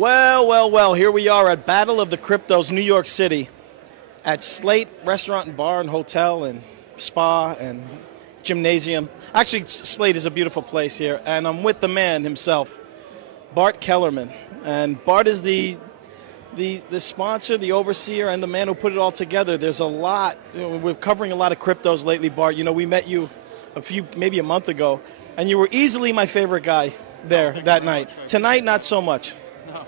Well, well, well, here we are at Battle of the Cryptos, New York City, at Slate Restaurant and Bar and Hotel and Spa and Gymnasium. Actually, Slate is a beautiful place here, and I'm with the man himself, Bart Kellerman. And Bart is the sponsor, the overseer, and the man who put it all together. There's a lot. We're covering a lot of cryptos lately, Bart. You know, we met you maybe a month ago, and you were easily my favorite guy there that night. Tonight, not so much.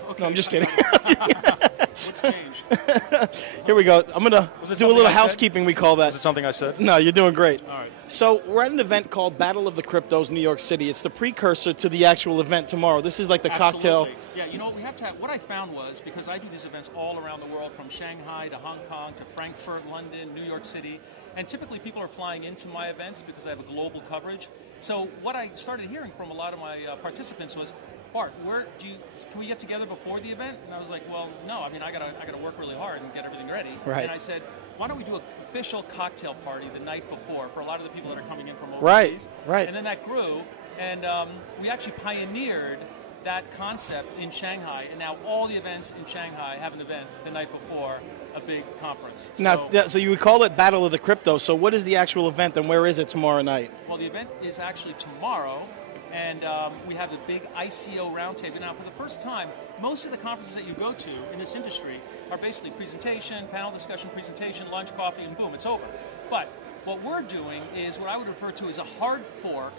Okay. No, I'm just kidding. What's changed? Here we go. I'm going to do a little housekeeping, we call that. Was it something I said? No, you're doing great. All right. So we're at an event called Battle of the Cryptos, New York City. It's the precursor to the actual event tomorrow. This is like the cocktail. Yeah, you know what we have to have. What I found was, because I do these events all around the world, from Shanghai to Hong Kong to Frankfurt, London, New York City, and typically people are flying into my events because I have a global coverage. So what I started hearing from a lot of my participants was, Bart, can we get together before the event? And I was like, well, no. I mean, I gotta work really hard and get everything ready. Right. And I said, why don't we do an official cocktail party the night before for a lot of the people that are coming in from overseas? Right. And then that grew, and we actually pioneered that concept in Shanghai, and now all the events in Shanghai have an event the night before a big conference. Now, so you would call it Battle of the Cryptos. So what is the actual event, and where is it tomorrow night? Well, the event is actually tomorrow, and we have a big ICO roundtable. Now, for the first time, most of the conferences that you go to in this industry are basically presentation, panel discussion, presentation, lunch, coffee, and boom, it's over. But what we're doing is what I would refer to as a hard fork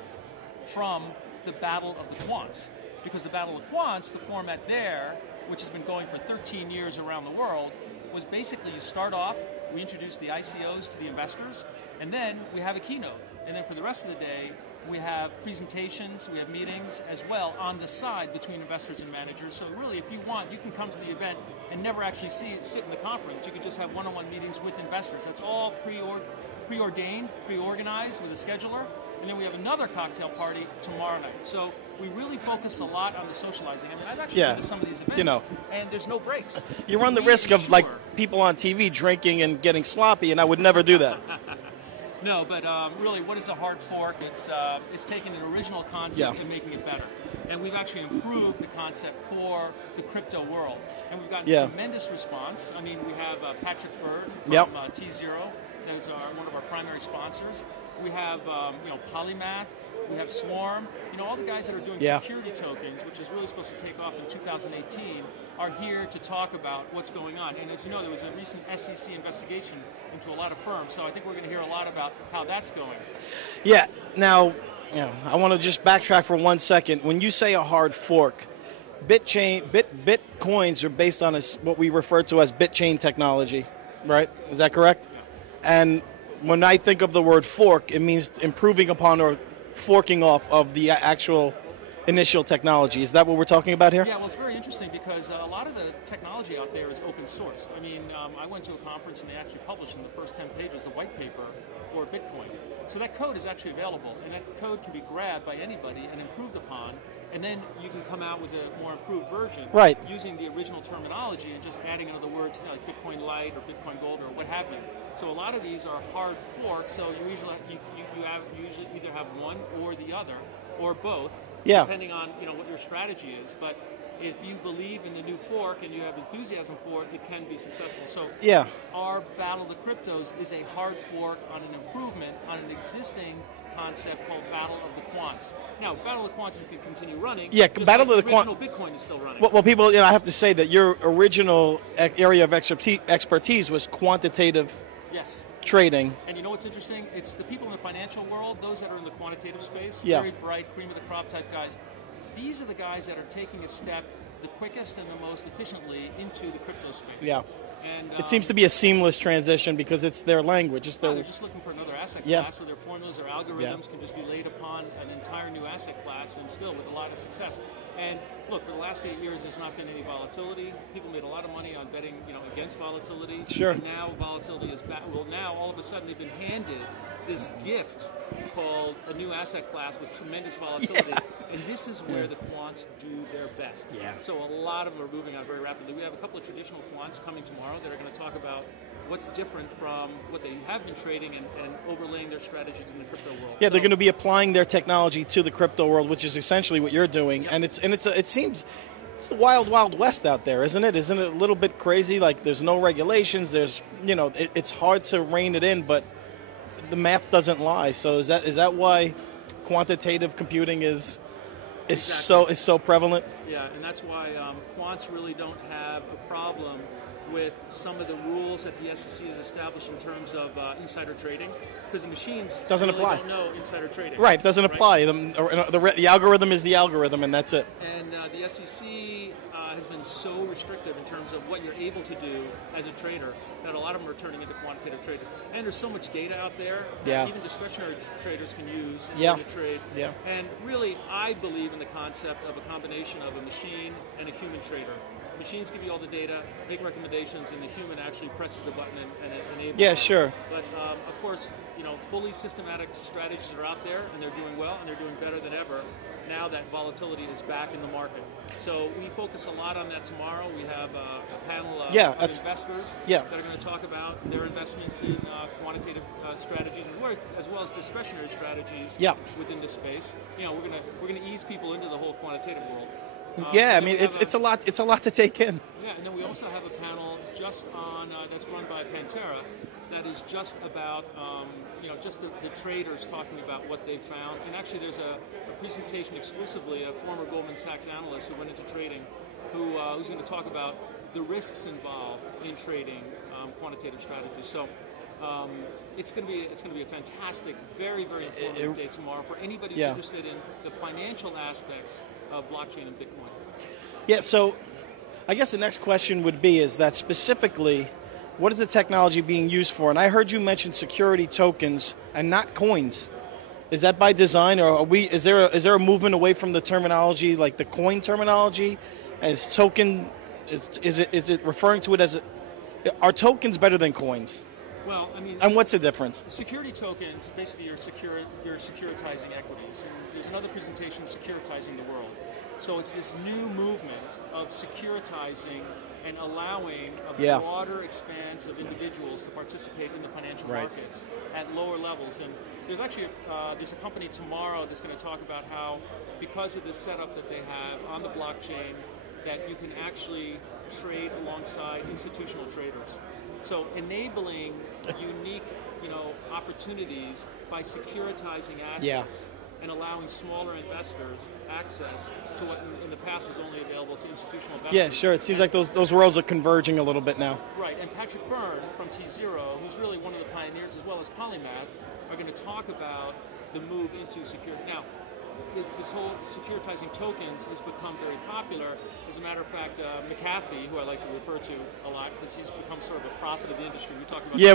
from the Battle of the Quants. Because the Battle of Quants, the format there, which has been going for 13 years around the world, was basically you start off, we introduce the ICOs to the investors, and then we have a keynote. And then for the rest of the day, we have presentations, we have meetings as well on the side between investors and managers. So really, if you want, you can come to the event and never actually sit in the conference. You can just have one-on-one meetings with investors. That's all preordained, pre-organized with a scheduler. And then we have another cocktail party tomorrow night. So we really focus a lot on the socializing. I mean, I've actually been to some of these events, and there's no breaks. You run the risk of like people on TV drinking and getting sloppy, and I would never do that. No, but really, what is a hard fork? It's taking an original concept and making it better. And we've actually improved the concept for the crypto world. And we've gotten tremendous response. I mean, we have Patrick Bird from T0. That's one of our primary sponsors. We have Polymath. We have Swarm. All the guys that are doing security tokens, which is really supposed to take off in 2018, are here to talk about what's going on. And as you know, there was a recent SEC investigation into a lot of firms, so I think we're going to hear a lot about how that's going. Yeah. Now, I want to just backtrack for 1 second. When you say a hard fork, Bitcoins are based on what we refer to as BitChain technology, right? Is that correct? Yeah. And when I think of the word fork, it means improving upon or forking off of the actual initial technology. Is that what we're talking about here? Yeah, well, it's very interesting because a lot of the technology out there is open source. I mean, I went to a conference and they actually published in the first 10 pages the white paper for Bitcoin. So that code is actually available, and that code can be grabbed by anybody and improved upon, and then you can come out with a more improved version using the original terminology and just adding other words like Bitcoin Lite or Bitcoin Gold or what have you. So a lot of these are hard forks, so you usually either have one or the other, or both, depending on what your strategy is. But if you believe in the new fork and you have enthusiasm for it, it can be successful. So our Battle of the Cryptos is a hard fork on an improvement on an existing concept called Battle of the Quants. Now, Battle of the Quants is going to continue running. Yeah, Battle of the Quants. Bitcoin is still running. Well, people, I have to say that your original area of expertise was quantitative trading. And you know what's interesting? It's the people in the financial world, those that are in the quantitative space, very bright, cream of the crop type guys. These are the guys that are taking a step the quickest and the most efficiently into the crypto space. Yeah. And it seems to be a seamless transition because it's their language. They're just looking for another asset class, so their formulas or algorithms can just be laid upon an entire new asset class and still with a lot of success. And look, for the last 8 years, there's not been any volatility. People made a lot of money on betting, against volatility. Sure. And now volatility is back. Well, now all of a sudden they've been handed this gift called a new asset class with tremendous volatility. And this is where the quants do their best. Yeah. So a lot of them are moving on very rapidly. We have a couple of traditional quants coming tomorrow that are going to talk about what's different from what they have been trading and overlaying their strategies in the crypto world. Yeah, they're going to be applying their technology to the crypto world, which is essentially what you're doing. And it seems It's the wild, wild west out there, isn't it? Isn't it a little bit crazy? Like, there's no regulations. There's, it's hard to rein it in, but the math doesn't lie. So is that why quantitative computing is so prevalent? Yeah, and that's why quants really don't have a problem with some of the rules that the SEC has established in terms of insider trading, because the machines doesn't really apply. Don't know insider trading. Right, it doesn't apply. The algorithm is the algorithm, and that's it. And the SEC has been so restrictive in terms of what you're able to do as a trader that a lot of them are turning into quantitative traders. And there's so much data out there that even discretionary traders can use to trade. Yeah. And really, I believe in the concept of a combination of a machine and a human trader. Machines give you all the data, make recommendations, and the human actually presses the button and enables. Yeah, sure. But of course, fully systematic strategies are out there, and they're doing well, and they're doing better than ever. Now that volatility is back in the market, so we focus a lot on that tomorrow. We have a panel of investors that are going to talk about their investments in quantitative strategies as well as discretionary strategies within this space. We're gonna ease people into the whole quantitative world. It's a lot to take in. Yeah, and then we also have a panel just on that's run by Pantera that is just about just the traders talking about what they've found. And actually, there's a presentation exclusively, a former Goldman Sachs analyst who went into trading, who's going to talk about the risks involved in trading quantitative strategies. So. It's going to be a fantastic, very, very informative day tomorrow for anybody who's interested in the financial aspects of blockchain and Bitcoin. Yeah, so I guess the next question would be is that specifically, what is the technology being used for? And I heard you mention security tokens and not coins. Is that by design, or is there a movement away from the terminology, like the coin terminology, as token? Is it referring to it as are tokens better than coins? Well, I mean, and what's the difference? Security tokens, basically, you're securitizing equities. And there's another presentation, securitizing the world. So it's this new movement of securitizing and allowing a broader expanse of individuals to participate in the financial markets at lower levels. And there's actually there's a company tomorrow that's going to talk about how, because of the setup that they have on the blockchain, that you can actually trade alongside institutional traders. So enabling unique, opportunities by securitizing assets and allowing smaller investors access to what in the past was only available to institutional investors. Yeah, sure. It seems like those worlds are converging a little bit now. Right, and Patrick Byrne from T0, who's really one of the pioneers as well as Polymath, are going to talk about the move into security. Now, this whole securitizing tokens has become very popular. As a matter of fact, McAfee, who I like to refer to a lot because he's become sort of a prophet of the industry. We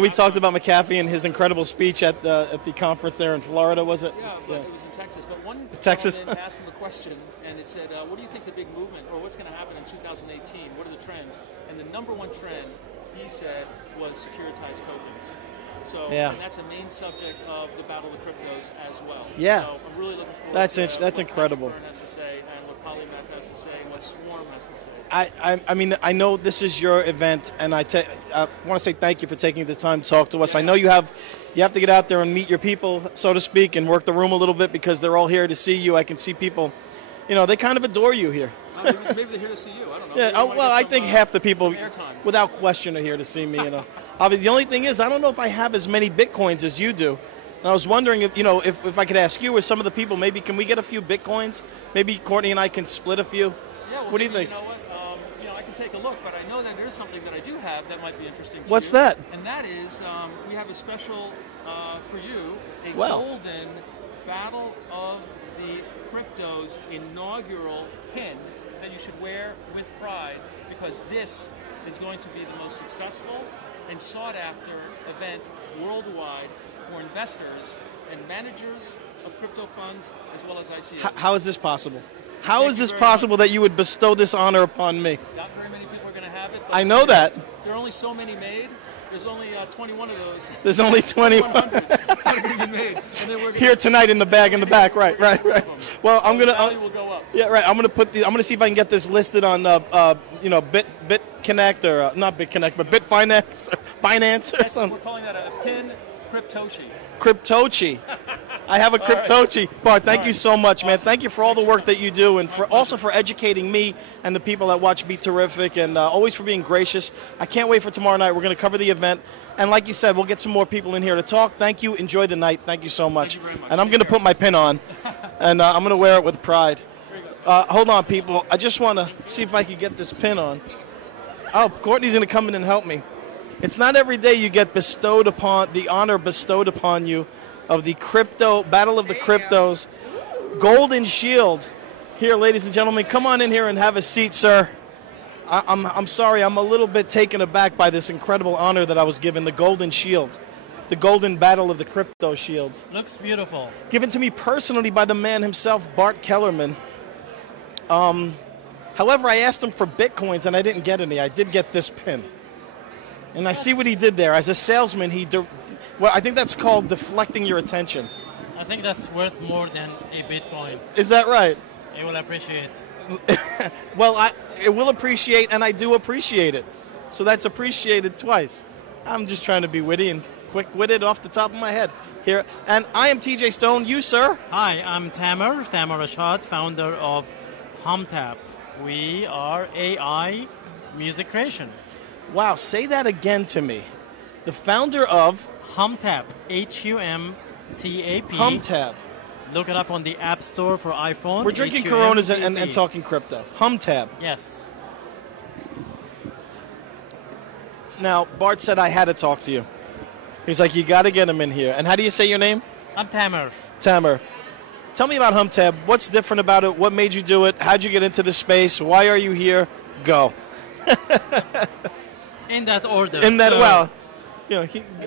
talked about McAfee and his incredible speech at the conference there in Florida, was it? Yeah, but it was in Texas. But one Texas asked him a question, and it said, what do you think the big movement, or what's going to happen in 2018? What are the trends? And the number one trend, he said, was securitized tokens. So and that's a main subject of the Battle of the Cryptos as well. Yeah. So I'm really looking forward to that's incredible. What has to say, and what Polymath has to say, and what Swarm has to say. I mean, I know this is your event, and I want to say thank you for taking the time to talk to us. I know you have to get out there and meet your people, so to speak, and work the room a little bit because they're all here to see you. I can see people, they kind of adore you here. Maybe they're here to see you. I don't know. Yeah. I think half the people, without question, are here to see me. The only thing is, I don't know if I have as many Bitcoins as you do. And I was wondering if I could ask you or some of the people, maybe can we get a few Bitcoins? Maybe Courtney and I can split a few. Yeah. Well, what do you think? You know what? I can take a look, but I know that there's something that I do have that might be interesting to you. What's that? And that is, we have a special for you, a golden Battle of the Cryptos inaugural pin that you should wear with pride, because this is going to be the most successful and sought-after event worldwide for investors and managers of crypto funds as well as ICOs. How is this possible? How is this possible that you would bestow this honor upon me? Not very many people are going to have it. But I know that. There are only so many made. There's only 21 of those. There's only 21. Made. Here tonight in the bag in the back. Right. Well, I'm gonna. Value will go up. Yeah, right. I'm gonna see if I can get this listed on BitConnect or not BitConnect, but Bitfinance, Binance or something. We're calling that a pin Cryptochi. Cryptochi. I have a Cryptochi. Bart, thank you so much, man. Awesome. Thank you for all the work that you do, and for also for educating me and the people that watch Be Terrific, and always for being gracious. I can't wait for tomorrow night. We're going to cover the event, and like you said, we'll get some more people in here to talk. Thank you. Enjoy the night. Thank you so much. Thank you very much. And I'm going to put my pin on, and I'm going to wear it with pride. Hold on, people. I just want to see if I can get this pin on. Oh, Courtney's going to come in and help me. It's not every day you get the honor bestowed upon you of the Battle of the Cryptos Golden Shield. Here, ladies and gentlemen, come on in here and have a seat, sir. I'm sorry, I'm a little bit taken aback by this incredible honor that I was given, the Golden Shield, the Golden Battle of the Crypto Shields. Looks beautiful. Given to me personally by the man himself, Bart Kellerman. However, I asked him for Bitcoins and I didn't get any. I did get this pin. And I see what he did there. As a salesman, well, I think that's called deflecting your attention. I think that's worth more than a Bitcoin. Is that right? It will appreciate. Well, it will appreciate, and I do appreciate it. So that's appreciated twice. I'm just trying to be witty and quick-witted off the top of my head here. And I am TJ Stone. You, sir? Hi, I'm Tamer Rashad, founder of HumTap. We are AI music creation. Wow, say that again to me. The founder of HumTap, HUMTAP. HumTap. Look it up on the App Store for iPhone. We're drinking Coronas and talking crypto. HumTap. Yes. Now, Bart said I had to talk to you. He's like, you got to get him in here. And how do you say your name? I'm Tamer. Tamer. Tell me about HumTab. What's different about it? What made you do it? How'd you get into the space? Why are you here? Go. In that order.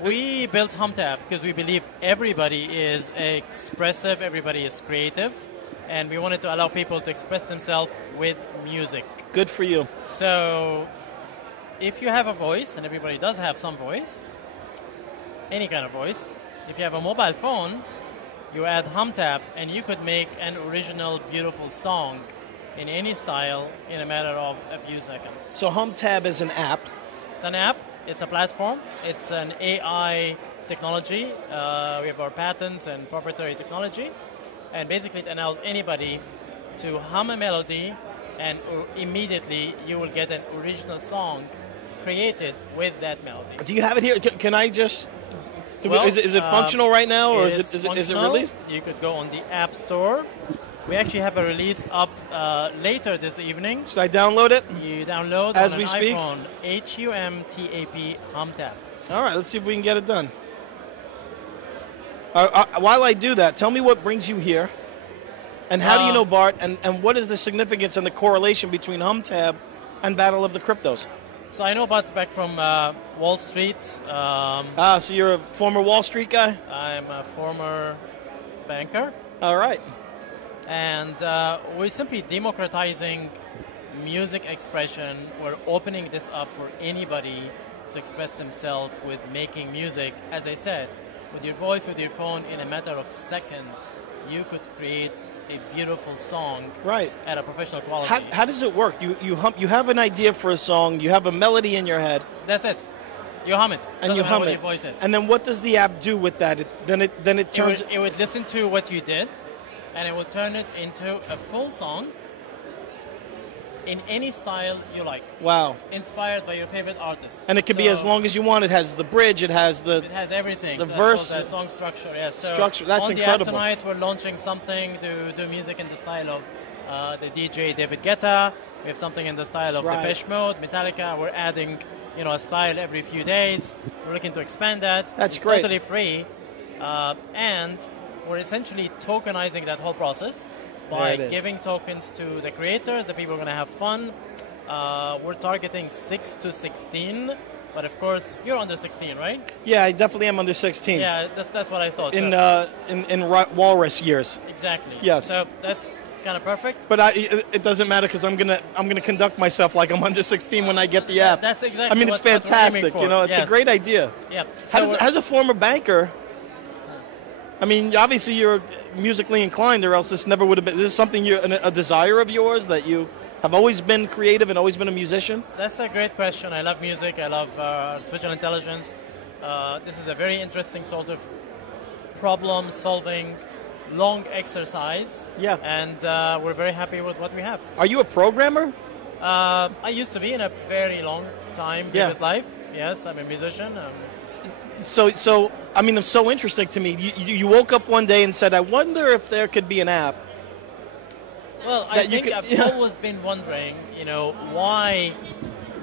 We built HumTap because we believe everybody is expressive, everybody is creative, and we wanted to allow people to express themselves with music. Good for you. So, if you have a voice, and everybody does have some voice, any kind of voice, if you have a mobile phone, you add HumTap, and you could make an original, beautiful song in any style in a matter of a few seconds. So HumTab is an app. It's an app. It's a platform. It's an AI technology. We have our patents and proprietary technology. And basically it allows anybody to hum a melody and immediately you will get an original song created with that melody. Do you have it here? Can I just... Well, is it functional right now, or is it released? You could go on the App Store. We actually have a release up later this evening. Should I download it? You download as on we an speak. iPhone, HUMTAP HumTap. All right, let's see if we can get it done. While I do that, tell me what brings you here, and how do you know Bart, and what is the significance and the correlation between HumTab and Battle of the Cryptos? So I know Bart back from Wall Street. So you're a former Wall Street guy? I'm a former banker. All right. And we're simply democratizing music expression. We're opening this up for anybody to express themselves with making music. As I said, with your voice, with your phone, in a matter of seconds, you could create a beautiful song at a professional quality. How does it work? You have an idea for a song, you have a melody in your head. That's it. You hum it. And you hum it. Your voice is. And then what does the app do with that? Then it turns... It would listen to what you did, and it will turn it into a full song in any style you like. Wow. Inspired by your favorite artist. And it can be as long as you want. It has the bridge, it has everything. The verse. The song structure, yes. So structure, that's incredible. On the app tonight, we're launching something to do music in the style of the DJ David Guetta. We have something in the style of Depeche Mode, Metallica. We're adding, a style every few days. We're looking to expand that. That's it's great. Totally free. And we're essentially tokenizing that whole process by giving tokens to the creators, the people are going to have fun. We're targeting 6 to 16, but of course, you're under 16, right? Yeah, I definitely am under 16. Yeah, that's what I thought. In walrus years. Exactly. Yes. So that's kind of perfect. But it doesn't matter because I'm gonna conduct myself like I'm under 16 when I get the app. That's exactly. I mean, it's fantastic. It's a great idea. Yeah. So as a former banker, I mean, obviously you're musically inclined, or else this never would have been. This is something a desire of yours, that you have always been creative and always been a musician? That's a great question. I love music. I love artificial intelligence. This is a very interesting sort of problem-solving long exercise. Yeah. And we're very happy with what we have. Are you a programmer? I used to be in a very long time previous life. Yes, I'm a musician. So I mean, it's so interesting to me. You woke up one day and said, "I wonder if there could be an app." Well, I think I've always been wondering, why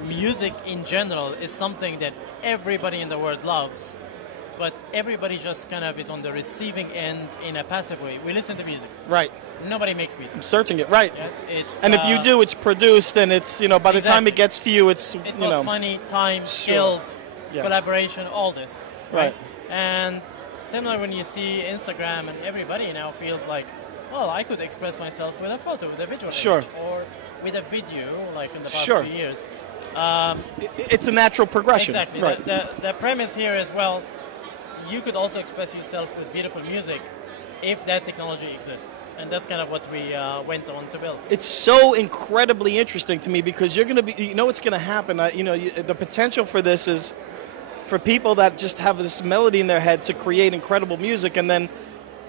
music in general is something that everybody in the world loves, but everybody just kind of is on the receiving end in a passive way. We listen to music. Right. Nobody makes music. I'm searching it. Right. Yeah, and if you do, it's produced, and it's, by the time it gets to you, it's, it costs money, time, skills, collaboration, all this. Right. And similar when you see Instagram, and everybody now feels like, well, I could express myself with a photo, with a visual image, or with a video, like in the past few years. It's a natural progression. Exactly. Right. The premise here is, well, you could also express yourself with beautiful music if that technology exists. And that's kind of what we went on to build. It's so incredibly interesting to me because you're going to be, what's going to happen. The potential for this is for people that just have this melody in their head to create incredible music, and then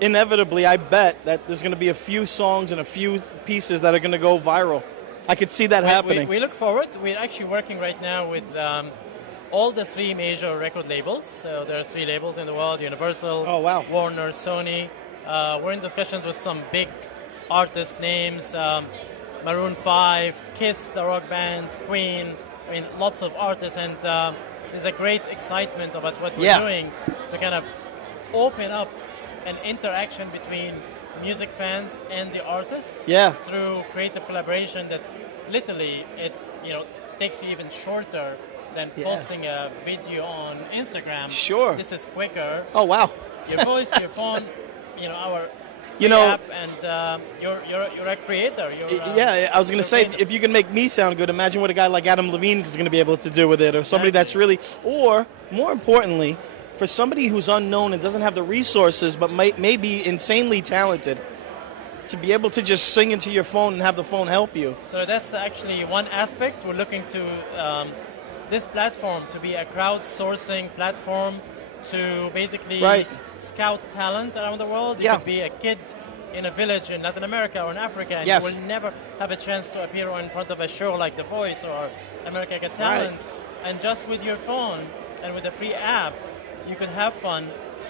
inevitably, I bet that there's going to be a few songs and a few pieces that are going to go viral. I could see that happening. We look forward. We're actually working right now with all the 3 major record labels. So there are 3 labels in the world: Universal, Warner, Sony. We're in discussions with some big artist names: Maroon 5, Kiss, the rock band, Queen. I mean, lots of artists, and there's a great excitement about what we're doing to kind of open up an interaction between music fans and the artists through creative collaboration that literally takes you even shorter than posting a video on Instagram. Sure. This is quicker. Oh, wow. Your voice, your phone, our app, and you're a creator. I was going to say, if you can make me sound good, imagine what a guy like Adam Levine is going to be able to do with it, or somebody that's really, or more importantly, for somebody who's unknown and doesn't have the resources but may be insanely talented, to be able to just sing into your phone and have the phone help you. So that's actually one aspect. We're looking to this platform to be a crowdsourcing platform to basically scout talent around the world. You could be a kid in a village in Latin America or in Africa, and you will never have a chance to appear in front of a show like The Voice or America Got Talent. And just with your phone and with a free app, you could have fun,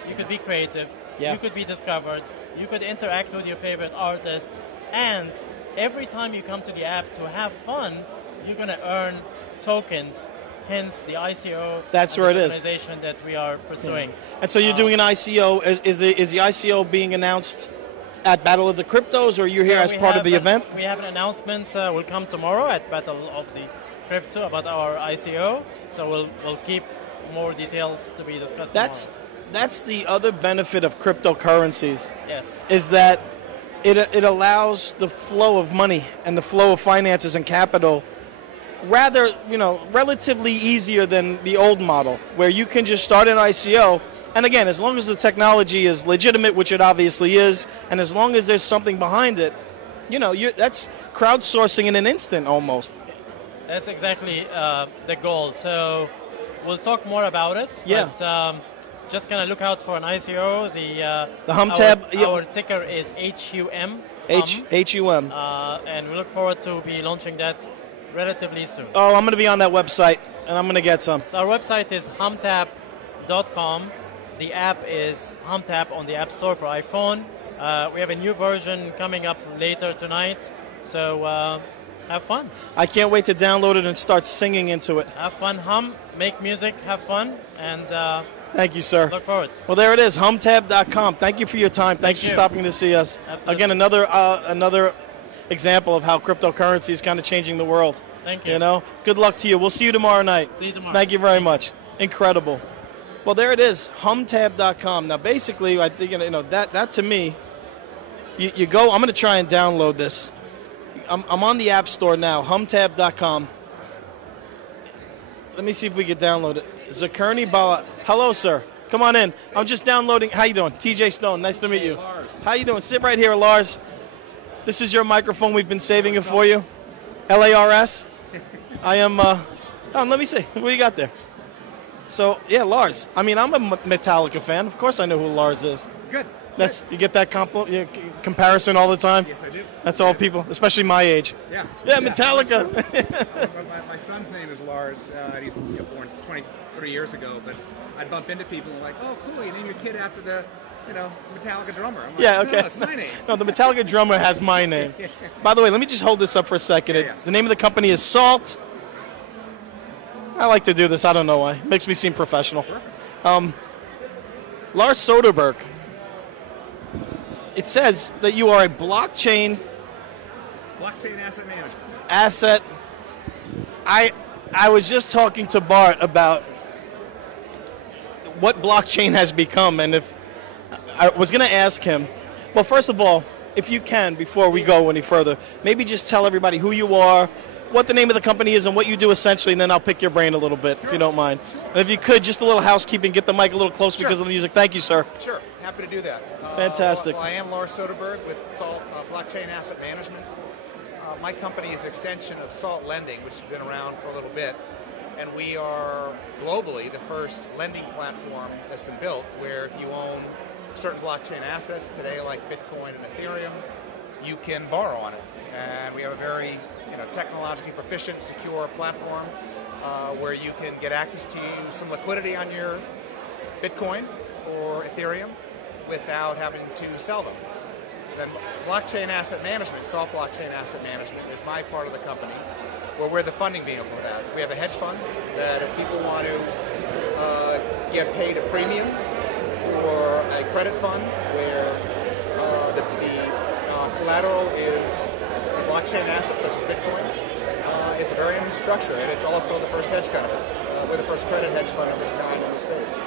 you could be creative, you could be discovered, you could interact with your favorite artists, and every time you come to the app to have fun, you're going to earn tokens, hence the ICO. That's where it is. Organization that we are pursuing. And so you're doing an ICO. Is the ICO being announced at Battle of the Cryptos, or you're here as part of the event? We have an announcement will come tomorrow at Battle of the Crypto about our ICO, so we'll keep more details to be discussed tomorrow. That's the other benefit of cryptocurrencies. Yes. Is that it allows the flow of money and the flow of finances and capital rather, relatively easier than the old model, where you can just start an ICO, and again, as long as the technology is legitimate, which it obviously is, and as long as there's something behind it, that's crowdsourcing in an instant almost. That's exactly the goal. So we'll talk more about it. But, just kind of look out for an ICO. The Hum tab. Our ticker is HUM. HUM. And we look forward to be launching that relatively soon. Oh, I'm going to be on that website, and I'm going to get some. So our website is humtap.com. The app is HumTap on the App Store for iPhone. We have a new version coming up later tonight. So have fun. I can't wait to download it and start singing into it. Have fun, hum, make music, have fun, and thank you, sir. Look forward. Well, there it is, humtab.com. Thank you for your time. Thanks for stopping to see us. Absolutely. Again, another example of how cryptocurrency is kind of changing the world. Thank you. Good luck to you. We'll see you tomorrow night. See you tomorrow. Thank you very much. Incredible. Well, there it is, humtab.com. Now, basically, I think that to me, you go. I'm going to try and download this. I'm on the App Store now, humtab.com. Let me see if we can download it. Zakurni Bala. Hello, sir. Come on in. I'm just downloading. How you doing? TJ Stone. Nice to meet you. Lars. How you doing? Sit right here, Lars. This is your microphone. We've been saving it for you. LARS. I am. Let me see. What do you got there? So, yeah, Lars. I mean, I'm a Metallica fan. Of course I know who Lars is. Good. You get that comparison all the time? Yes, I do. That's all people, especially my age. Yeah. Yeah, Metallica. My son's name is Lars. He's born 23 years ago, but I'd bump into people and like, oh, cool, you name your kid after the Metallica drummer. I'm like, Yeah, okay. No, it's my name. No, the Metallica drummer has my name. By the way, let me just hold this up for a second. Yeah. The name of the company is Salt. I like to do this. I don't know why. It makes me seem professional. Lars Soderberg. It says that you are a blockchain asset management. Asset. I was just talking to Bart about what blockchain has become, and if I was going to ask him, well, first of all, if you can, before we go any further, maybe just tell everybody who you are, what the name of the company is, and what you do essentially, and then I'll pick your brain a little bit, if you don't mind. And if you could, just a little housekeeping, get the mic a little closer because of the music. Thank you, sir. Sure, happy to do that. Fantastic. Well, I am Lars Soderberg with Salt Blockchain Asset Management. My company is an extension of Salt Lending, which has been around for a little bit, and we are globally the first lending platform that's been built where if you own certain blockchain assets today, like Bitcoin and Ethereum, you can borrow on it. And we have a very technologically proficient, secure platform where you can get access to some liquidity on your Bitcoin or Ethereum without having to sell them. Then blockchain asset management, Salt Blockchain Asset Management, is my part of the company where we're the funding vehicle for that. We have a hedge fund that if people want to get paid a premium for a credit fund where the collateral is a blockchain asset such as Bitcoin, it's a very interesting structure, and it's also the first hedge fund. We're the first credit hedge fund of its kind in the space.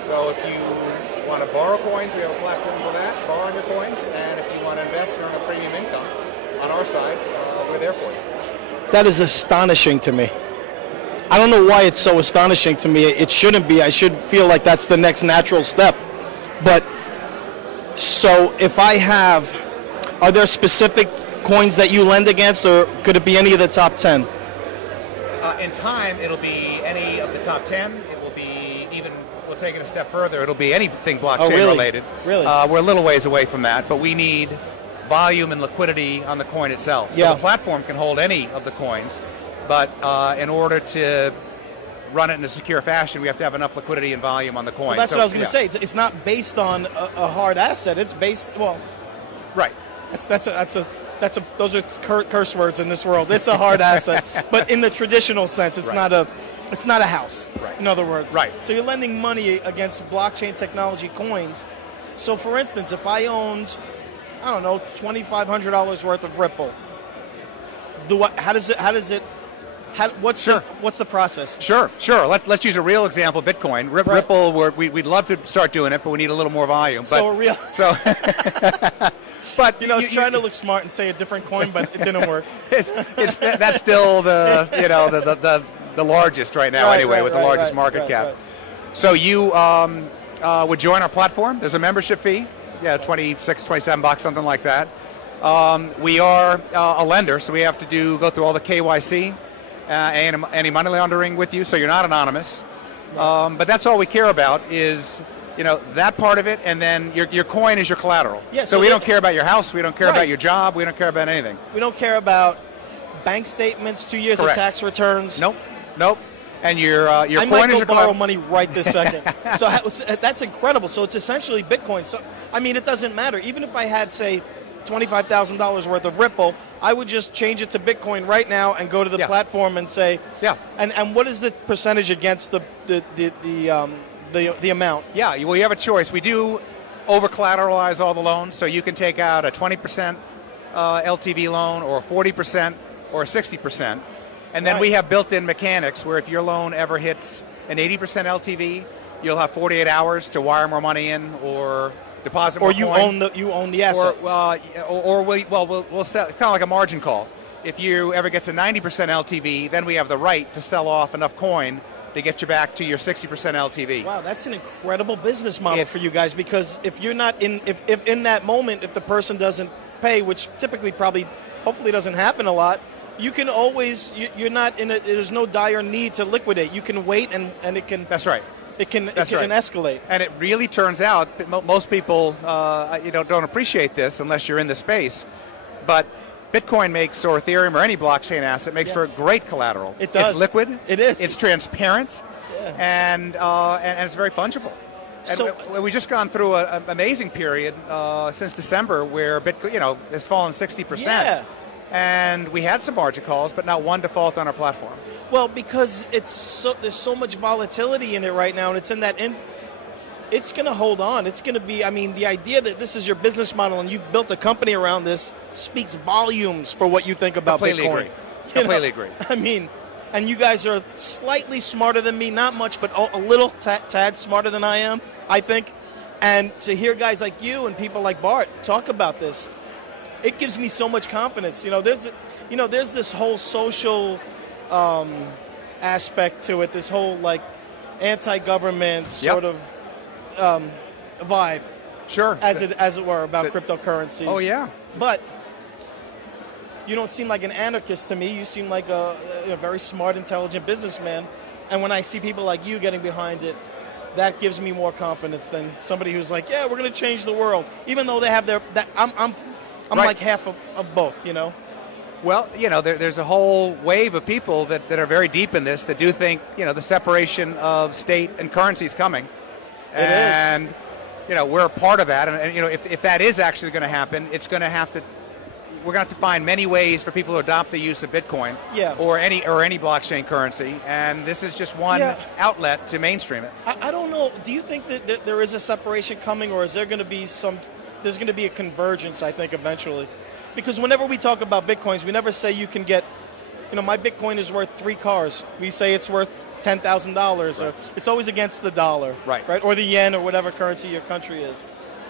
So if you want to borrow coins, we have a platform for that, borrowing your coins, and if you want to invest and earn a premium income on our side, we're there for you. That is astonishing to me. I don't know why it's so astonishing to me. It shouldn't be. I should feel like that's the next natural step. But so if I have, are there specific coins that you lend against, or could it be any of the top 10? In time, it'll be any of the top 10. It will be even, we'll take it a step further, it'll be anything blockchain related. Really? We're a little ways away from that, but we need volume and liquidity on the coin itself. Yeah. So the platform can hold any of the coins, but in order to run it in a secure fashion, we have to have enough liquidity and volume on the coin. Well, that's what I was going to say. It's not based on a hard asset. It's based, well, right. Those are curse words in this world. It's a hard asset, but in the traditional sense, it's not a house. Right. In other words, right. So you're lending money against blockchain technology coins. So, for instance, if I owned, I don't know, $2,500 worth of Ripple, what's the process? Sure. Let's use a real example, Bitcoin. Ripple, we'd love to start doing it, but we need a little more volume. But I was trying to look smart and say a different coin, but it didn't work. That's still the largest right now, with the largest market cap. Right. So you would join our platform. There's a membership fee, $26, $27, something like that. We are a lender, so we have to go through all the KYC and any money laundering with you, so you're not anonymous. But that's all we care about is that part of it, and then your coin is your collateral. Yeah, so we don't care about your house, we don't care about your job, we don't care about anything. We don't care about bank statements, 2 years Correct. of tax returns. Nope. And your I coin might is go your borrow collateral. money right this second. So that's incredible. So it's essentially Bitcoin. So I mean, it doesn't matter. Even if I had, say, $25,000 worth of Ripple, I would just change it to Bitcoin right now and go to the platform and say, And what is the percentage against the amount? Yeah, well, you have a choice. We do over-collateralize all the loans, so you can take out a 20% LTV loan or a 40% or a 60%. And then we have built-in mechanics where if your loan ever hits an 80% LTV, you'll have 48 hours to wire more money in or deposit more coin. Or you own the asset. We'll sell, kind of like a margin call. If you ever get to 90% LTV, then we have the right to sell off enough coin to get you back to your 60% LTV. Wow, that's an incredible business model for you guys, because if you're not if in that moment, if the person doesn't pay, which typically hopefully doesn't happen a lot, you can always, you're not there's no dire need to liquidate. You can wait and it can. That's right. It can That's right. escalate. And it really turns out that most people don't appreciate this unless you're in the space, but Bitcoin makes, or Ethereum, or any blockchain asset makes for a great collateral. It does. It's liquid. It is. It's transparent, and it's very fungible. And So- we've just gone through an amazing period since December where Bitcoin, has fallen 60%. Yeah. And we had some margin calls, but not one default on our platform. Well, because there's so much volatility in it right now, and it's in that it's going to hold on. It's going to be, the idea that this is your business model and you've built a company around this speaks volumes for what you think about Completely Bitcoin. agree. Completely agree. And you guys are slightly smarter than me, not much, but a little tad smarter than I am, I think. And to hear guys like you and people like Bart talk about this, it gives me so much confidence. There's this whole social aspect to it, this whole anti-government sort of vibe, sure, as it were, about cryptocurrencies. Oh yeah, but you don't seem like an anarchist to me. You seem like a very smart, intelligent businessman. And when I see people like you getting behind it, that gives me more confidence than somebody who's like, yeah, we're going to change the world, even though they have I'm right. like half of both, Well, there's a whole wave of people that are very deep in this that do think, the separation of state and currency is coming. And, we're a part of that. And if that is actually going to happen, we're going to have to find many ways for people to adopt the use of Bitcoin or any blockchain currency. And this is just one outlet to mainstream it. I don't know. Do you think that there is a separation coming, or is there going to be there's going to be a convergence, I think, eventually? Because whenever we talk about Bitcoins, we never say you can get, my Bitcoin is worth 3 cars. We say it's worth $10,000, or it's always against the dollar, right? Or the yen, or whatever currency your country is.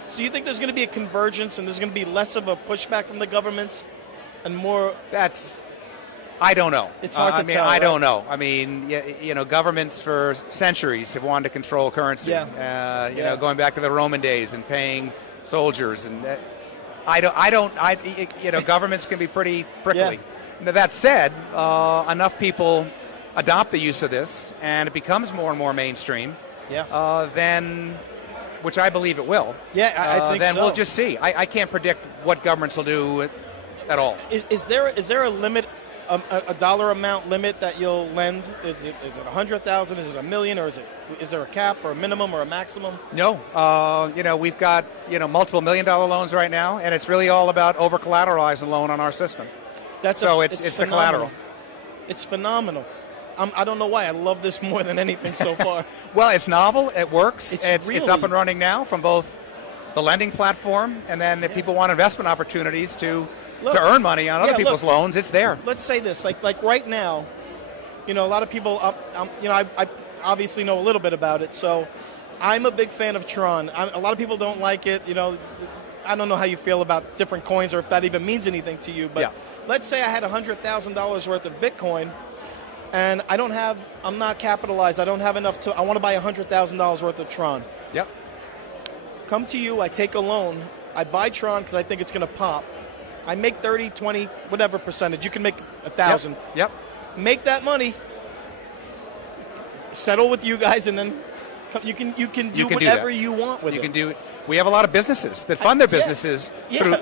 So you think there's going to be a convergence, and there's going to be less of a pushback from the governments, and more? I don't know. It's hard to tell. I don't know. Governments for centuries have wanted to control currency. Going back to the Roman days and paying soldiers, and governments can be pretty prickly. Now, that said, enough people adopt the use of this, and it becomes more and more mainstream. Then, which I believe it will. I think then so. We'll just see. I can't predict what governments will do at all. Is there a limit, a dollar amount limit that you'll lend? Is it 100,000? Is it $1 million? Or is there a cap or a minimum or a maximum? No. We've got multiple $1 million loans right now, and it's really all about over collateralizing a loan on our system. It's the collateral. It's phenomenal. I don't know why. I love this more than anything so far. Well, it's novel. It works. It's really up and running now from both the lending platform, and then if people want investment opportunities to earn money on other people's loans, it's there. Let's say this, like right now, a lot of people, I obviously know a little bit about it, so I'm a big fan of Tron. A lot of people don't like it, I don't know how you feel about different coins or if that even means anything to you, but let's say I had $100,000 worth of Bitcoin, and I'm not capitalized, I don't have enough I want to buy $100,000 worth of Tron. Yep. Come to you, I take a loan, I buy Tron because I think it's going to pop. I make 30, 20, whatever percentage. You can make 1,000. Yep. Make that money, settle with you guys, and then you can do whatever you want with it. We have a lot of businesses that fund their businesses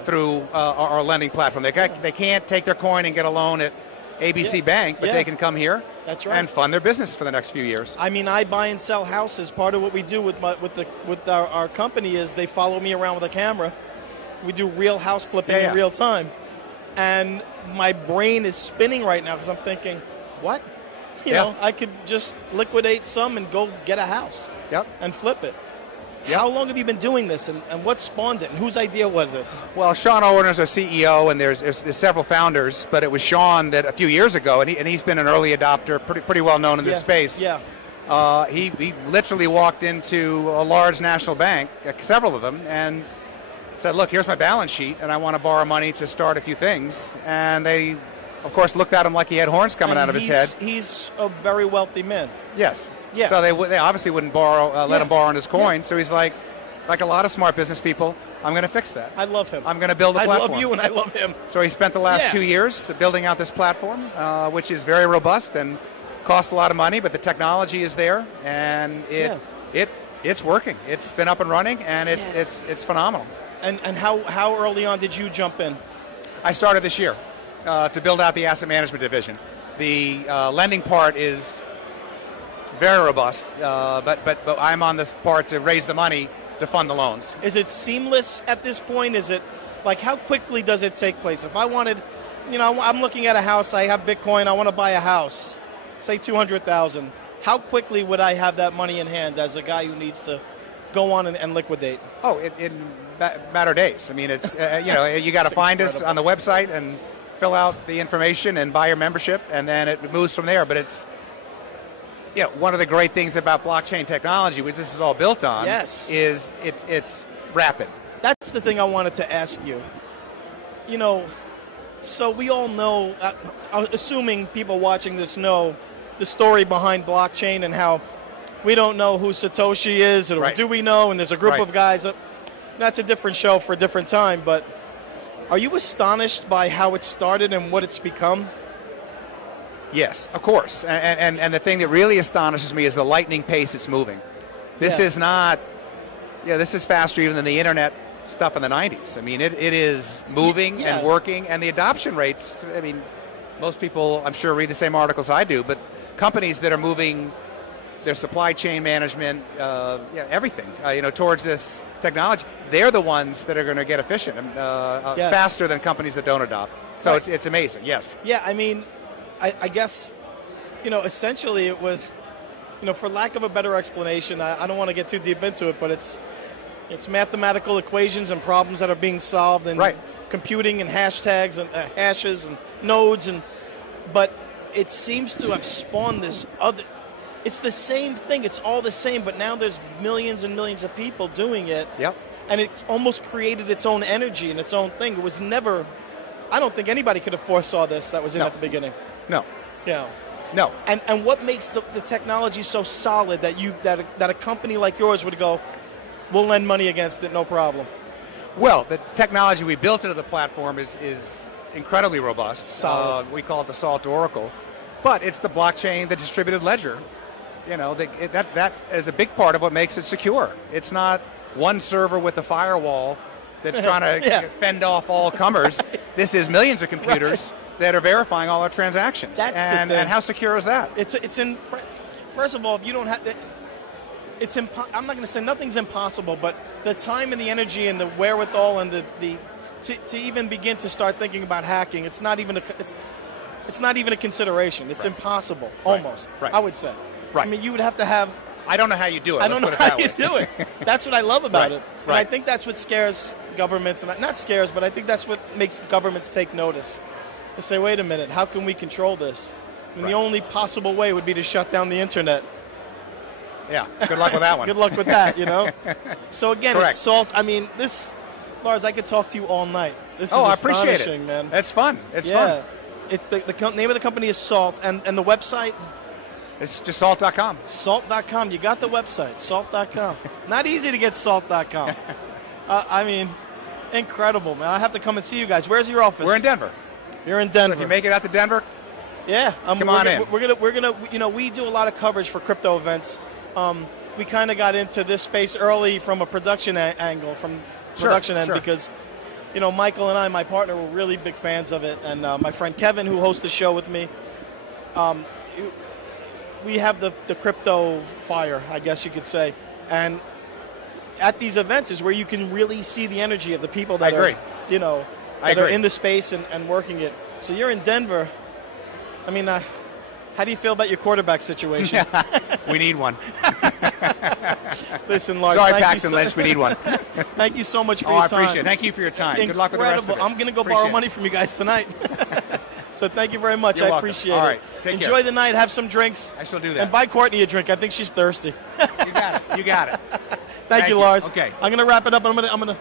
through our lending platform. They can't take their coin and get a loan at ABC Bank, but they can come here and fund their business for the next few years. I buy and sell houses. Part of what we do with our company is they follow me around with a camera. We do real house flipping in real time. And my brain is spinning right now because I'm thinking, what? I could just liquidate some and go get a house and flip it. How long have you been doing this, and what spawned it, and whose idea was it? Well, Sean Owen is our CEO, and there's several founders, but it was Sean that a few years ago, and he's been an early adopter, pretty well known in this space. He literally walked into a large national bank, several of them, and said, look, here's my balance sheet, and I want to borrow money to start a few things. And they, of course, looked at him like he had horns coming out of his head. He's a very wealthy man. Yes. Yeah. So they obviously wouldn't let him borrow on his coin. Yeah. So he's like a lot of smart business people, I'm going to fix that. I love him. I'm going to build a platform. I love you and I love him. So he spent the last 2 years building out this platform, which is very robust and costs a lot of money, but the technology is there, and it It's working. It's been up and running, and it's phenomenal. And how early on did you jump in? I started this year to build out the asset management division. The lending part is very robust, but I'm on this part to raise the money to fund the loans. Is it seamless at this point? Is it like, how quickly does it take place? If I wanted, I'm looking at a house, I have Bitcoin, I want to buy a house, say 200,000. How quickly would I have that money in hand as a guy who needs to go on and liquidate? Oh, in matter of days. I mean, it's you got to find us on the website and fill out the information and buy your membership, and then it moves from there. But it's one of the great things about blockchain technology, which this is all built on, is it's rapid. That's the thing I wanted to ask you. So we all know, assuming people watching this know the story behind blockchain and how we don't know who Satoshi is, or do we know? And there's a group of guys. That's a different show for a different time. But are you astonished by how it started and what it's become? Yes, of course. And the thing that really astonishes me is the lightning pace it's moving. This is not, this is faster even than the internet stuff in the 90s. I mean, it is moving and working, and the adoption rates, I mean, most people, I'm sure, read the same articles I do, but companies that are moving their supply chain management, everything, towards this technology, they're the ones that are going to get efficient faster than companies that don't adopt. So it's amazing, yes. Yeah, I mean, I guess, essentially it was, for lack of a better explanation, I don't want to get too deep into it, but it's mathematical equations and problems that are being solved, and computing and hashtags and hashes and nodes, but it seems to have spawned this other. It's the same thing. It's all the same, but now there's millions and millions of people doing it. Yep. And it almost created its own energy and its own thing. It was never. I don't think anybody could have foresaw this that was in at the beginning. No. Yeah. No. And what makes the technology so solid that a company like yours would go, we'll lend money against it, no problem? Well, the technology we built into the platform is incredibly robust. Solid. We call it the Salt Oracle. But it's the blockchain, the distributed ledger. That is a big part of what makes it secure. It's not one server with a firewall that's trying to fend off all comers. This is millions of computers that are verifying all our transactions. That's the thing. And how secure is that? First of all, if you don't have I'm not going to say nothing's impossible, but the time and the energy and the wherewithal and to even begin to start thinking about hacking, it's not even a consideration. It's impossible, almost. Right. I would say. Right. I mean, you would have to have. I don't know how you do it. I don't know how you do it. That's what I love about it. And Right. I think that's what scares governments, and not scares, but I think that's what makes governments take notice. They say, wait a minute, how can we control this? And the only possible way would be to shut down the internet. Yeah, good luck with that one. Good luck with that, So again, Correct. It's Salt. I mean, Lars, I could talk to you all night. This is I astonishing, appreciate it, man. It's fun. It's fun. It's the name of the company is Salt, and the website? It's just salt.com. Salt.com. You got the website, salt.com. Not easy to get salt.com. I mean, incredible, man. I have to come and see you guys. Where's your office? We're in Denver. You're in Denver. So if you make it out to Denver, yeah, come on in. We're gonna. We do a lot of coverage for crypto events. We kind of got into this space early from a production angle, from production end, because Michael and I, my partner, were really big fans of it, and my friend Kevin, who hosts the show with me. We have the crypto fire, I guess you could say, and at these events is where you can really see the energy of the people that are in the space and working it. So you're in Denver. I mean, how do you feel about your quarterback situation? We need one. Listen, Lars. Sorry, Paxton Lynch, we need one. Thank you so much for your time. I appreciate it. Thank you for your time. Incredible. Good luck with the rest of it. I'm going to go borrow money from you guys tonight. So thank you very much. You're I welcome. appreciate All it. right. Take Enjoy care. the night. Have some drinks. I shall do that. And buy Courtney a drink. I think she's thirsty. You got it. You got it. Thank you, Lars. Okay. I'm going to wrap it up. I'm going to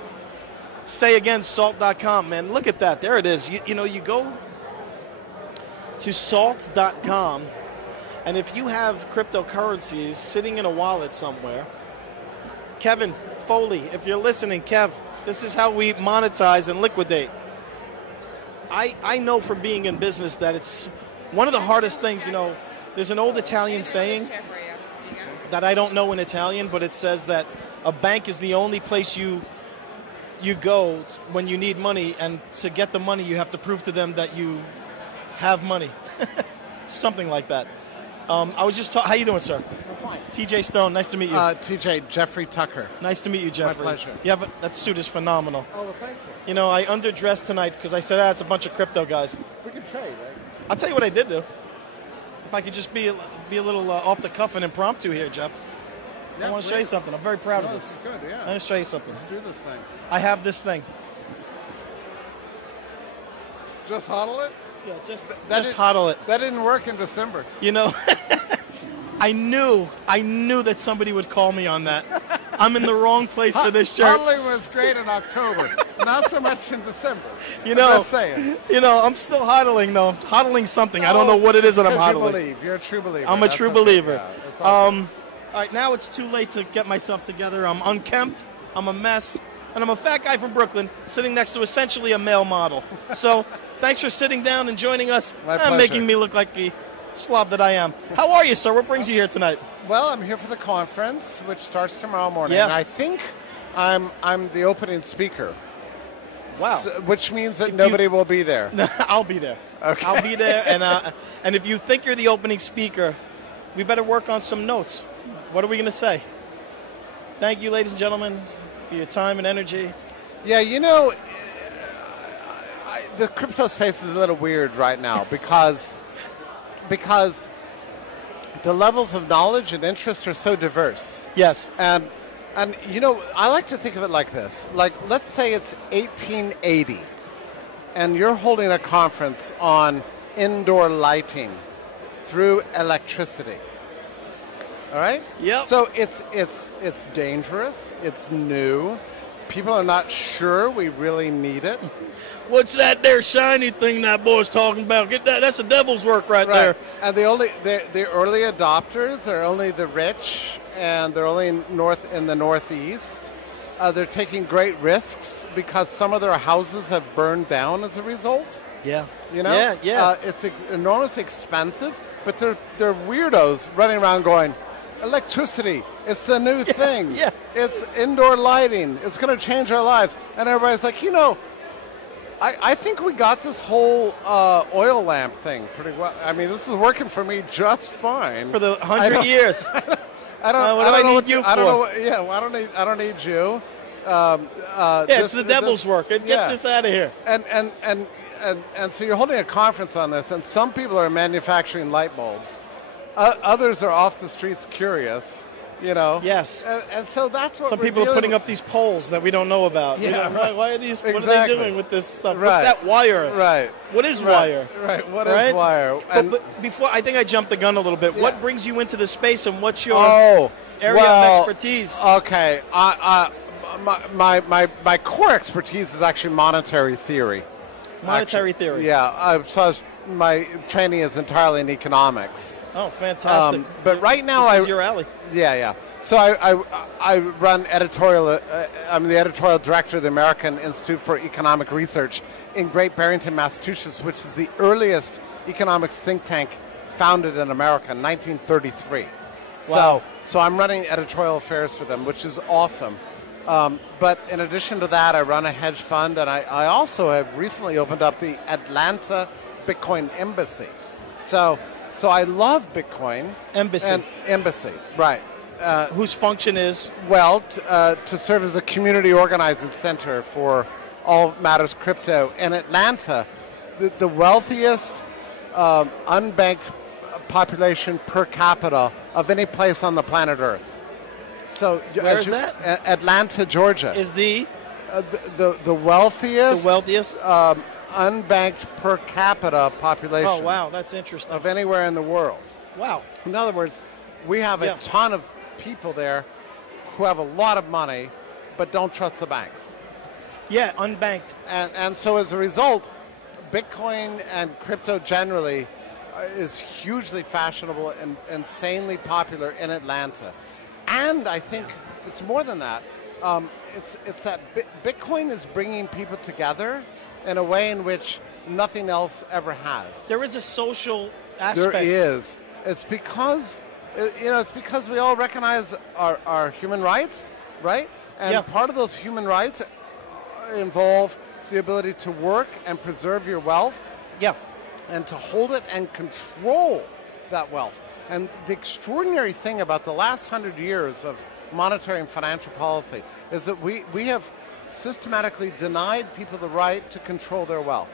say again, salt.com, man. Look at that. There it is. You go to salt.com, and if you have cryptocurrencies sitting in a wallet somewhere, Kevin Foley, if you're listening, Kev, this is how we monetize and liquidate. I know from being in business that it's one of the hardest things, there's an old Italian saying, that I don't know in Italian, but it says that a bank is the only place you go when you need money, and to get the money you have to prove to them that you have money. Something like that. I was just how you doing, sir? I'm fine. TJ Stone, nice to meet you. TJ, Jeffrey Tucker. Nice to meet you, Jeffrey. My pleasure. Yeah, that suit is phenomenal. Oh, well, thank you. You know, I underdressed tonight because I said, it's a bunch of crypto guys. We can trade, right? I'll tell you what I did do. If I could just be a little off the cuff and impromptu here, Jeff. Yeah, I want to show you something. I'm very proud of this. This is good, yeah. I'm going to show you something. Let's do this thing. I have this thing. Just hodl it? Yeah, just That hodl it. That didn't work in December. You know, I knew that somebody would call me on that. I'm in the wrong place for this shirt. Hodling was great in October, not so much in December. You know, I'm just saying. You know, I'm still hodling though. Hodling something. I don't know what it is that I'm hodling. You believe. You're a true believer. I'm a That's true okay. believer. Yeah, it's all good. All right, now it's too late to get myself together. I'm unkempt. I'm a mess. And I'm a fat guy from Brooklyn sitting next to essentially a male model. So thanks for sitting down and joining us and making me look like the slob that I am. How are you, sir? What brings you here tonight? Well, I'm here for the conference, which starts tomorrow morning. Yeah. And I think I'm the opening speaker. Wow. Which means that nobody will be there. I'll be there. Okay. I'll be there. And if you think you're the opening speaker, we better work on some notes. What are we going to say? Thank you, ladies and gentlemen, for your time and energy. Yeah, you know, the crypto space is a little weird right now because the levels of knowledge and interest are so diverse. Yes. And you know, I like to think of it like this. Like, let's say it's 1880, and you're holding a conference on indoor lighting through electricity. All right? Yep. So it's dangerous. It's new. People are not sure we really need it. What's that there shiny thing that boy's talking about? Get that. That's the devil's work right there. And the early adopters are only the rich, and they're only in the Northeast. They're taking great risks because some of their houses have burned down as a result. Yeah. You know? Yeah. It's enormously expensive, but they're weirdos running around going, electricity, it's the new thing. Yeah. It's indoor lighting. It's going to change our lives. And everybody's like, you know, I think we got this whole oil lamp thing pretty well. I mean, this is working for me just fine. For the 100 years. I don't need you. It's the devil's work. Get this out of here. And so you're holding a conference on this, and some people are manufacturing light bulbs. Others are off the streets curious, you know. Yes. And so that's what some people are putting up these poles that we don't know about. Yeah. You know, why are these? Exactly. What are they doing with this stuff? Right. What's that wire? Right. What is wire? Right. What is wire? But before, I think I jumped the gun a little bit. Yeah. What brings you into this space, and what's your area of expertise? Okay. My core expertise is actually monetary theory. Monetary theory. Yeah. My training is entirely in economics. Oh, fantastic! But right now, this is your alley. Yeah. So I run editorial. I'm the editorial director of the American Institute for Economic Research in Great Barrington, Massachusetts, which is the earliest economics think tank founded in America in 1933. Wow. So I'm running editorial affairs for them, which is awesome. But in addition to that, I run a hedge fund, and I also have recently opened up the Atlanta Bitcoin Embassy. So I love Bitcoin. Embassy, right. Whose function is? Well, to serve as a community organizing center for all matters crypto. In Atlanta, the wealthiest unbanked population per capita of any place on the planet Earth. So where is that? Atlanta, Georgia. Is the wealthiest? The wealthiest? Unbanked per capita population. Oh, wow, that's interesting. Of anywhere in the world. Wow. In other words, we have a ton of people there who have a lot of money but don't trust the banks. Yeah, unbanked. And so as a result, Bitcoin and crypto generally is hugely fashionable and insanely popular in Atlanta. And I think it's more than that. It's that Bitcoin is bringing people together in a way in which nothing else ever has. There is a social aspect. There is. It's because It's because we all recognize our human rights, right? And Yeah. part of those human rights involve the ability to work and preserve your wealth Yeah. and to hold it and control that wealth. And the extraordinary thing about the last 100 years of monetary and financial policy is that we have systematically denied people the right to control their wealth.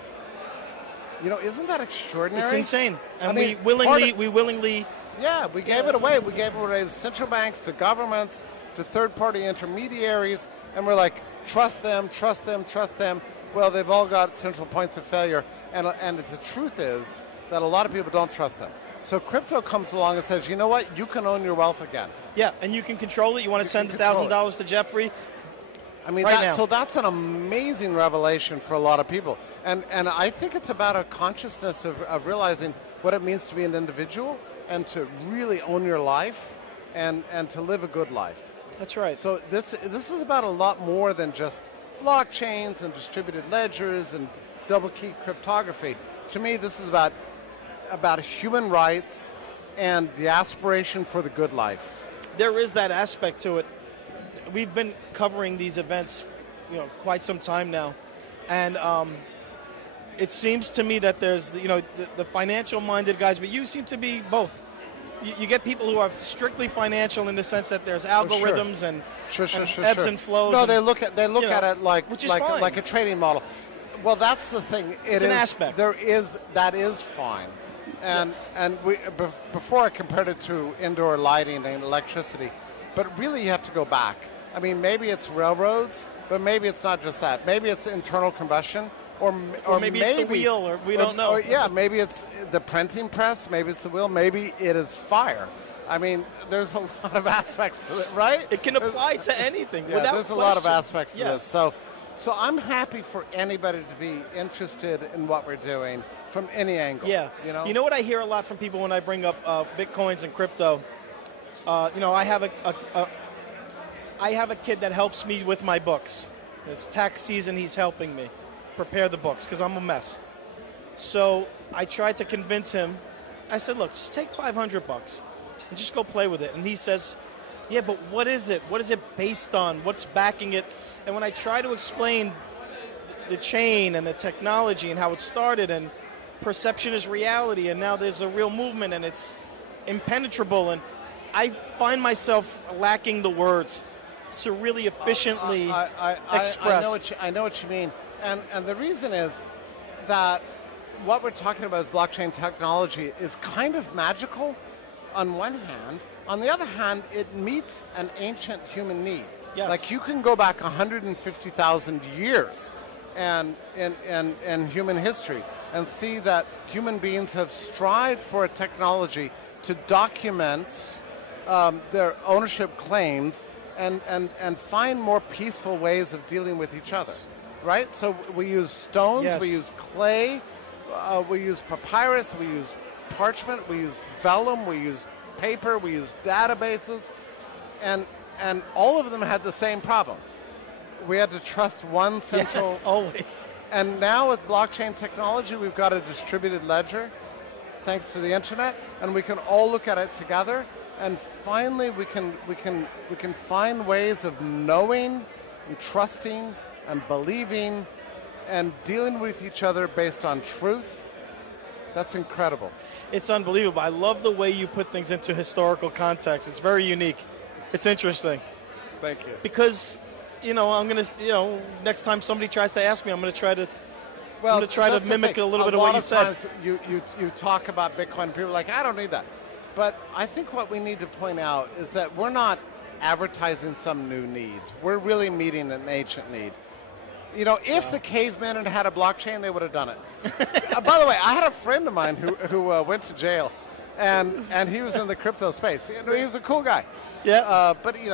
Isn't that extraordinary? It's insane. And I mean, we willingly Yeah, we gave it away. We gave it away to central banks, to governments, to third-party intermediaries, and we're like, trust them, trust them, trust them. Well, they've all got central points of failure, and the truth is that a lot of people don't trust them. So crypto comes along and says, you know what? You can own your wealth again. Yeah, and you can control it. You want to send can control $1,000 to Jeffrey? I mean, Right now. so that's an amazing revelation for a lot of people. And I think it's about a consciousness of realizing what it means to be an individual and to really own your life and to live a good life. That's right. So this is about a lot more than just blockchains and distributed ledgers and double key cryptography. To me, this is about human rights and the aspiration for the good life. There is that aspect to it. We've been covering these events, quite some time now, and it seems to me that there's, the financial-minded guys, but you seem to be both. You get people who are strictly financial in the sense that there's algorithms and ebbs and flows. No, and, they look at it which is fine. like a trading model. Well, that's the thing. It's an aspect. That is fine, and before I compared it to indoor lighting and electricity, but really you have to go back. I mean, maybe it's railroads, but maybe it's not just that. Maybe it's internal combustion, or maybe it's the wheel, or we don't know. Or, maybe it's the printing press, maybe it's the wheel, maybe it is fire. I mean, there's a lot of aspects to it, right? It can apply to anything. Yeah, without there's question. a lot of aspects to Yeah. this. So I'm happy for anybody to be interested in what we're doing from any angle. Yeah. You know? You know what I hear a lot from people when I bring up Bitcoins and crypto? I have a kid that helps me with my books. It's tax season. He's helping me prepare the books because I'm a mess. So I tried to convince him. I said, look, just take $500 and just go play with it. And he says, yeah, but what is it? What is it based on? What's backing it? And when I try to explain the chain and the technology and how it started and perception is reality and now there's a real movement and it's impenetrable, and I find lacking the words to really efficiently express. I know what you mean. And the reason is that what we're talking about is blockchain technology is kind of magical on one hand. On the other hand, it meets an ancient human need. Yes. Like you can go back 150,000 years and in human history and see that human beings have strived for a technology to document their ownership claims and find more peaceful ways of dealing with each other, right? So we use stones, Yes. we use clay, we use papyrus, we use parchment, we use vellum, we use paper, we use databases, and all of them had the same problem. We had to trust one central... always. And now with blockchain technology, we've got a distributed ledger, thanks to the internet, and we can all look at it together. And finally, we can find ways of knowing and trusting and believing and dealing with each other based on truth. That's incredible. It's unbelievable. I love the way you put things into historical context. It's very unique. It's interesting. Thank you. Because, I'm going to, next time somebody tries to ask me, I'm going to try to that's the mimic thing. a little bit of what you said. A lot of times you talk about Bitcoin, and people are like, I don't need that. But I think what we need to point out is that we're not advertising some new need. We're really meeting an ancient need. If the cavemen had had a blockchain, they would have done it. By the way, I had a friend of mine who went to jail, and he was in the crypto space. He was a cool guy. Yeah. But you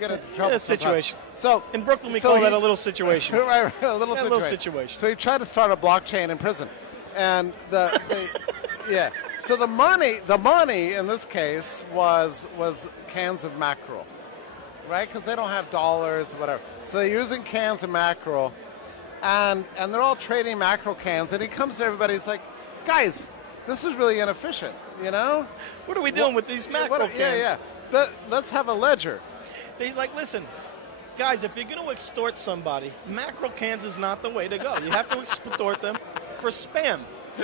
get into trouble. A situation. So in Brooklyn, we call that a little situation. Right, a little situation. Little situation. So he tried to start a blockchain in prison, and yeah. So the money in this case was cans of mackerel, right? Because they don't have dollars, whatever. So they're using cans of mackerel, and they're all trading mackerel cans. And he comes to everybody. He's like, guys, this is really inefficient, you know? What are we doing with these macro cans? Let's have a ledger. He's like, listen, guys, if you're going to extort somebody, macro cans is not the way to go. You have to extort them for spam.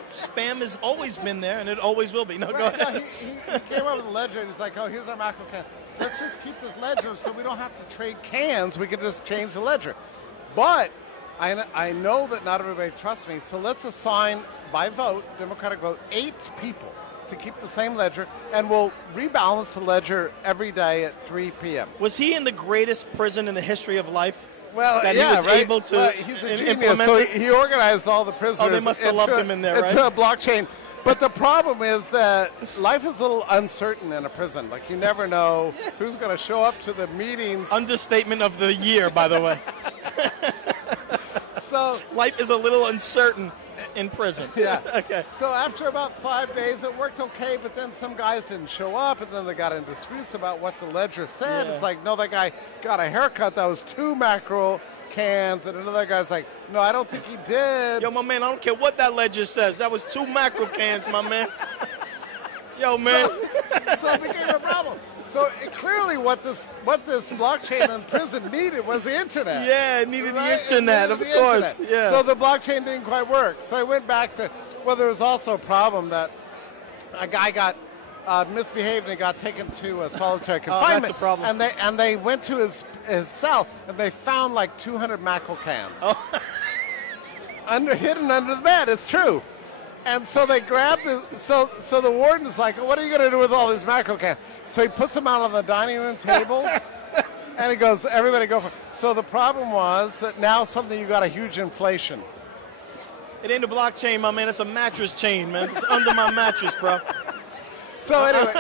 Spam has always been there, and it always will be. No, go ahead. No, he came up with a ledger, and he's like, oh, here's our macro can. Let's just keep this ledger so we don't have to trade cans. We can just change the ledger. But I know that not everybody trusts me, so let's assign, by vote, Democratic vote, 8 people to keep the same ledger, and we'll rebalance the ledger every day at 3 p.m. Was he in the greatest prison in the history of life? Well, that yeah, he was right? able to he's a genius, implement so this? he organized all the prisoners Oh, they must have loved him in there, into right? a blockchain. But the problem is that life is a little uncertain in a prison. Like, you never know who's going to show up to the meetings. Understatement of the year, by the way. So life is a little uncertain in prison. Yeah. Okay. So after about 5 days, it worked okay, but then some guys didn't show up, and then they got in disputes about what the ledger said. Yeah. It's like, no, that guy got a haircut that was 2 macro cans, and another guy's like, no, I don't think he did. Yo, my man, I don't care what that ledger says. That was 2 macro cans, my man. Yo, man. So it became a problem. So clearly what this blockchain in prison needed was the internet. Yeah, it needed Right? the internet, It of needed the course. internet. Yeah. So the blockchain didn't quite work. So I went back to, well, there was also a problem that a guy got misbehaved and got taken to a solitary confinement. that's a problem. And they went to his cell and they found like 200 macro cans. Hidden under the bed. It's true. And so they grabbed so the warden's like, what are you going to do with all these macro cans? So he puts them out on the dining room table, and he goes, everybody go for it. So the problem was that now suddenly you got a huge inflation. It ain't a blockchain, my man. It's a mattress chain, man. It's under my mattress, bro. So anyway,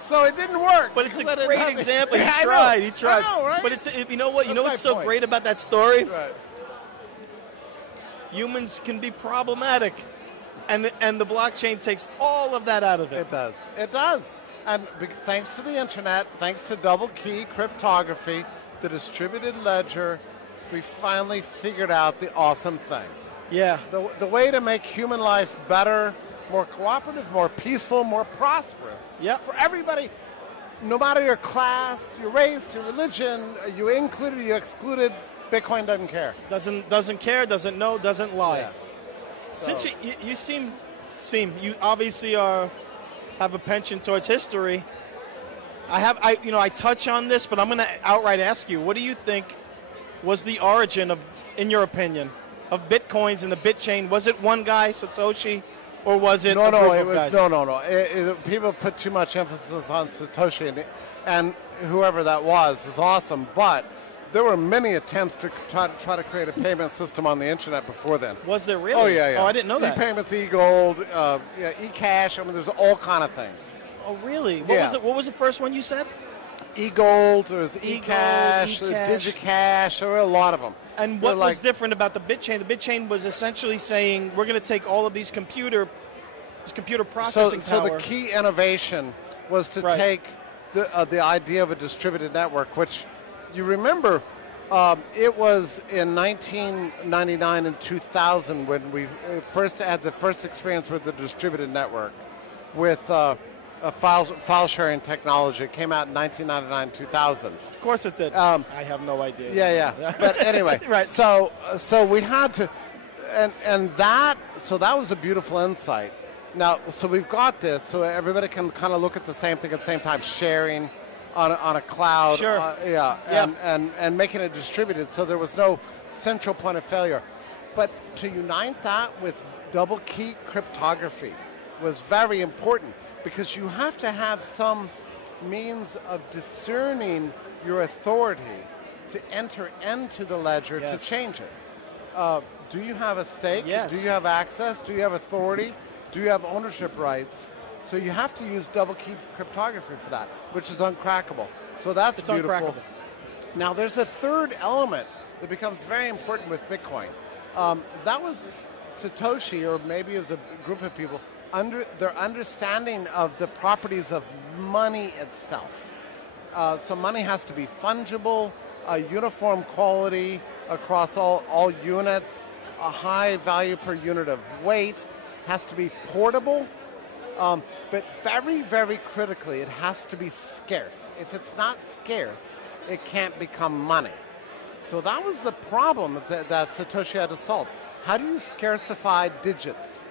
so it didn't work. But it's a But it great happened. example. Yeah, He I know. tried. He tried. I know, right? But you know what? You know That's what's my so point. great about that story? Right. Humans can be problematic, and the blockchain takes all of that out of it. It does. It does. And thanks to the internet, thanks to double key cryptography, the distributed ledger, we finally figured out the awesome thing. Yeah. The way to make human life better, more cooperative, more peaceful, more prosperous. Yeah. For everybody, no matter your class, your race, your religion, you included, you excluded, Bitcoin doesn't care. Doesn't care, doesn't know, doesn't lie. Yeah. Since you seem you obviously have a penchant towards history. I touch on this, but I'm going to outright ask you, what do you think was the origin of, in your opinion, of Bitcoins and the BitChain? Was it one guy, Satoshi, or was it a group of guys? No. People put too much emphasis on Satoshi, and whoever that was is awesome, but there were many attempts to try to create a payment system on the internet before then. Was there really? Oh, yeah. Oh, I didn't know that. E-payments, e-gold, e-cash. I mean, there's all kind of things. Oh, really? Yeah. What was the first one you said? E-gold, there's e-cash, e-cash. DigiCash. There were a lot of them. And what was different about the BitChain? The BitChain was essentially saying, we're going to take all of these computer processing So power. the key innovation was to take the idea of a distributed network, which you remember it was in 1999 and 2000 when we first had the first experience with the distributed network with a file sharing technology. It came out in 1999-2000. Of course it did. I have no idea. Yeah. But anyway, right. So we had to, and that was a beautiful insight. Now, so we've got this, so everybody can kind of look at the same thing at the same time, sharing on a cloud. Sure. And making it distributed, so there was no central point of failure. But to unite that with double key cryptography was very important, because you have to have some means of discerning your authority to enter into the ledger to change it. Do you have a stake? Yes. Do you have access? Do you have authority? Do you have ownership rights? So you have to use double key cryptography for that, which is uncrackable. So it's beautiful. Uncrackable. Now there's a third element that becomes very important with Bitcoin. That was Satoshi, or maybe it was a group of people, their understanding of the properties of money itself. So money has to be fungible, uniform quality across all units, a high value per unit of weight, has to be portable, but very, very critically, it has to be scarce. If it's not scarce, it can't become money. So that was the problem that Satoshi had to solve. How do you scarcify digits?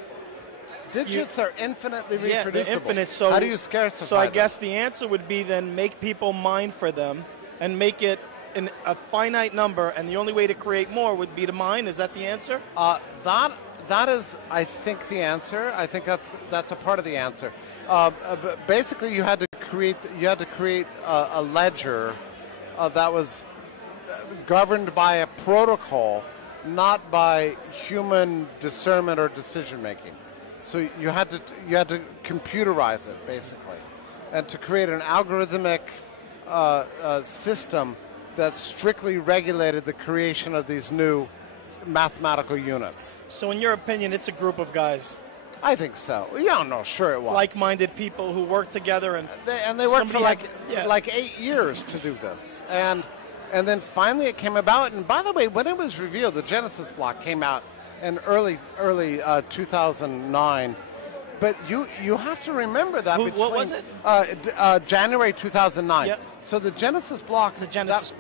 Digits are infinitely reproducible. They're infinite. So how do you scarcify So I them? guess the answer would be then make people mine for them and make it a finite number, and the only way to create more would be to mine. Is that the answer? That is, I think, the answer. I think that's a part of the answer. Basically, you had to create a ledger that was governed by a protocol, not by human discernment or decision making. So you had to computerize it basically, and to create an algorithmic system that strictly regulated the creation of these new mathematical units. So in your opinion, it's a group of guys, I think so. Yeah, no, sure it was. like-minded people who work together, and they worked for somebody like 8 years to do this, and then finally it came about. And by the way, when it was revealed, the Genesis block came out in early 2009. But you have to remember that what was it? January 2009. Yep. So the Genesis block. block,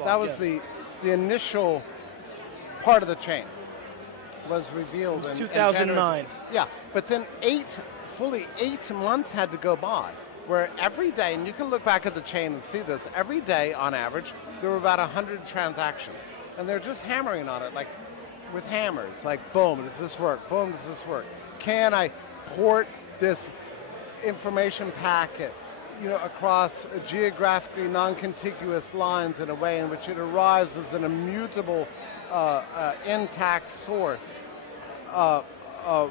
That was the initial part of the chain. Was revealed It was in 2009. Yeah, but then fully 8 months had to go by, where every day, and you can look back at the chain and see this, every day on average, there were about 100 transactions. And they're just hammering on it, like with hammers, like boom, does this work? Boom, does this work? Can I port this information packet, across geographically non-contiguous lines in a way in which it arrives as an immutable, intact source,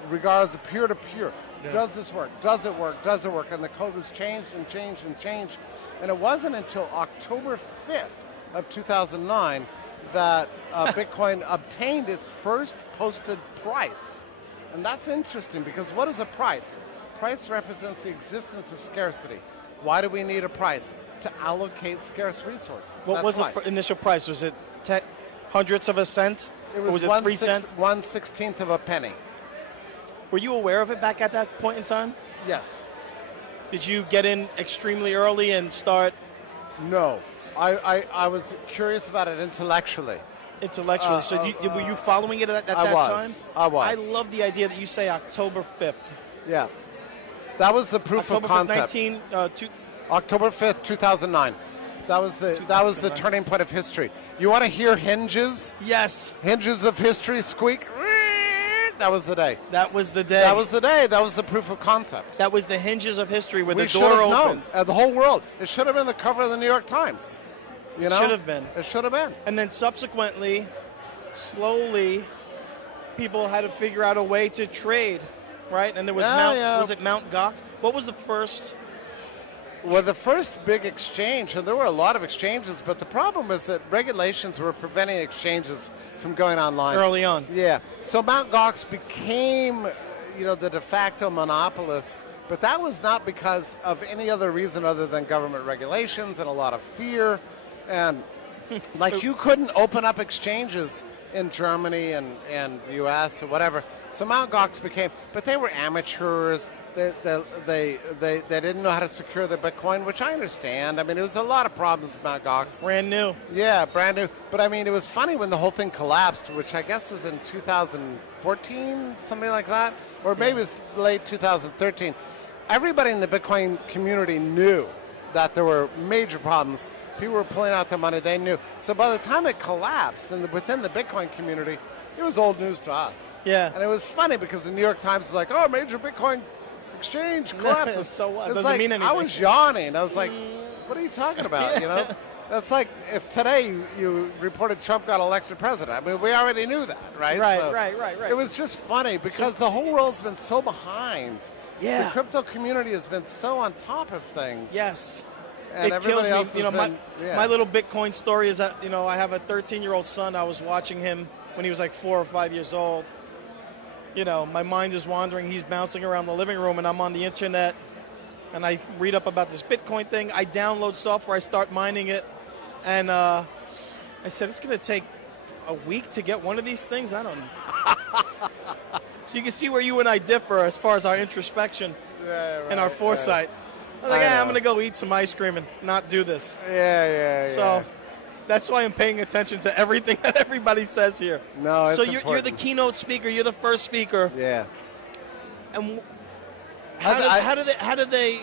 regardless of peer-to-peer. Yeah. Does this work? Does it work? Does it work? And the code was changed and changed and changed. And it wasn't until October 5th of 2009 that Bitcoin obtained its first posted price. And that's interesting, because what is a price? Price represents the existence of scarcity. Why do we need a price? To allocate scarce resources. What was the initial price? Was it hundredths of a cent? It or was, it 3 cents? 1/16th of a penny. Were you aware of it back at that point in time? Yes. Did you get in extremely early and start? No. I was curious about it intellectually. Intellectually. So were you following it at that time? I was. I love the idea that you say October 5th. Yeah. That was the proof of concept. October 5th, 2009. That was the turning point of history. You want to hear hinges? Yes. Hinges of history squeak? That was the day. That was the day. That was the day. That was the proof of concept. That was the hinges of history where we the door opened. The whole world. It should have been the cover of the New York Times. It should have been. It should have been. And then subsequently, slowly, people had to figure out a way to trade, right? And there was was it Mt. Gox? What was the first? Well, the first big exchange, and there were a lot of exchanges, but the problem was that regulations were preventing exchanges from going online. Early on. Yeah. So Mt. Gox became, the de facto monopolist, but that was not because of any other reason other than government regulations and a lot of fear. And you couldn't open up exchanges in Germany and the U.S. or whatever. So Mt. Gox became, but they were amateurs. They didn't know how to secure their Bitcoin, which I understand. I mean, it was a lot of problems with Mt. Gox. Brand new. Yeah, brand new. But I mean, it was funny when the whole thing collapsed, which I guess was in 2014, something like that, or maybe it was late 2013. Everybody in the Bitcoin community knew that there were major problems. People were pulling out their money. They knew. So by the time it collapsed, and within the Bitcoin community, it was old news to us. Yeah. And it was funny because the New York Times was like, "Oh, major Bitcoin exchange collapses." So what? It's Doesn't mean anything. I was yawning. I was like, "What are you talking about?" That's like if today you reported Trump got elected president. I mean, we already knew that, right? Right. It was just funny because the whole world's been so behind. Yeah. The crypto community has been so on top of things. Yes. And it kills me. My little Bitcoin story is that, I have a 13-year-old son. I was watching him when he was like 4 or 5 years old. My mind is wandering. He's bouncing around the living room, and I'm on the internet, and I read up about this Bitcoin thing. I download software. I start mining it, and I said, it's going to take a week to get one of these things? I don't know. So you can see where you and I differ as far as our introspection and our foresight. I was like, I'm going to go eat some ice cream and not do this. So that's why I'm paying attention to everything that everybody says here. No, it's so you're the keynote speaker. You're the first speaker. Yeah. And how do they?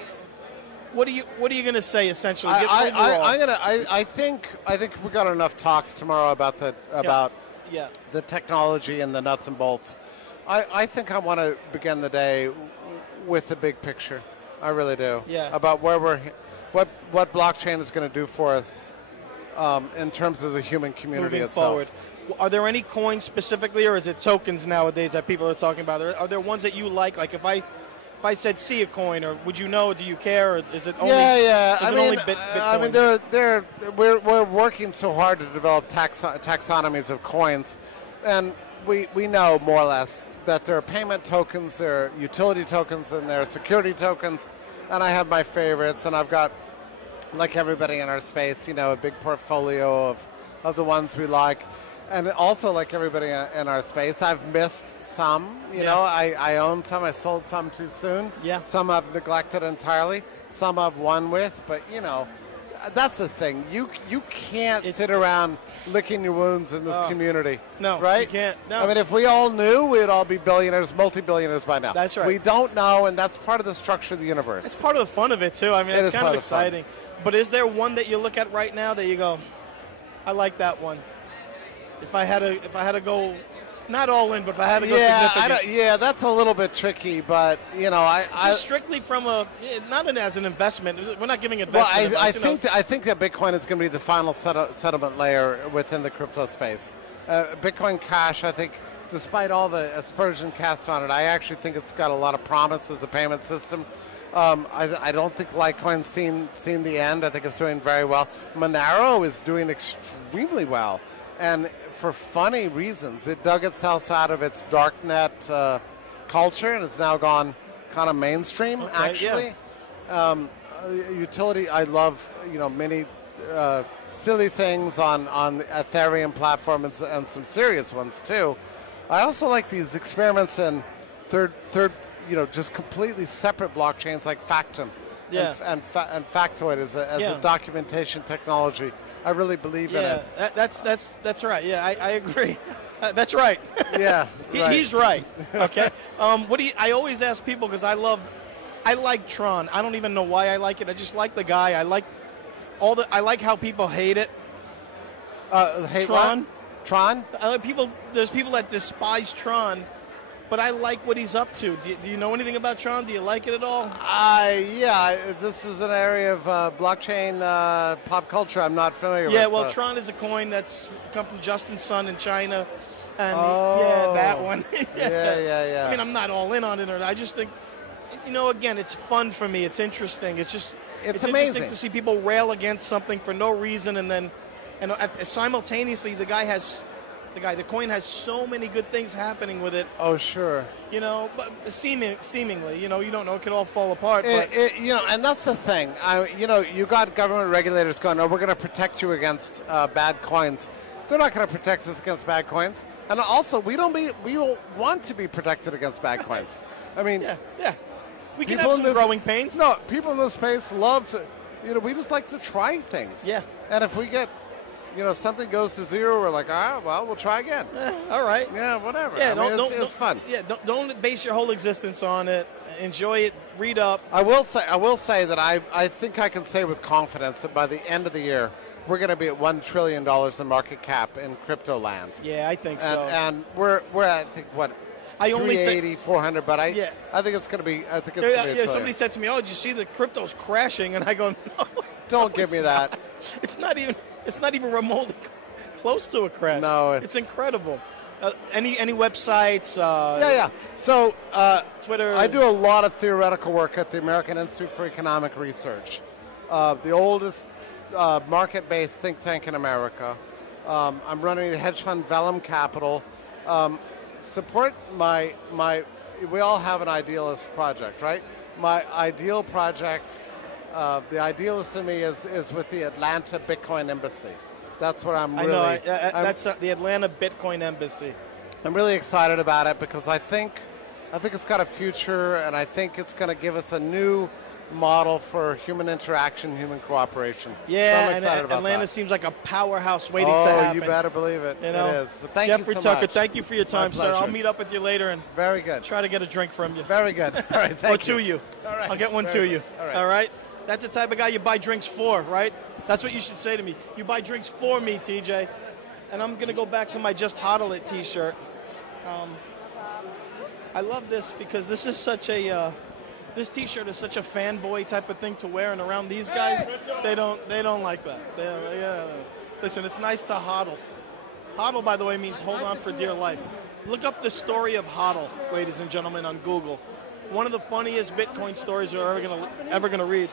What are you going to say essentially? I think we got enough talks tomorrow about the technology and the nuts and bolts. I think I want to begin the day with the big picture. I really do. Yeah. About what blockchain is going to do for us in terms of the human community moving itself. forward. Are there any coins specifically, or is it tokens nowadays that people are talking about? Are there ones that you like? Like if I said see a coin, or would you know? Do you care, or is it only? Bitcoin? We're working so hard to develop taxonomies of coins, and we know more or less that there are payment tokens, there are utility tokens, and there are security tokens, and I have my favorites, and I've got, like everybody in our space, a big portfolio of the ones we like. And also, like everybody in our space, I've missed some. I own some. I sold some too soon. Yeah. Some I've neglected entirely. Some I've won with. But, that's the thing. You can't sit around licking your wounds in this community. No, right? You can't. No. I mean, if we all knew, we'd all be billionaires, multi-billionaires by now. That's right. We don't know, and that's part of the structure of the universe. It's part of the fun of it, too. I mean, it's kind of exciting. But is there one that you look at right now that you go, I like that one? If I had to go, not all in, but if I had to go significant. That's a little bit tricky, but just strictly from not as an investment. We're not giving investment. Well, I think that Bitcoin is going to be the final settlement layer within the crypto space. Bitcoin Cash, I think, despite all the aspersion cast on it, I actually think it's got a lot of promise as a payment system. I don't think Litecoin's seen the end. I think it's doing very well. Monero is doing extremely well. And for funny reasons, it dug itself out of its darknet culture and has now gone kind of mainstream. Okay, actually, utility. I love many silly things on Ethereum platform and some serious ones too. I also like these experiments in third just completely separate blockchains like Factom. Yeah. And Factoid as a documentation technology. I really believe in it. That's right. Yeah, I agree. That's right. Yeah, right. He's right. Okay. I always ask people because I like Tron. I don't even know why I like it. I just like the guy. I like how people hate it. Hate Tron. What? Tron. There's people that despise Tron. But I like what he's up to. Do you know anything about Tron? Do you like it at all? This is an area of blockchain pop culture I'm not familiar with. Yeah, well, Tron is a coin that's come from Justin Sun in China. And that one. Yeah. I mean, I'm not all in on it. I just think, again, it's fun for me. It's interesting. It's amazing interesting to see people rail against something for no reason, and then, simultaneously, the coin has so many good things happening with it. Oh, sure. But seemingly, you don't know. It could all fall apart. And that's the thing. You got government regulators going, we're going to protect you against bad coins. They're not going to protect us against bad coins. And also, we don't want to be protected against bad coins. I mean, yeah. We can have some growing pains. No, people in this space love to, we just like to try things. Yeah. And if we get something goes to zero, we're like, we'll try again. All right. Yeah, whatever. Yeah, it's fun. Yeah, don't base your whole existence on it. Enjoy it. Read up. I will say that I think I can say with confidence that by the end of the year, we're going to be at $1 trillion in market cap in crypto land. Yeah, I think so. And we're I think what. I only 380, 400, but I think it's going to be. I think it's going to be. Yeah, somebody said to me, "Oh, did you see the crypto's crashing?" And I go, "No, don't give me that. It's not even remotely close to a crash. No, it's incredible. Any websites? So Twitter. I do a lot of theoretical work at the American Institute for Economic Research, the oldest market-based think tank in America. I'm running the hedge fund Vellum Capital. Support my. We all have an idealist project, right? My ideal project. The idealist in me is with the Atlanta Bitcoin Embassy. That's what I'm really... I know, that's the Atlanta Bitcoin Embassy. I'm really excited about it because I think I think it's got a future, and I think it's going to give us a new model for human interaction, human cooperation. Yeah, so I'm excited and about Atlanta that. seems like a powerhouse waiting to Oh, happen. you better believe it. You know? It is. But thank Jeffrey you so Tucker, much. thank you for your time, sir. I'll pleasure. meet up with you later and Very good. try to get a drink from you. Very good. All right, thank Or to you. All right. I'll get one Very to good. you. All right. All right? That's the type of guy you buy drinks for, right? That's what you should say to me. You buy drinks for me, TJ. And I'm going to go back to my Just Hodl It t-shirt. I love this because this is such a... this t-shirt is such a fanboy type of thing to wear, and around these guys, they don't like that. Listen, it's nice to hodl. Hodl, by the way, means hold on for dear life. Look up the story of hodl, ladies and gentlemen, on Google. One of the funniest Bitcoin stories you're ever gonna read.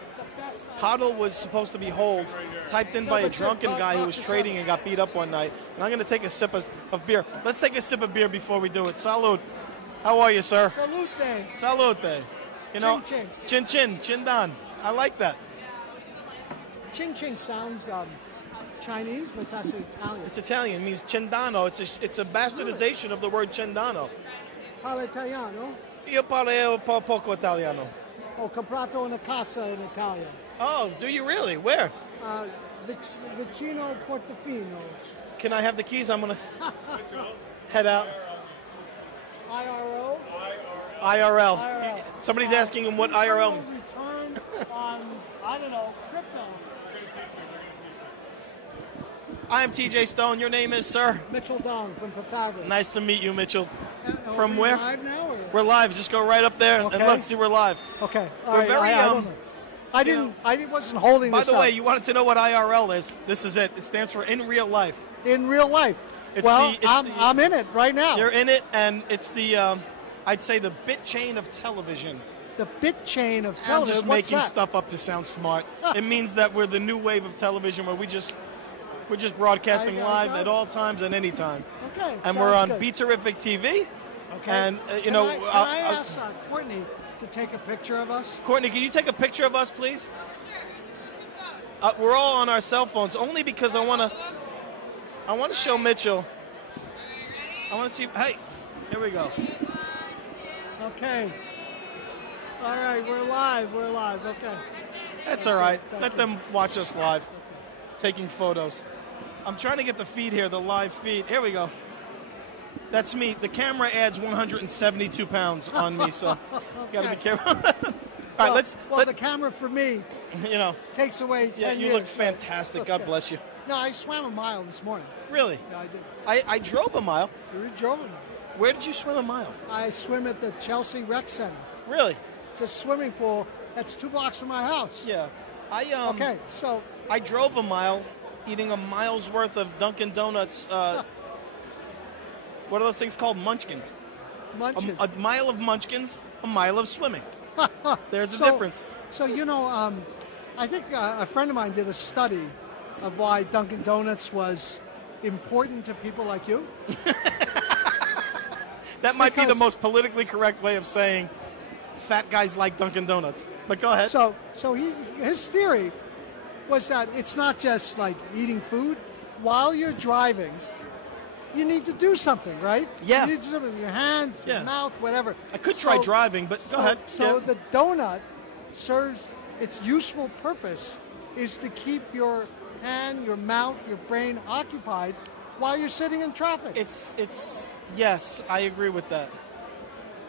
Hodl was supposed to be hold, typed in by a drunken guy who was trading and got beat up one night. And I'm gonna take a sip of beer. Let's take a sip of beer before we do it. Salud. How are you, sir? Salute. Salute. You know, Chin chin chin, chin dan. I like that. Ching ching sounds Chinese, but it's actually Italian. It's Italian. It means cendano. It's a bastardization of the word cendano. Parla italiano? Io parlo poco italiano. Ho comprato una casa in Italian. Oh, do you really? Where? Vicino Portofino. Can I have the keys? I'm gonna head out. IRO? IRL. IRL. Somebody's asking him what IRL. Return on, I don't know, crypto. I am TJ Stone. Your name is, sir? Mitchell Dong from Pythagoras. Nice to meet you, Mitchell. From Are we where? live now, or? We're live. Just go right up there Okay. and look. See, we're live. Okay. All We're right. very, I don't know. I wasn't holding By this the up. way, you wanted to know what IRL is. This is it. It stands for in real life. In real life. It's well, the- I'm in it right now. You're in it, and it's the, I'd say, the bit chain of television. The bit chain of I'm television. just What's making that? stuff up to sound smart. It means that we're the new wave of television where we're just broadcasting live at all times and any time. Okay. And we're sounds on good. Be Terrific TV. Okay. And, Can I ask Courtney to take a picture of us? Courtney, can you take a picture of us, please? We're all on our cell phones, only because I want to show Mitchell. I want to see. Hey, here we go. Okay. All right, we're live. We're live. Okay. That's all right. Thank Let you. them watch us live, taking photos. I'm trying to get the feed here, the live feed. Here we go. That's me. The camera adds 172 pounds on me, so got to be careful. All right, let's. Well, the camera for me You know, takes away 10 yeah, you years. look fantastic. Okay. God bless you. No, I swam a mile this morning. Really? Yeah, I did. I drove a mile. You drove it. Where did you swim a mile? I swim at the Chelsea Rec Center. Really? It's a swimming pool that's 2 blocks from my house. Yeah. Okay, so I drove a mile, eating a mile's worth of Dunkin' Donuts. What are those things called? Munchkins. Munchkins. A mile of Munchkins, a mile of swimming. There's a So- difference. So, I think a friend of mine did a study of why Dunkin' Donuts was important to people like you. That might be the because- most politically correct way of saying fat guys like Dunkin' Donuts. But go ahead. So his theory was that it's not just like eating food. While you're driving, you need to do something, right? Yeah. You need to do something with your hands, Yeah. your mouth, whatever. I could try driving, but go ahead. So Yeah. the donut serves its useful purpose is to keep your hand, your mouth, your brain occupied while you're sitting in traffic. It's yes, I agree with that.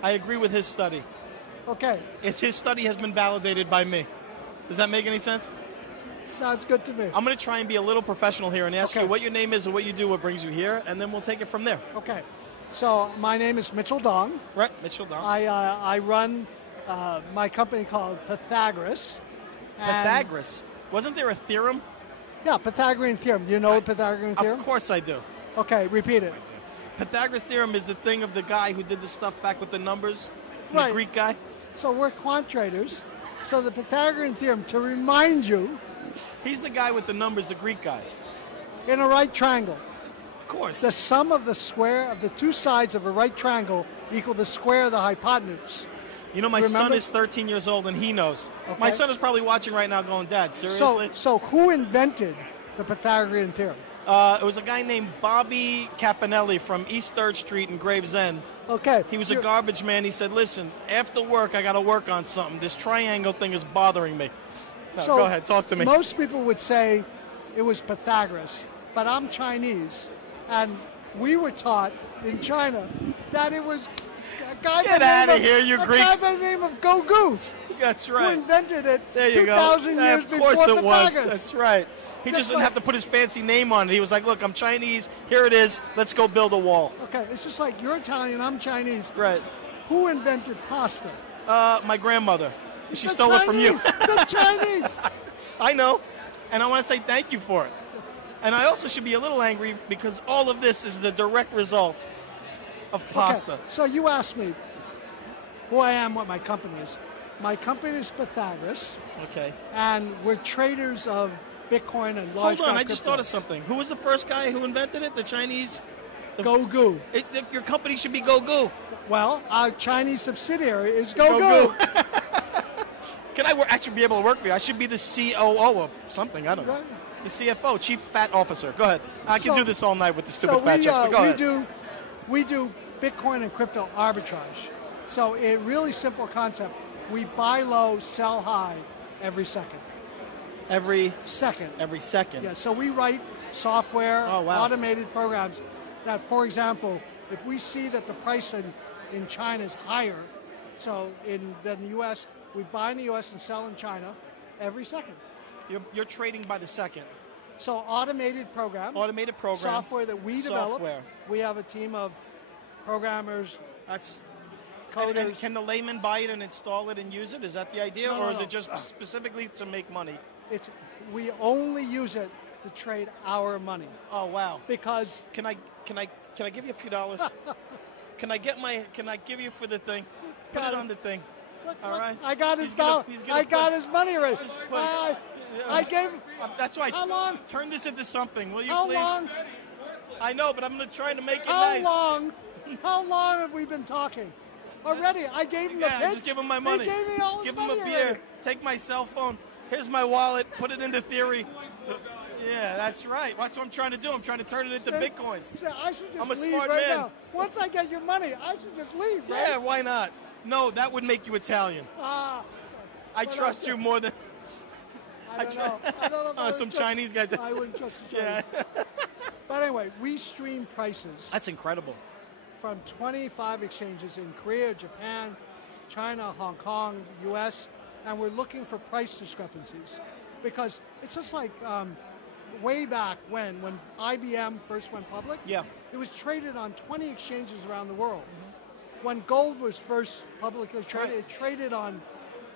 I agree with his study. Okay, His study has been validated by me. Does that make any sense? sounds good to me. I'm going to try and be a little professional here and ask Okay. you what your name is and what you do, what brings you here, and then we'll take it from there. Okay, so my name is Mitchell Dong. Right, Mitchell Don. I run my company called Pythagoras. And- Pythagoras. Wasn't there a theorem? Yeah, Pythagorean theorem. You know the Pythagorean theorem? Of course I do. Okay, repeat it. Pythagoras theorem is the thing of the guy who did the stuff back with the numbers, the Right. Greek guy. So we're quant traders. So the Pythagorean theorem, to remind you, He's the guy with the numbers, the Greek guy. in a right triangle, Of course. the sum of the square of the two sides of a right triangle equal the square of the hypotenuse. You know, my son Remember? is 13 years old and he knows. Okay. My son is probably watching right now going, Dad, seriously? So who invented the Pythagorean theorem? It was a guy named Bobby Caponelli from East 3rd Street in Gravesend. Okay. He was a garbage man. He said, listen, after work, I got to work on something. This triangle thing is bothering me. No, So go ahead, talk to me. Most people would say it was Pythagoras, but I'm Chinese, and we were taught in China that it was a guy Get by the outta name here, of, you a Greeks. guy by the name of Gogu, That's who right. invented it There you go. 2,000 years Of before course it was. Pythagoras. That's right. He just didn't like- have to put his fancy name on it. He was like, look, I'm Chinese. Here it is. Let's go build a wall. Okay, it's just like you're Italian, I'm Chinese. Right. Who invented pasta? My grandmother. She The stole it from you. Chinese, The Chinese. I know. And I want to say thank you for it. And I also should be a little angry because all of this is the direct result of pasta. Okay, so you asked me who I am, what my company is. My company is Pythagoras, Okay. and we're traders of Bitcoin and large Hold on. cap I just crypto. thought of something. Who was the first guy who invented it? The Chinese? Gogu. Your company should be Gogu. Well, our Chinese subsidiary is Gogu. Can I actually be able to work for you? I should be the COO of something. I don't know. Right. The CFO, Chief Fat Officer. Go ahead. I can So- do this all night with the stupid So fat checks, but go ahead. we do Bitcoin and crypto arbitrage. So a really simple concept. We buy low, sell high every second. Every Second. second. Yeah, so we write software, Oh, wow. automated programs that, for example, if we see that the price in China is higher, than the U.S., we buy in the U.S. and sell in China every second. You're trading by the second. So automated program, Automated program. software that we develop. Software. We have a team of programmers, That's. coders. And can the layman buy it and install it and use it? Is that the idea, No, or no, is no. it just specifically to make money? We only use it to trade our money Oh wow! because Can I give you a few dollars? Can I give you for the thing? Put Got it it. on the thing. look, All look, right. I got his He's gonna- dollar. he's gonna I got put- his money raised. Just put- I gave. That's right. How long? Turn this into something, will you How please? long? I know, but I'm gonna try to make it How nice. long? How long have we been talking? Already, I gave him the Yeah, pitch. just give him my money. He gave me all his Give him money a beer. already. Take my cell phone. Here's my wallet. Put it into theory. Yeah, that's right. That's what I'm trying to do. I'm trying to turn it into Say- bitcoins. say, I should just I'm a leave smart right man. now. Once I get your money, I should just leave. Right? Yeah, why not? No, that would make you Italian. Ah, I but trust also- you more than. I don't know. I don't know. if I would Some trust- Chinese guys. I wouldn't trust the Yeah. Chinese. But anyway, we stream prices That's incredible. from 25 exchanges in Korea, Japan, China, Hong Kong, U.S., and we're looking for price discrepancies because it's just like way back when IBM first went public. Yeah. It was traded on 20 exchanges around the world. When gold was first publicly traded, Right. it traded on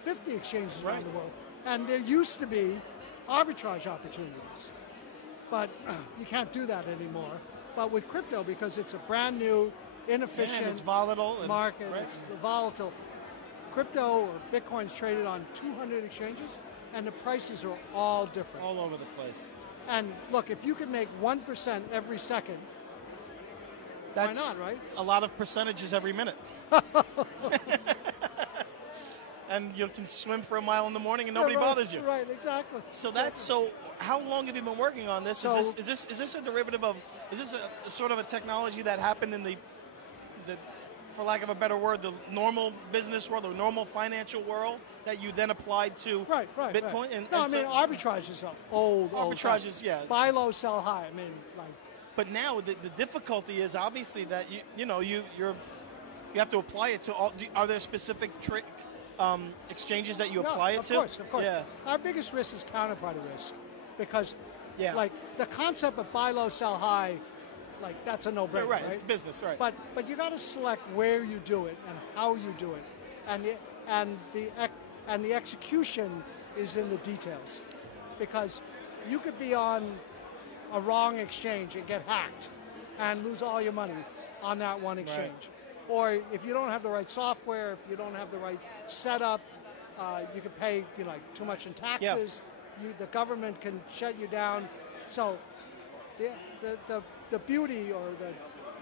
50 exchanges around Right. the world. And there used to be arbitrage opportunities. But you can't do that anymore. But with crypto, because it's a brand new, inefficient And it's volatile. And, market, right? it's volatile. Crypto or Bitcoin's traded on 200 exchanges, and the prices are all different. All over the place. And look, if you can make 1% every second, That's not, right? a lot of percentages every minute. And you can swim for a mile in the morning and nobody Yeah, right, bothers you. Right, exactly. So that's so. How long have you been working on this? So- Is this a derivative of? Is this a sort of a technology that happened in the, for lack of a better word, the normal business world, the normal financial world that you then applied to Right. Bitcoin? Right. And, No, and I mean, so- arbitrage is old. Arbitrage is, yeah. Buy low, sell high. I mean, like, But now the difficulty is obviously that you have to apply it to all. Are there specific exchanges that you apply it to? Of course. Yeah. Our biggest risk is counterparty risk because, Yeah. like, the concept of buy low, sell high, like, that's a no-brainer, Right. It's business, right? But you got to select where you do it and how you do it, and the execution is in the details, because you could be on a wrong exchange and get hacked and lose all your money on that one exchange. Or if you don't have the right software, if you don't have the right setup, you could pay like too much in taxes. The government can shut you down. So the beauty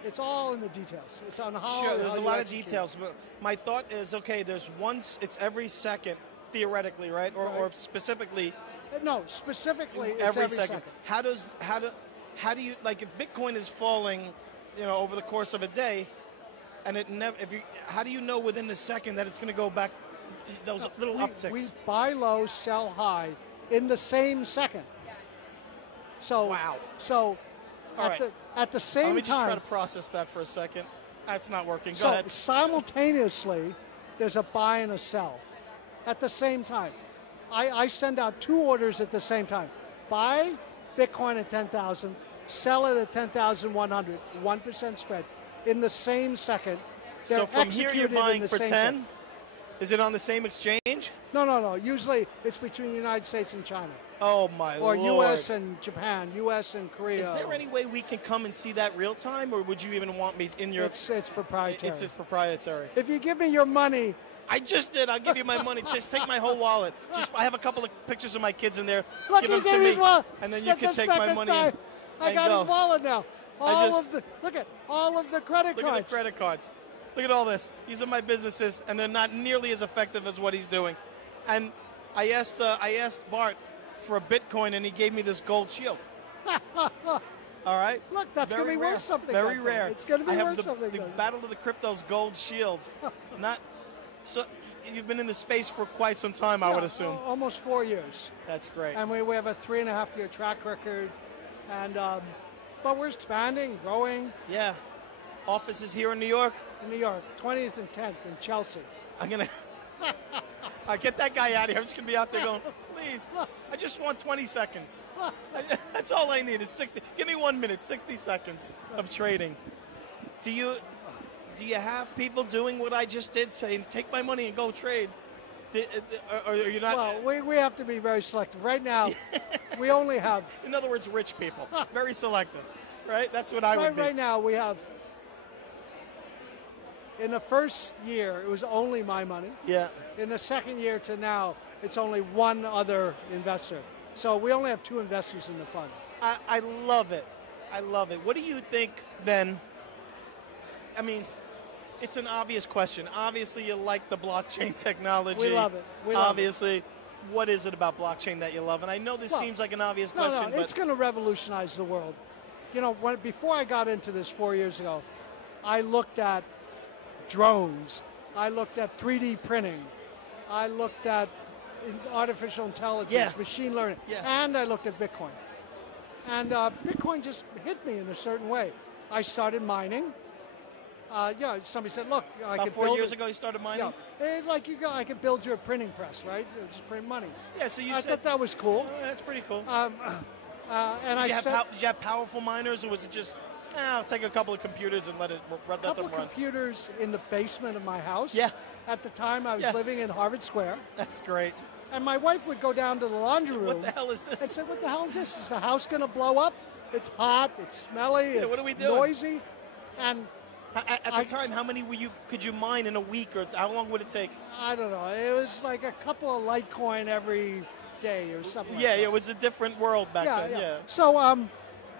it's all in the details. It's on how. Sure, there's how a you lot execute. of details, but my thought is, okay, it's every second, theoretically, right? Or Right. specifically No, specifically, it's every second. How how do you, like, if Bitcoin is falling, over the course of a day, and how do you know within the second that it's going to go back those little upticks? We buy low, sell high in the same second. So wow. So at the same time, let me just try to process that for a second. That's not working. Go so ahead. simultaneously, there's a buy and a sell at the same time. I send out 2 orders at the same time. Buy Bitcoin at 10,000, sell it at 10,100, 1% spread in the same second. They're So from here you're buying for 10? Second. Is it on the same exchange? No. Usually it's between the United States and China. Oh, my Or Lord. U.S. and Japan, U.S. and Korea. Is there any way we can come and see that real time, or would you even want me in your... It's proprietary. It's proprietary. If you give me your money... I just did. I'll give you my money. Just take my whole wallet. I have a couple of pictures of my kids in there. Look, give them to me, and then you can take my money and I got go. his wallet now. Look at all of the credit cards. Look at the credit cards. Look at all this. These are my businesses, and they're not nearly as effective as what he's doing. And I asked Bart for a Bitcoin, and he gave me this gold shield. All right. Look, that's going to be worth something. Very rare. It's going to be worth something. The Battle of the Cryptos gold shield. So you've been in the space for quite some time, I would assume. Almost 4 years. That's great. And we have a 3.5-year track record, and but we're expanding, growing. Yeah. Offices here in New York? In New York, 20th and 10th in Chelsea. I'm going to... get that guy out of here. I'm just going to be out there going, please, I just want 20 seconds. That's all I need is 60. Give me 1 minute, 60 seconds of trading. Do you have people doing what I just did, saying, take my money and go trade? Or are you not? Well, we have to be very selective. Right now, we only have... In other words, rich people. Very selective, right? That's what I would be. Right now, we have... In the first year, it was only my money. Yeah. In the second year to now, it's only one other investor. So we only have 2 investors in the fund. I love it. I love it. What do you think, then? I mean, it's an obvious question. Obviously, you like the blockchain technology. We love it. Obviously, what is it about blockchain that you love? And I know this seems like an obvious question. No, it's going to revolutionize the world. Before I got into this 4 years ago, I looked at drones. I looked at 3D printing. I looked at artificial intelligence, machine learning, and I looked at Bitcoin. And Bitcoin just hit me in a certain way. I started mining. Somebody said, look, I could 4 years ago you started mining? Yeah, I could build you a printing press, right? Just print money. Yeah, so I thought that was cool. That's pretty cool. And did you have powerful miners, or was it just, I'll take a couple of computers and let them run? A couple of computers in the basement of my house. Yeah. At the time, I was living in Harvard Square. That's great. And my wife would go down to the laundry room. What the hell is this? And say, what the hell is this? Is the house going to blow up? It's hot. It's smelly. It's what are we doing? Noisy. And at the time, how many could you mine in a week, or how long would it take? I don't know. It was like a couple of Litecoin every day or something like that. Yeah, it was a different world back then. Yeah. So,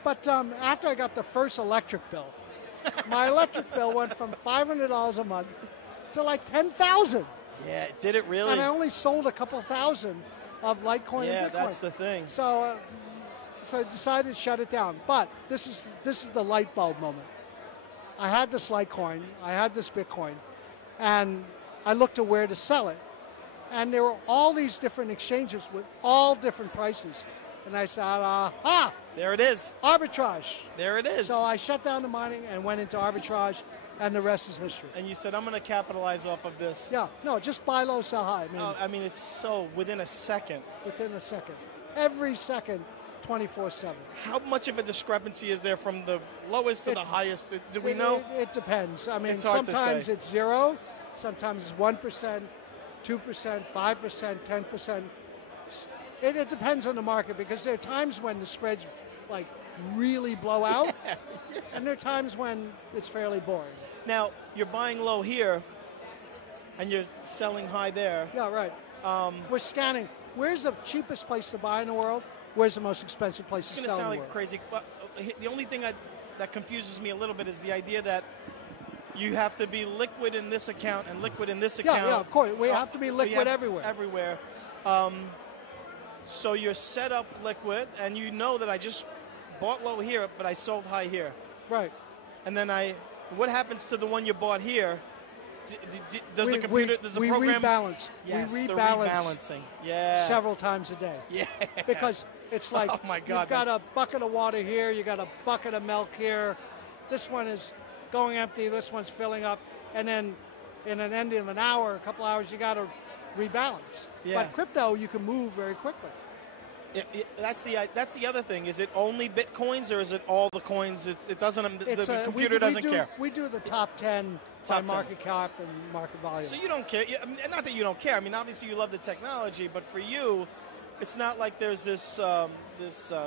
after I got the first electric bill, my electric bill went from $500 a month to like $10,000. Yeah, did it really? And I only sold a couple thousand of Litecoin and Bitcoin. Yeah, that's the thing. So I decided to shut it down. But this is the light bulb moment. I had this Litecoin, I had this Bitcoin, and I looked at where to sell it. And there were all these different exchanges with all different prices. And I said, aha! There it is. Arbitrage. There it is. So I shut down the mining and went into arbitrage, and the rest is history. And you said, I'm going to capitalize off of this. Yeah, no, just buy low, sell high. It's so within a second. Within a second. Every second, 24/7. How much of a discrepancy is there from the lowest to the highest? Do we know? It depends. It's hard sometimes to say. it's 0, sometimes it's 1%, 2%, 5%, 10%. It depends on the market, because there are times when the spreads really blow out, and there are times when it's fairly boring. Now, you're buying low here, and you're selling high there. Yeah, right. We're scanning. Where's the cheapest place to buy in the world? Where's the most expensive place to sell in the world? It's going to sound like crazy, but the only thing that confuses me a little bit is the idea that you have to be liquid in this account and liquid in this account. Yeah, of course. We have to be liquid everywhere. Everywhere. So you're set up liquid, and you know that I just bought low here, but I sold high here. Right. And then what happens to the one you bought here? Does the program rebalance? Yes, we the rebalance rebalancing. Yeah. several times a day. Yeah. Because it's like Oh my God, you've got a bucket of water here, you got a bucket of milk here. This one is going empty. This one's filling up, and then in an end of an hour, a couple hours, you got to rebalance. Yeah. But crypto, you can move very quickly. That's the other thing. Is it only Bitcoins or is it all the coins? It doesn't. The computer we doesn't do, care. We do the top 10 Top 10. by market cap and market volume. So you don't care. I mean, not that you don't care. I mean, obviously you love the technology, but for you, it's not like there's this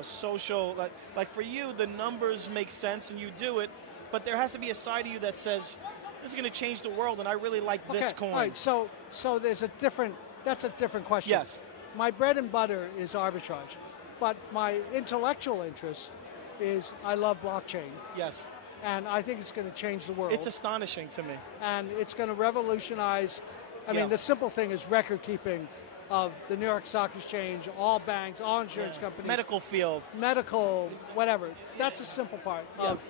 social. Like for you, the numbers make sense and you do it, but there has to be a side of you that says, "This is going to change the world," and I really like this coin. All right. So there's a different. That's a different question. Yes. My bread and butter is arbitrage, but my intellectual interest is I love blockchain, Yes. and I think it's going to change the world. It's astonishing to me. And it's going to revolutionize. I Yeah. mean, the simple thing is record keeping of the New York Stock Exchange, all banks, all insurance companies, Medical field. medical, whatever. That's a simple part of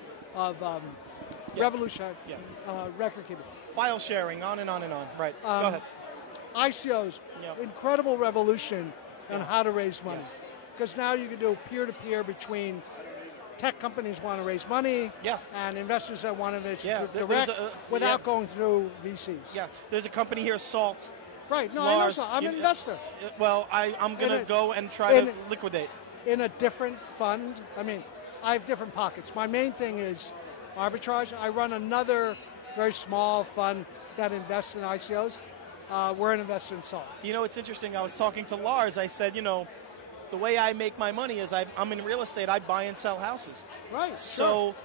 revolutionary record keeping. File sharing, on and on and on. Right. Go ahead. ICOs, Yeah. incredible revolution on Yeah. how to raise money. Yes. Because now you can do peer-to-peer between tech companies want to raise money Yeah. and investors that want to raise Yeah, direct without yeah. going through VCs. Yeah. There's a company here, Salt. Right. No, Lars, I know. I'm an investor. Well, I'm going to go and try to liquidate. In a different fund. I mean, I have different pockets. My main thing is arbitrage. I run another very small fund that invests in ICOs. We're an investor in Salt. You know, it's interesting. I was talking to Lars. I said, the way I make my money is I'm in real estate. I buy and sell houses. Right. So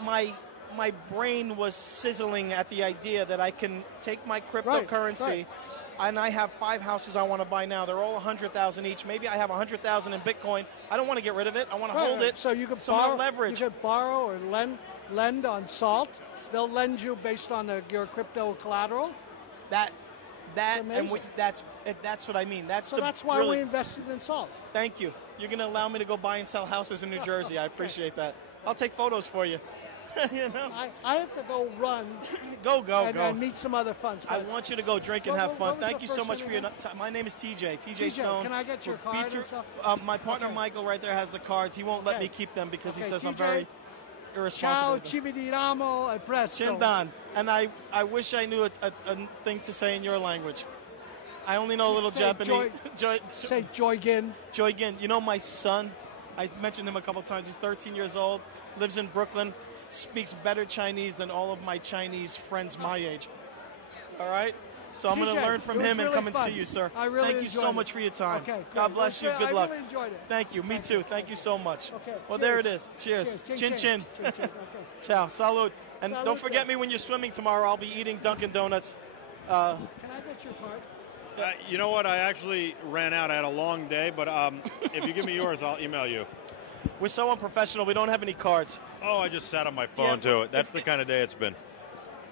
my brain was sizzling at the idea that I can take my cryptocurrency, and I have 5 houses I want to buy now. They're all 100,000 each. Maybe I have 100,000 in Bitcoin. I don't want to get rid of it. I want to hold it. So you can some borrow, more leverage. You could borrow or lend on Salt. They'll lend you based on your crypto collateral. That's what I mean. That's why really, we invested in Salt. Thank you. You're going to allow me to go buy and sell houses in New Jersey. I appreciate that. I'll take photos for you. I have to go run. Go. And meet some other funds. I want you to go drink and have fun. Thank you so much for your time. My name is TJ. TJ Stone. Can I get your card and stuff? My partner Michael right there has the cards. He won't let me keep them because he says TJ, I'm very irresponsible. Ciao, ci vediamo, e presto. Chindan. And I wish I knew a thing to say in your language. I only know a little Japanese. Say Joygin. Joygin. You know my son? I mentioned him a couple times. He's 13 years old, lives in Brooklyn, speaks better Chinese than all of my Chinese friends my age. All right? So I'm going to learn from him and come and see you, sir. Thank you so much for your time. Okay, God bless you. Good luck. I really enjoyed it. Thank you. Me too. Thank you so much. Okay. Well, there it is. Cheers. Chin chin. Okay. Ciao. Salud. And Salud, don't forget me when you're swimming tomorrow. I'll be eating Dunkin' Donuts. Can I get your card? You know what? I actually ran out. I had a long day, but if you give me yours, I'll email you. We're so unprofessional. We don't have any cards. Oh, I just sat on my phone to it. That's the kind of day it's been.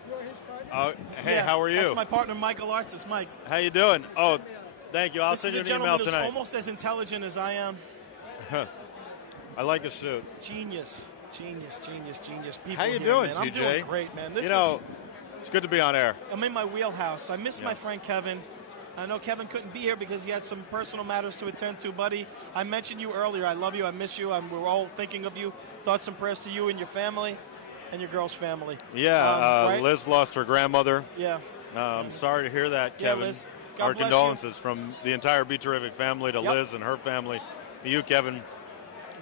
You're his partner? Hey, how are you? That's my partner, Michael Arts. It's Mike. How you doing? Oh, thank you. I'll This send is you a an gentleman email who's tonight. almost as intelligent as I am. I like your suit. Genius. People How you here, doing, man. TJ? I'm doing great, man. It's good to be on air. I'm in my wheelhouse. I miss my friend Kevin. I know Kevin couldn't be here because he had some personal matters to attend to, buddy. I mentioned you earlier. I love you. I miss you. We're all thinking of you. Thoughts and prayers to you and your family and your girl's family. Yeah, right? Liz lost her grandmother. Yeah. Sorry to hear that, Yeah, Kevin. Liz. God Our bless condolences from the entire Be Terrific family to Yep. Liz and her family. To you, Kevin.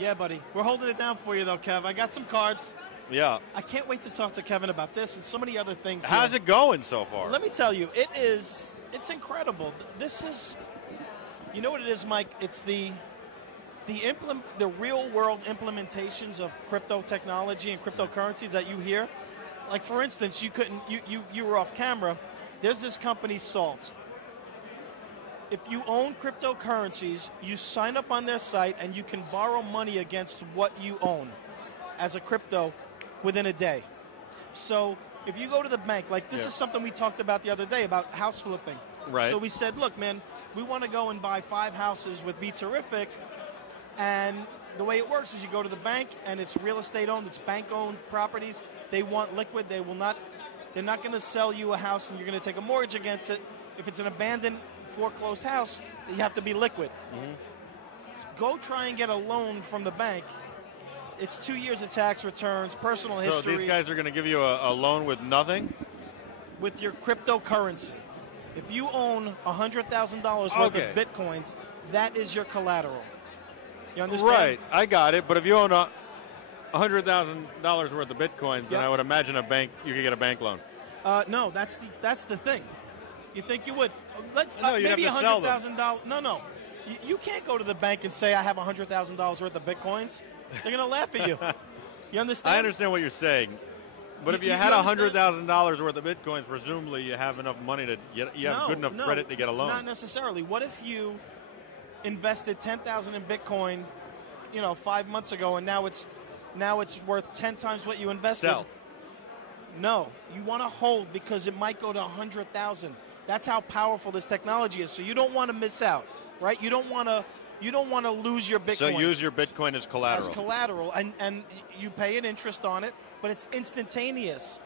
Yeah, buddy. We're holding it down for you, though, Kev. I got some cards. Yeah. I can't wait to talk to Kevin about this and so many other things. How's it going so far? Let me tell you, it's incredible. This is, you know what it is, Mike? It's the real world implementations of crypto technology and cryptocurrencies that you hear. Like, for instance, you were off camera. There's this company, Salt. If you own cryptocurrencies, you sign up on their site and you can borrow money against what you own as a crypto within a day. So if you go to the bank, like this is something we talked about the other day about house flipping. Right. So we said, look, man, we want to go and buy 5 houses with Be Terrific, and the way it works is you go to the bank, and it's real estate owned. It's bank owned properties. They want liquid. They're not going to sell you a house, and you're going to take a mortgage against it. If it's an abandoned, foreclosed house, you have to be liquid. Go try and get a loan from the bank. It's 2 years of tax returns, personal history. So these guys are going to give you a loan with nothing? With your cryptocurrency. If you own $100,000 worth of Bitcoins, that is your collateral. You understand? Right, I got it. But if you own $100,000 worth of Bitcoins, then I would imagine you could get a bank loan. No, that's the thing. You think you would? Maybe $100,000. No. You can't go to the bank and say I have $100,000 worth of Bitcoins. They're going to laugh at you. You understand? I understand what you're saying. But if you had $100,000 worth of Bitcoins, presumably you have enough money to you have good enough credit to get a loan. Not necessarily. What if you invested $10,000 in Bitcoin, 5 months ago, and now it's worth 10 times what you invested? Sell. No, you want to hold because it might go to 100,000. That's how powerful this technology is. So you don't want to miss out, right? You don't want to lose your Bitcoin. So use your Bitcoin as collateral. As collateral, and you pay an interest on it, but it's instantaneous.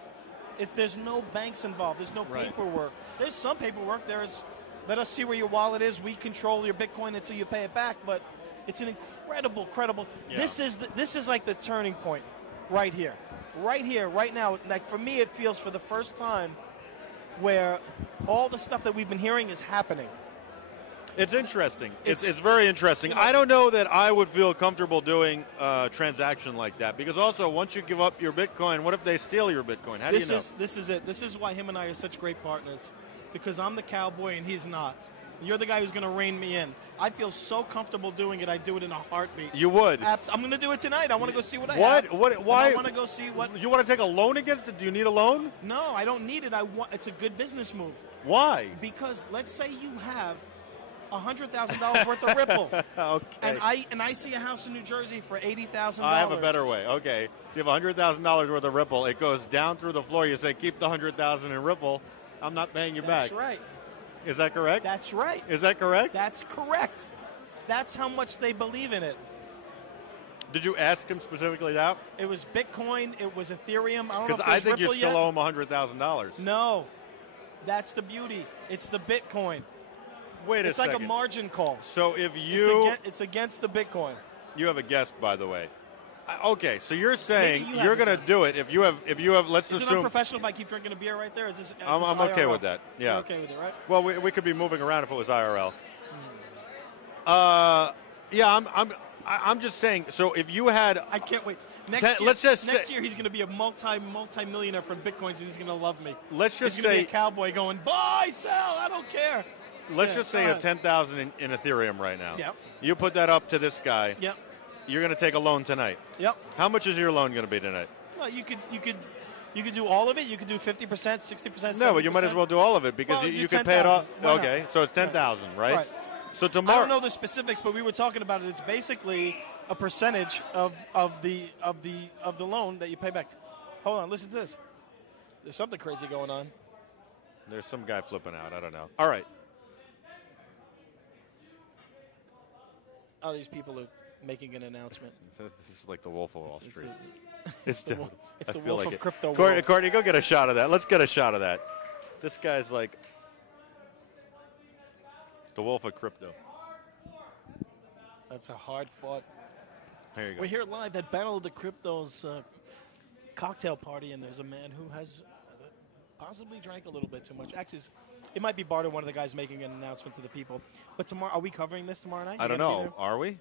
If there's no banks involved, there's no paperwork. There's some paperwork. Let us see where your wallet is. We control your Bitcoin until you pay it back. But it's an incredible. Yeah. This is like the turning point, right here, right now. Like for me, it feels for the first time where all the stuff that we've been hearing is happening. It's interesting. It's very interesting. I don't know that I would feel comfortable doing a transaction like that because also once you give up your Bitcoin, what if they steal your Bitcoin? How do you know? This is it. This is why him and I are such great partners because I'm the cowboy and he's not. You're the guy who's going to rein me in. I feel so comfortable doing it. I do it in a heartbeat. You would. I'm going to do it tonight. I want to go see what I have. Why? I want to go see what. You want to take a loan against it? Do you need a loan? No, I don't need it. It's a good business move. Why? Because let's say you have $100,000 worth of Ripple. Okay. And I see a house in New Jersey for $80,000. I have a better way. Okay. So you have $100,000 worth of Ripple. It goes down through the floor. You say, keep the $100,000 in Ripple. I'm not paying you back. That's right. Is that correct? That's right. Is that correct? That's correct. That's how much they believe in it. Did you ask him specifically that? It was Bitcoin. It was Ethereum. I don't know if Because I think Ripple you still yet. owe him $100,000. No. That's the beauty. It's the Bitcoin. Wait a second. It's like a margin call. So if you... It's against the Bitcoin. You have a guest, by the way. Okay, so you're saying Maybe you're going to do it if you have. Let's Is assume. it unprofessional if I keep drinking a beer right there? Is this? I'm okay with that. Yeah. You're okay with it, right? Well, we could be moving around if it was IRL. Yeah, I'm just saying. So if you had, I can't wait. Next year he's going to be a multi-millionaire from Bitcoins, and he's going to love me. Let's just he's going to say be a cowboy going buy, sell. I don't care. Let's just say you have 10,000 in Ethereum right now. Yep. You put that up to this guy. Yep. You're going to take a loan tonight. Yep. How much is your loan going to be tonight? Well, you could do all of it. You could do 50%, 60%. No, but you might as well do all of it because you could pay it off. Okay, so it's 10,000, right? So tomorrow. I don't know the specifics, but we were talking about it. It's basically a percentage of the loan that you pay back. Hold on, listen to this. There's something crazy going on. There's some guy flipping out. I don't know. All right. Oh, these people are making an announcement. This is like the Wolf of Wall Street. It's the Wolf of crypto Courtney, world. go get a shot of that. Let's get a shot of that. This guy's like the Wolf of crypto. That's a hard fought. There you go. We're here live at Battle of the Cryptos cocktail party, and there's a man who has possibly drank a little bit too much. Actually, it might be Barter, one of the guys making an announcement to the people. But tomorrow, are we covering this tomorrow night? I don't know. Are we?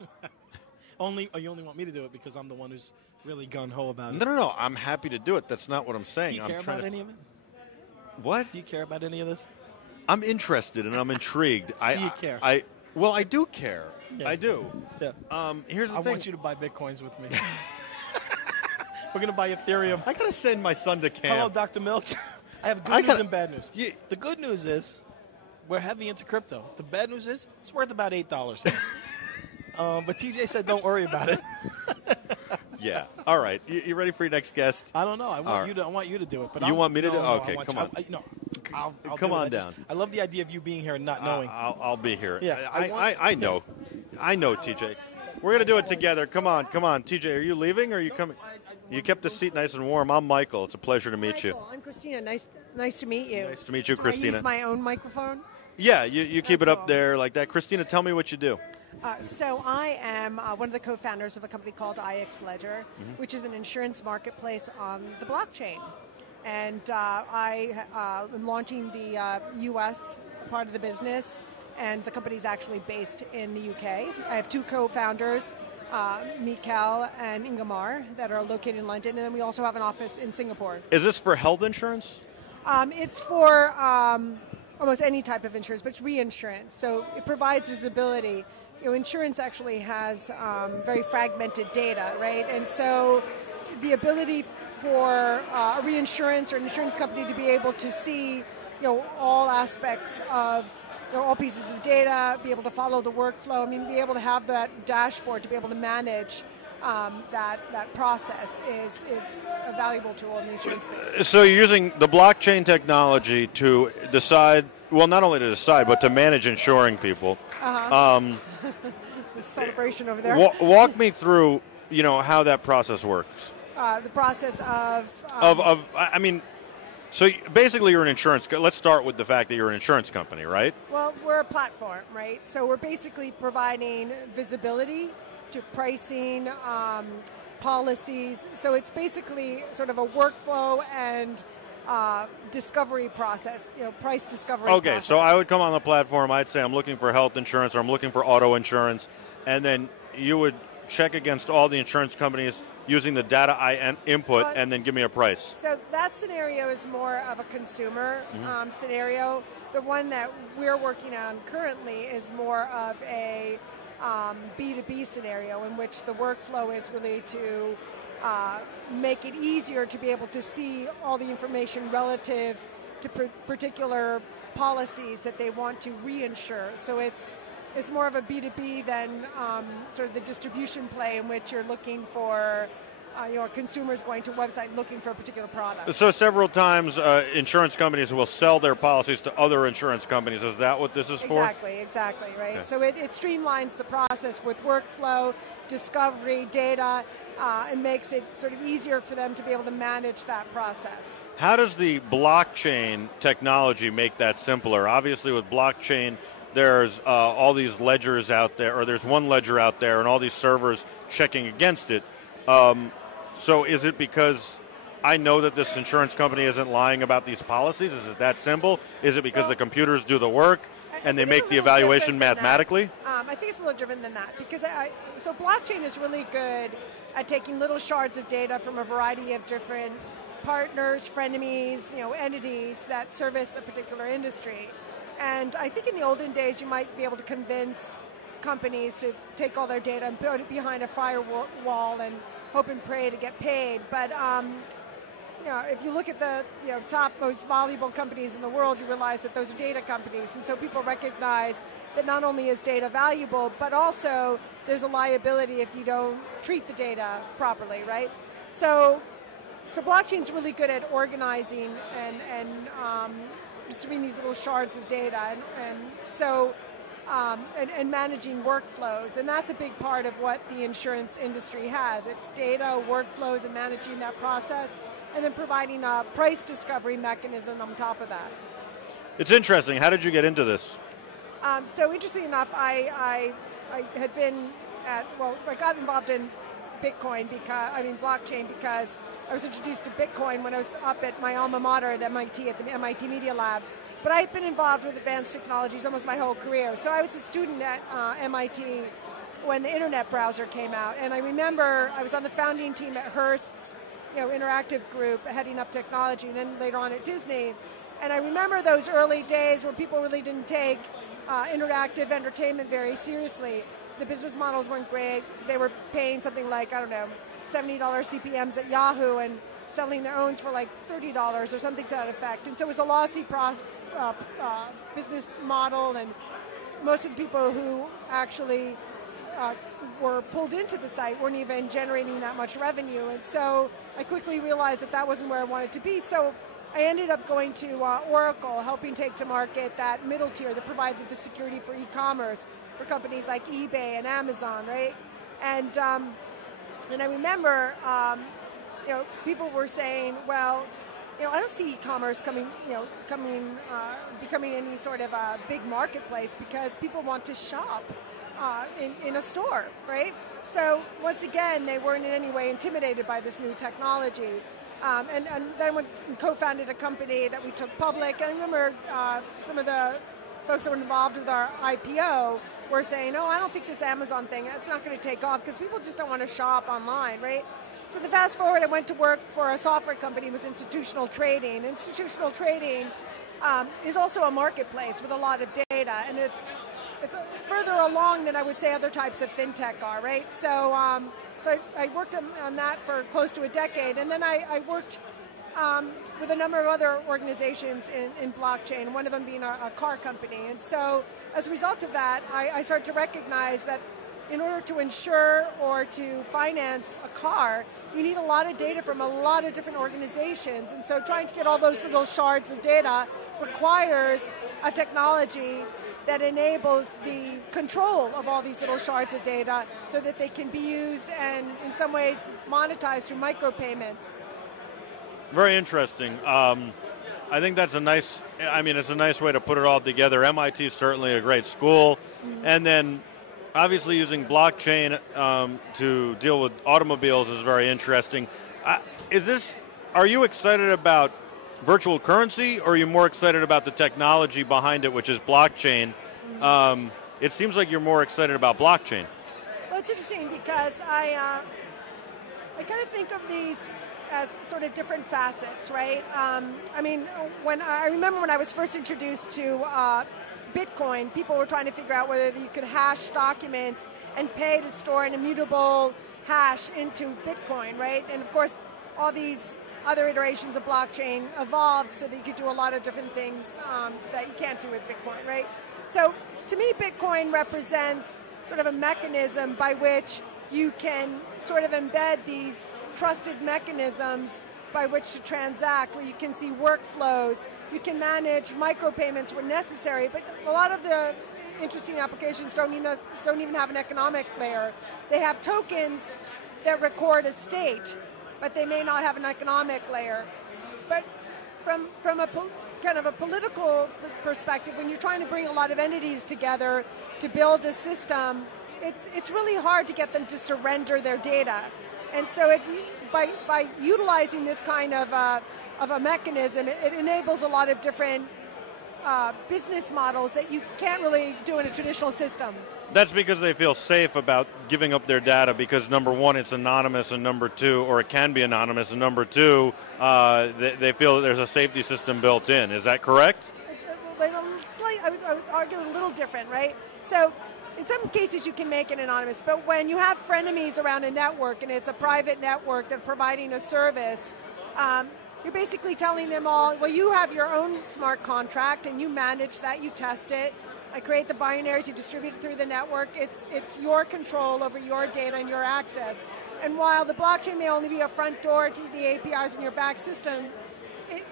You only want me to do it because I'm the one who's really gun-ho about it. No. I'm happy to do it. That's not what I'm saying. Do you care about any of it? What? Do you care about any of this? I'm interested and I'm intrigued. Do you care? Well, I do care. Yeah. I do. Yeah. Here's the thing. I want you to buy Bitcoins with me. We're going to buy Ethereum. I got to send my son to camp. Hello, Dr. Milch. I have good news and bad news. Yeah. The good news is we're heavy into crypto. The bad news is it's worth about $8. But TJ said don't worry about it. Yeah. All right. You ready for your next guest? I don't know. I want you to do it. But you want me to do it? No, Okay, come on. I'll come do it. on down. I love the idea of you being here and not knowing. I'll be here. Yeah. I know. I know, TJ. We're going to do it together. Come on. TJ, are you leaving or are you coming? You kept the seat nice and warm. I'm Michael. It's a pleasure to meet you. I'm Christina. Nice to meet you. Nice to meet you, Can Christina. I use my own microphone? Yeah, you keep it up there like that. Christina, tell me what you do. So I am one of the co-founders of a company called IX Ledger, which is an insurance marketplace on the blockchain. And I am launching the U.S. part of the business, and the company is actually based in the UK. I have two co-founders, Mikael and Ingemar, that are located in London, and then we also have an office in Singapore. Is this for health insurance? It's for almost any type of insurance, but it's reinsurance. So it provides visibility. Insurance actually has very fragmented data, right? And so the ability for a reinsurance or an insurance company to be able to see, all aspects of, all pieces of data, be able to follow the workflow. Be able to have that dashboard to be able to manage that process is a valuable tool in the insurance space. So you're using the blockchain technology to decide, well, not only to decide, but to manage insuring people. The celebration over there. Walk me through, how that process works. The process of so basically you're an insurance. Let's start with the fact that you're an insurance company, right? Well, we're a platform, right? So we're basically providing visibility to pricing, policies. So it's basically sort of a workflow and discovery process, price discovery Okay, process. so I would come on the platform, I'd say I'm looking for health insurance or I'm looking for auto insurance, and then you would check against all the insurance companies using the data I input and then give me a price. So that scenario is more of a consumer scenario. The one that we're working on currently is more of a B2B scenario in which the workflow is really to make it easier to be able to see all the information relative to particular policies that they want to reinsure. So it's more of a B2B than sort of the distribution play in which you're looking for consumers going to a website looking for a particular product. So several times insurance companies will sell their policies to other insurance companies. Is that what this is for? Exactly, right? Okay. So it streamlines the process with workflow, discovery, data, and makes it sort of easier for them to be able to manage that process. How does the blockchain technology make that simpler? Obviously with blockchain, there's all these ledgers out there, or there's one ledger out there and all these servers checking against it. So is it because I know that this insurance company isn't lying about these policies? Is it that simple? Is it because the computers do the work and they make the evaluation mathematically? I think it's a little driven than that because so blockchain is really good at taking little shards of data from a variety of different partners, frenemies, entities that service a particular industry. And I think in the olden days, you might be able to convince companies to take all their data and put it behind a firewall and hope and pray to get paid. But if you look at the top most valuable companies in the world, you realize that those are data companies. And so people recognize that not only is data valuable, but also there's a liability if you don't treat the data properly, right? So blockchain's really good at organizing and distributing these little shards of data, and managing workflows, and that's a big part of what the insurance industry has. It's data, workflows, and managing that process, and then providing a price discovery mechanism on top of that. It's interesting. How did you get into this? So interesting enough, I had been I got involved in blockchain because I was introduced to Bitcoin when I was up at my alma mater at MIT, at the MIT Media Lab. But I've been involved with advanced technologies almost my whole career. So I was a student at MIT when the internet browser came out. And I remember I was on the founding team at Hearst's interactive group heading up technology, and then later on at Disney. And I remember those early days when people really didn't take interactive entertainment very seriously. The business models weren't great. They were paying something like, $70 CPMs at Yahoo and selling their own for like $30 or something to that effect. And so it was a lossy business model, and most of the people who actually were pulled into the site weren't even generating that much revenue. And so I quickly realized that wasn't where I wanted to be. So I ended up going to Oracle, helping take to market that middle tier that provided the security for e-commerce for companies like eBay and Amazon, right? And I remember, people were saying, well, I don't see e-commerce becoming any sort of a big marketplace because people want to shop in a store, right? So once again, they weren't in any way intimidated by this new technology. And then we co-founded a company that we took public. And I remember some of the folks that were involved with our IPO were saying, oh, I don't think this Amazon thing, it's not going to take off because people just don't want to shop online, right? So the fast forward, I went to work for a software company. It was institutional trading. Institutional trading is also a marketplace with a lot of data, and it's further along than I would say other types of fintech are, right? So I worked on that for close to a decade, and then I worked with a number of other organizations in blockchain, one of them being a car company. And so as a result of that, I started to recognize that in order to insure or to finance a car, you need a lot of data from a lot of different organizations. And so trying to get all those little shards of data requires a technology that enables the control of all these little shards of data so that they can be used and in some ways monetized through micropayments. Very interesting. I think that's it's a nice way to put it all together. MIT is certainly a great school. Mm-hmm. And then obviously using blockchain to deal with automobiles is very interesting. Are you excited about virtual currency, or are you more excited about the technology behind it, which is blockchain? Mm-hmm. It seems like you're more excited about blockchain. Well, it's interesting because I kind of think of these as sort of different facets, right? When I remember when I was first introduced to Bitcoin, people were trying to figure out whether you could hash documents and pay to store an immutable hash into Bitcoin, right? And of course, all these other iterations of blockchain evolved so that you could do a lot of different things that you can't do with Bitcoin, right? So to me, Bitcoin represents sort of a mechanism by which you can sort of embed these trusted mechanisms by which to transact, where you can see workflows, you can manage micropayments where necessary, but a lot of the interesting applications don't even have an economic layer. They have tokens that record a state, but they may not have an economic layer. But from a kind of a political perspective, when you're trying to bring a lot of entities together to build a system, it's really hard to get them to surrender their data. And so if you, by utilizing this kind of a mechanism, it enables a lot of different business models that you can't really do in a traditional system. That's because they feel safe about giving up their data because, number one, it's anonymous, and number two, or it can be anonymous, and number two, they feel that there's a safety system built in. Is that correct? I would argue a little different, right? So in some cases you can make it anonymous, but when you have frenemies around a network and it's a private network that's providing a service, you're basically telling them all, well, you have your own smart contract and you manage that, you test it. I create the binaries, you distribute it through the network. It's your control over your data and your access. And while the blockchain may only be a front door to the APIs in your back system,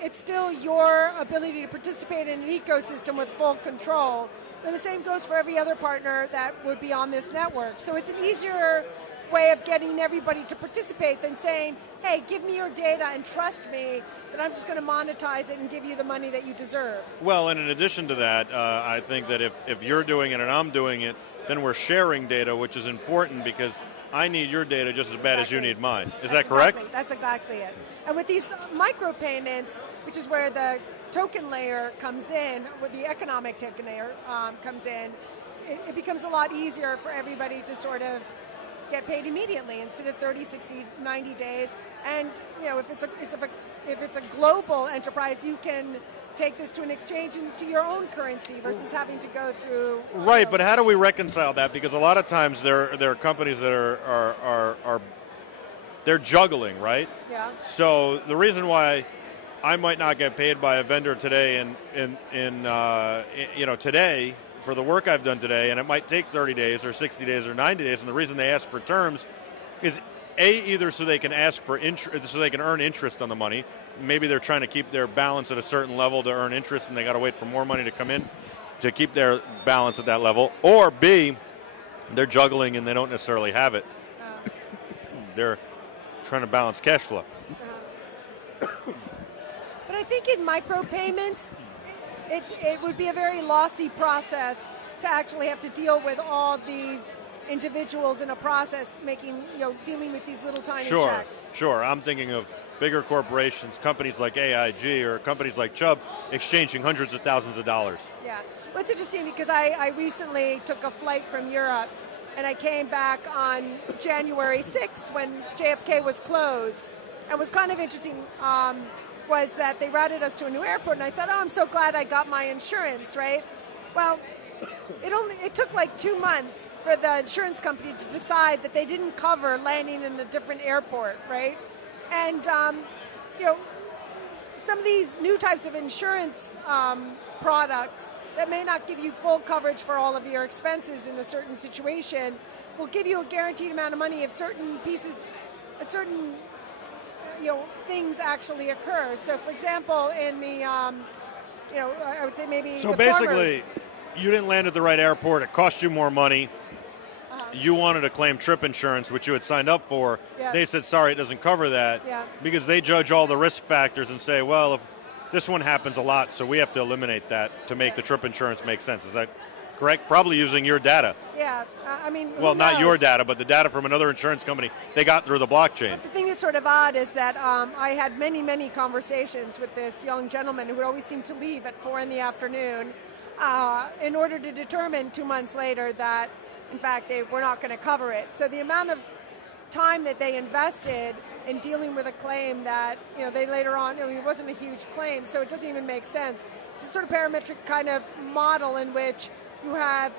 it's still your ability to participate in an ecosystem with full control. And the same goes for every other partner that would be on this network. So it's an easier way of getting everybody to participate than saying, hey, give me your data and trust me that I'm just going to monetize it and give you the money that you deserve. Well, and in addition to that, I think that if you're doing it and I'm doing it, then we're sharing data, which is important because I need your data just as bad as you need mine. Is that correct? That's exactly it. And with these micropayments, which is where the token layer comes in, where the economic token layer comes in, it becomes a lot easier for everybody to sort of get paid immediately instead of 30, 60, 90 days. And if it's a global enterprise, you can take this to an exchange and to your own currency versus having to go through. Right, but how do we reconcile that? Because a lot of times there are companies that are they're juggling, right? Yeah. So the reason why I might not get paid by a vendor today today for the work I've done today, and it might take 30 days or 60 days or 90 days, and the reason they ask for terms is either so they can ask for so they can earn interest on the money. Maybe they're trying to keep their balance at a certain level to earn interest, and they got to wait for more money to come in to keep their balance at that level. Or B, They're juggling and they don't necessarily have it. They're trying to balance cash flow. But I think in micropayments, it would be a very lossy process to actually have to deal with all these individuals in a process dealing with these little tiny checks. Sure. I'm thinking of bigger corporations, companies like AIG or companies like Chubb, exchanging hundreds of thousands of dollars. Yeah. Well, it's interesting because I recently took a flight from Europe, and I came back on January 6th when JFK was closed. And what's kind of interesting was that they routed us to a new airport, and I thought, I'm so glad I got my insurance, right? Well, it took like 2 months for the insurance company to decide that they didn't cover landing in a different airport, right? And some of these new types of insurance products that may not give you full coverage for all of your expenses in a certain situation will give you a guaranteed amount of money if certain things actually occur. So, for example, in the I would say maybe so the basically. farmers, You didn't land at the right airport. It cost you more money. You wanted to claim trip insurance, which you had signed up for. Yeah. They said, sorry, it doesn't cover that. Yeah. Because they judge all the risk factors and say, well, if this one happens a lot, so we have to eliminate that to make the trip insurance make sense. Is that correct? Probably using your data. Yeah, I mean, Well, who not knows? your data, but the data from another insurance company they got through the blockchain. The thing that's sort of odd is that I had many, many conversations with this young gentleman who would always seem to leave at 4 in the afternoon in order to determine 2 months later that, in fact, they were not going to cover it. So the amount of time that they invested in dealing with a claim that, they later on, it wasn't a huge claim, so it doesn't even make sense. This sort of parametric kind of model in which you have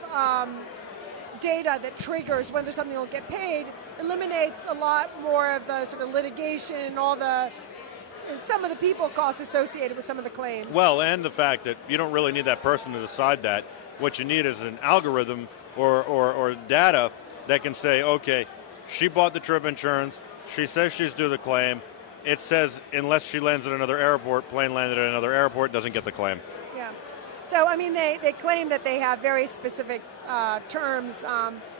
data that triggers whether something will get paid eliminates a lot more of the sort of litigation and some of the people costs associated with some of the claims. Well, and the fact that you don't really need that person to decide that. What you need is an algorithm or data that can say, okay, she bought the trip insurance, she says she's due the claim, it says unless she lands at another airport, plane landed at another airport, doesn't get the claim. Yeah. So, I mean, they claim that they have very specific terms.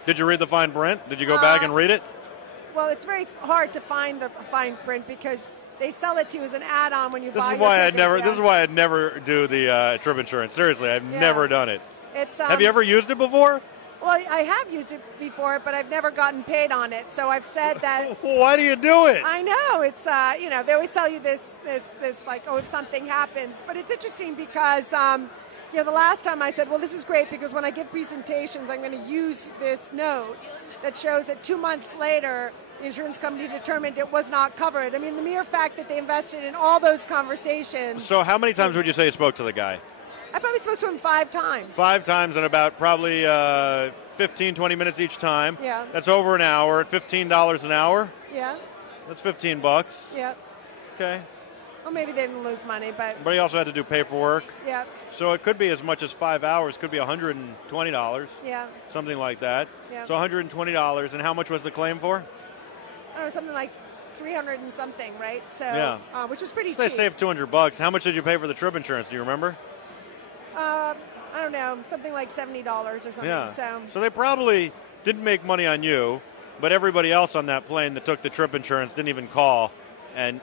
Did you read the fine print? Did you go back and read it? Well, it's very hard to find the fine print because they sell it to you as an add-on when you buy This your tickets. is why I'd never do the trip insurance. Seriously, I've never done it. It's, have you ever used it before? Well, I have used it before, but I've never gotten paid on it. So I've said that. Why do you do it? I know it's they always sell you this like, oh, if something happens, but it's interesting because the last time I said, well, this is great because when I give presentations, I'm going to use this note that shows that 2 months later the insurance company determined it was not covered. I mean, the mere fact that they invested in all those conversations. So how many times would you say you spoke to the guy? I probably spoke to him 5 times. 5 times in about probably 15, 20 minutes each time. Yeah. That's over an hour at $15 an hour. Yeah. That's $15. Yeah. Okay. Well, maybe they didn't lose money, but he also had to do paperwork. Yeah. So it could be as much as 5 hours. Could be $120. Yeah. Something like that. Yeah. So $120. And how much was the claim for? I don't know, something like 300 and something, right? So, yeah. Which was pretty so cheap. They saved $200. How much did you pay for the trip insurance? Do you remember? I don't know, something like $70 or something. Yeah. So they probably didn't make money on you, but everybody else on that plane that took the trip insurance didn't even call and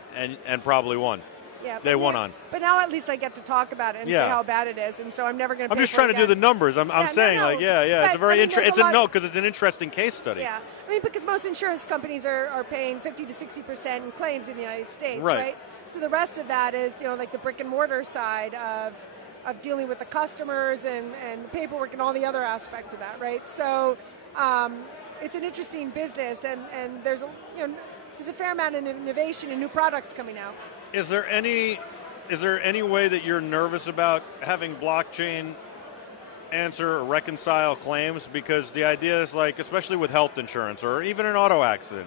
probably won. Yeah, they won on. But now at least I get to talk about it and say how bad it is, and so I'm never going to. I'm just trying to do the numbers. I'm saying no. But, it's a very because it's an interesting case study. Yeah, I mean because most insurance companies are paying 50 to 60% in claims in the United States, right? So the rest of that is like the brick and mortar side of dealing with the customers and the paperwork and all the other aspects of that, right? So it's an interesting business, and there's a fair amount of innovation and new products coming out. Is there any way that you're nervous about having blockchain answer or reconcile claims? Because the idea is like, especially with health insurance or even an auto accident,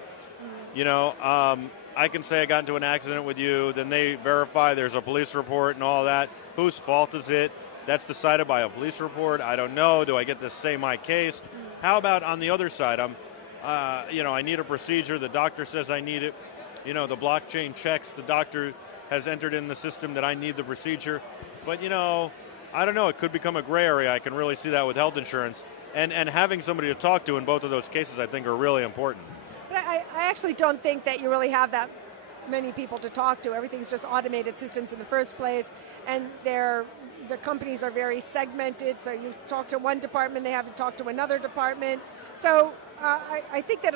I can say I got into an accident with you, then they verify there's a police report and all that. Whose fault is it? That's decided by a police report. I don't know. Do I get to say my case? How about on the other side? I need a procedure. The doctor says I need it. The blockchain checks the doctor has entered in the system that I need the procedure. But, I don't know. It could become a gray area. I can really see that with health insurance. and having somebody to talk to in both of those cases, I think, are really important. But I actually don't think that you really have that many people to talk to. Everything's just automated systems in the first place, and the companies are very segmented. So you talk to one department, they have to talk to another department. So I think that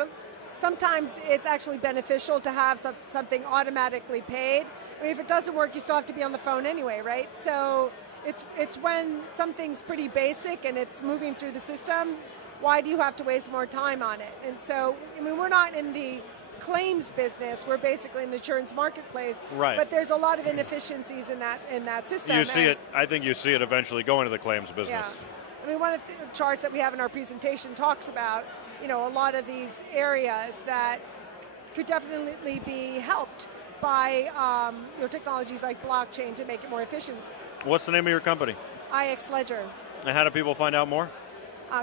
sometimes it's actually beneficial to have something automatically paid. I mean, if it doesn't work, you still have to be on the phone anyway, right? So it's when something's pretty basic and it's moving through the system, why do you have to waste more time on it? And so, I mean, we're not in the claims business, we're basically in the insurance marketplace, right? But there's a lot of inefficiencies in that system. You see it. I think you see it eventually going to the claims business. Yeah. I mean, one of the charts that we have in our presentation talks about, you know, a lot of these areas that could definitely be helped by technologies like blockchain to make it more efficient. What's the name of your company? IX Ledger. And how do people find out more?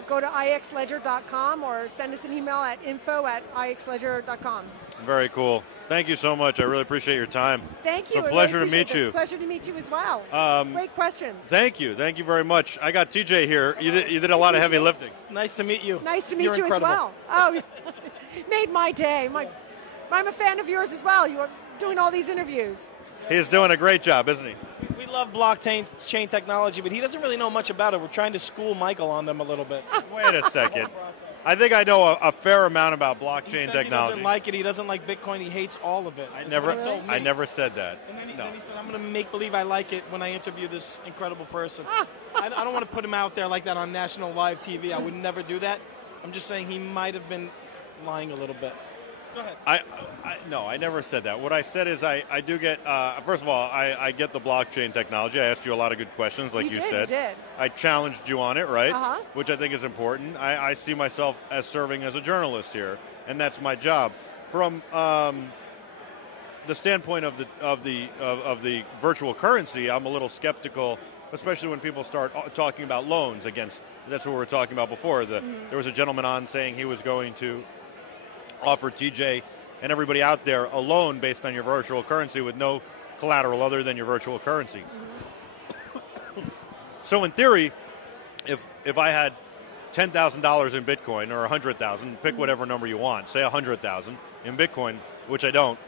Go to ixledger.com or send us an email at info@ixledger.com. Very cool. Thank you so much. I really appreciate your time. Thank you. It's a pleasure to meet you. It's a pleasure to meet you as well. Great questions. Thank you. Thank you very much. I got TJ here. You did a lot of heavy lifting. Nice to meet you. Nice to meet You're you incredible. as well. Oh, made my day. I'm a fan of yours as well. You are doing all these interviews. He's doing a great job, isn't he? We love blockchain technology, but he doesn't really know much about it. We're trying to school Michael on them a little bit. Wait a second. I think I know a fair amount about blockchain He says technology. He doesn't like it. He doesn't like Bitcoin. He hates all of it. I never said that. And then he said, I'm going to make believe I like it when I interview this incredible person. I don't want to put him out there like that on national live TV. I would never do that. I'm just saying he might have been lying a little bit. Go ahead. No, I never said that. What I said is I do get, first of all, I get the blockchain technology. I asked you a lot of good questions, like you said. You did. I challenged you on it, right? Uh-huh. Which I think is important. I see myself as serving as a journalist here, and that's my job. From the standpoint of the virtual currency, I'm a little skeptical, especially when people start talking about loans against. That's what we were talking about before. There was a gentleman on saying he was going to offer TJ and everybody out there a loan based on your virtual currency with no collateral other than your virtual currency. So in theory, if I had $10,000 in Bitcoin or $100,000, pick whatever number you want, say $100,000 in Bitcoin, which I don't,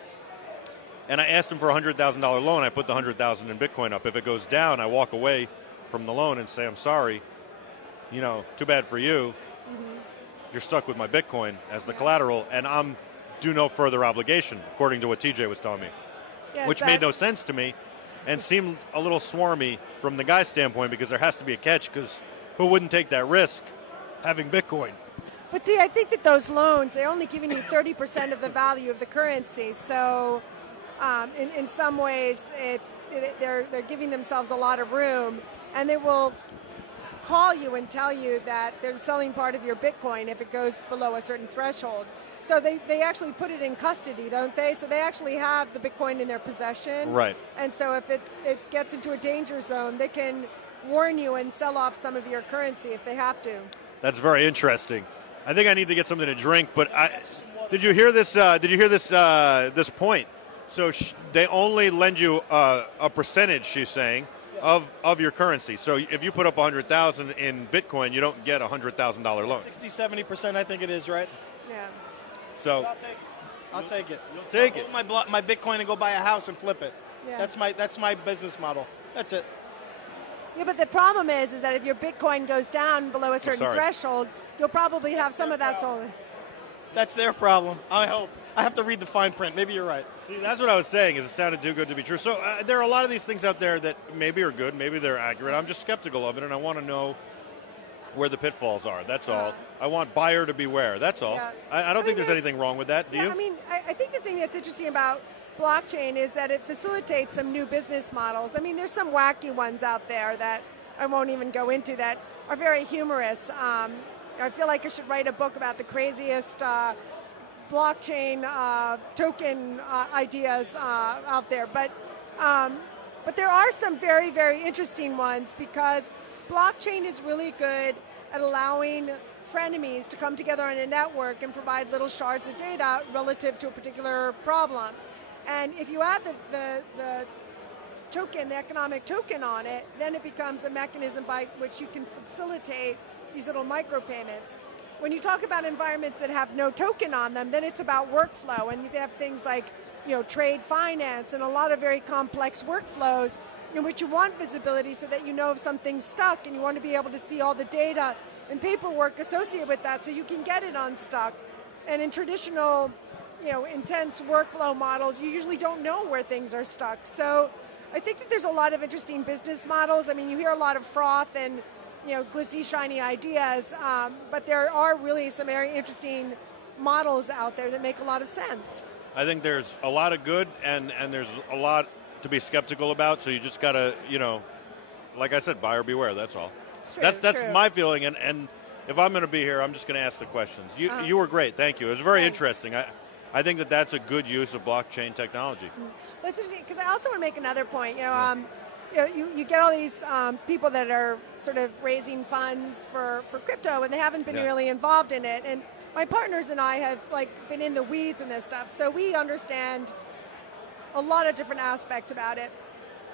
and I asked him for a $100,000 loan, I put the $100,000 in Bitcoin up. If it goes down, I walk away from the loan and say, I'm sorry, too bad for you. You're stuck with my Bitcoin as the collateral, and I'm due no further obligation, according to what TJ was telling me, which made no sense to me and seemed a little swarmy from the guy's standpoint, because there has to be a catch, because who wouldn't take that risk having Bitcoin? But see, I think that those loans, they're only giving you 30% of the value of the currency. So in some ways, they're giving themselves a lot of room, and they will call you and tell you that they're selling part of your Bitcoin if it goes below a certain threshold. So they actually put it in custody, don't they? So they actually have the Bitcoin in their possession. Right. And so if it gets into a danger zone, they can warn you and sell off some of your currency if they have to. That's very interesting. I think I need to get something to drink, but did you hear this? This point? So they only lend you a percentage, she's saying, of your currency. So if you put up $100,000 in Bitcoin, you don't get a $100,000 loan. 60-70%, I think it is, right? Yeah. So I'll take it. You'll take it. My Bitcoin and go buy a house and flip it. Yeah. That's my business model. That's it. Yeah, but the problem is that if your Bitcoin goes down below a certain threshold, you'll probably have some of that sold. That's their problem. I hope. I have to read the fine print. Maybe you're right. See, that's what I was saying, is it sounded too good to be true. So there are a lot of these things out there that maybe are good, maybe they're accurate. I'm just skeptical of it, and I want to know where the pitfalls are. That's all. I want buyer to beware. That's all. Yeah. I don't think there's anything wrong with that. Do you? I mean, I think the thing that's interesting about blockchain is that it facilitates some new business models. I mean, there's some wacky ones out there that I won't even go into that are very humorous. I feel like I should write a book about the craziest blockchain token ideas out there. But there are some very, very interesting ones, because blockchain is really good at allowing frenemies to come together on a network and provide little shards of data relative to a particular problem. And if you add the token, the economic token on it, then it becomes a mechanism by which you can facilitate these little micropayments. When you talk about environments that have no token on them, then it's about workflow, and you have things like, you know, trade finance and a lot of very complex workflows in which you want visibility so that you know if something's stuck, and you want to be able to see all the data and paperwork associated with that so you can get it unstuck. And in traditional, you know, intense workflow models, you usually don't know where things are stuck. So I think that there's a lot of interesting business models. I mean, you hear a lot of froth and, you know, glitzy, shiny ideas, but there are really some very interesting models out there that make a lot of sense. I think there's a lot of good, and there's a lot to be skeptical about, so you just got to, you know, like I said, buyer beware, that's all. That's my feeling, and if I'm going to be here, I'm just going to ask the questions. You were great, thank you. It was very interesting. I think that's a good use of blockchain technology. That's interesting, because I also want to make another point. You know, you get all these people that are sort of raising funds for crypto, and they haven't been really involved in it. And my partners and I have been in the weeds in this stuff, so we understand a lot of different aspects about it.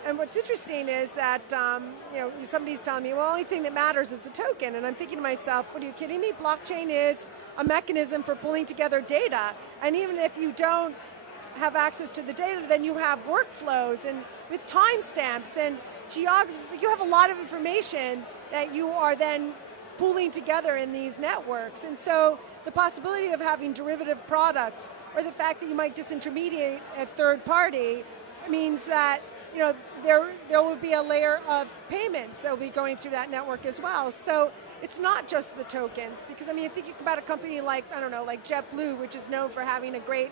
And what's interesting is that you know, somebody's telling me, well, the only thing that matters is a token, and I'm thinking to myself, what, are you kidding me? Blockchain is a mechanism for pulling together data, and even if you don't have access to the data, then you have workflows and with timestamps and geography. You have a lot of information that you are then pooling together in these networks. And so the possibility of having derivative products, or the fact that you might disintermediate a third party, means that, you know, there will be a layer of payments that will be going through that network as well. So it's not just the tokens, because I mean, think about a company like, I don't know, like JetBlue, which is known for having a great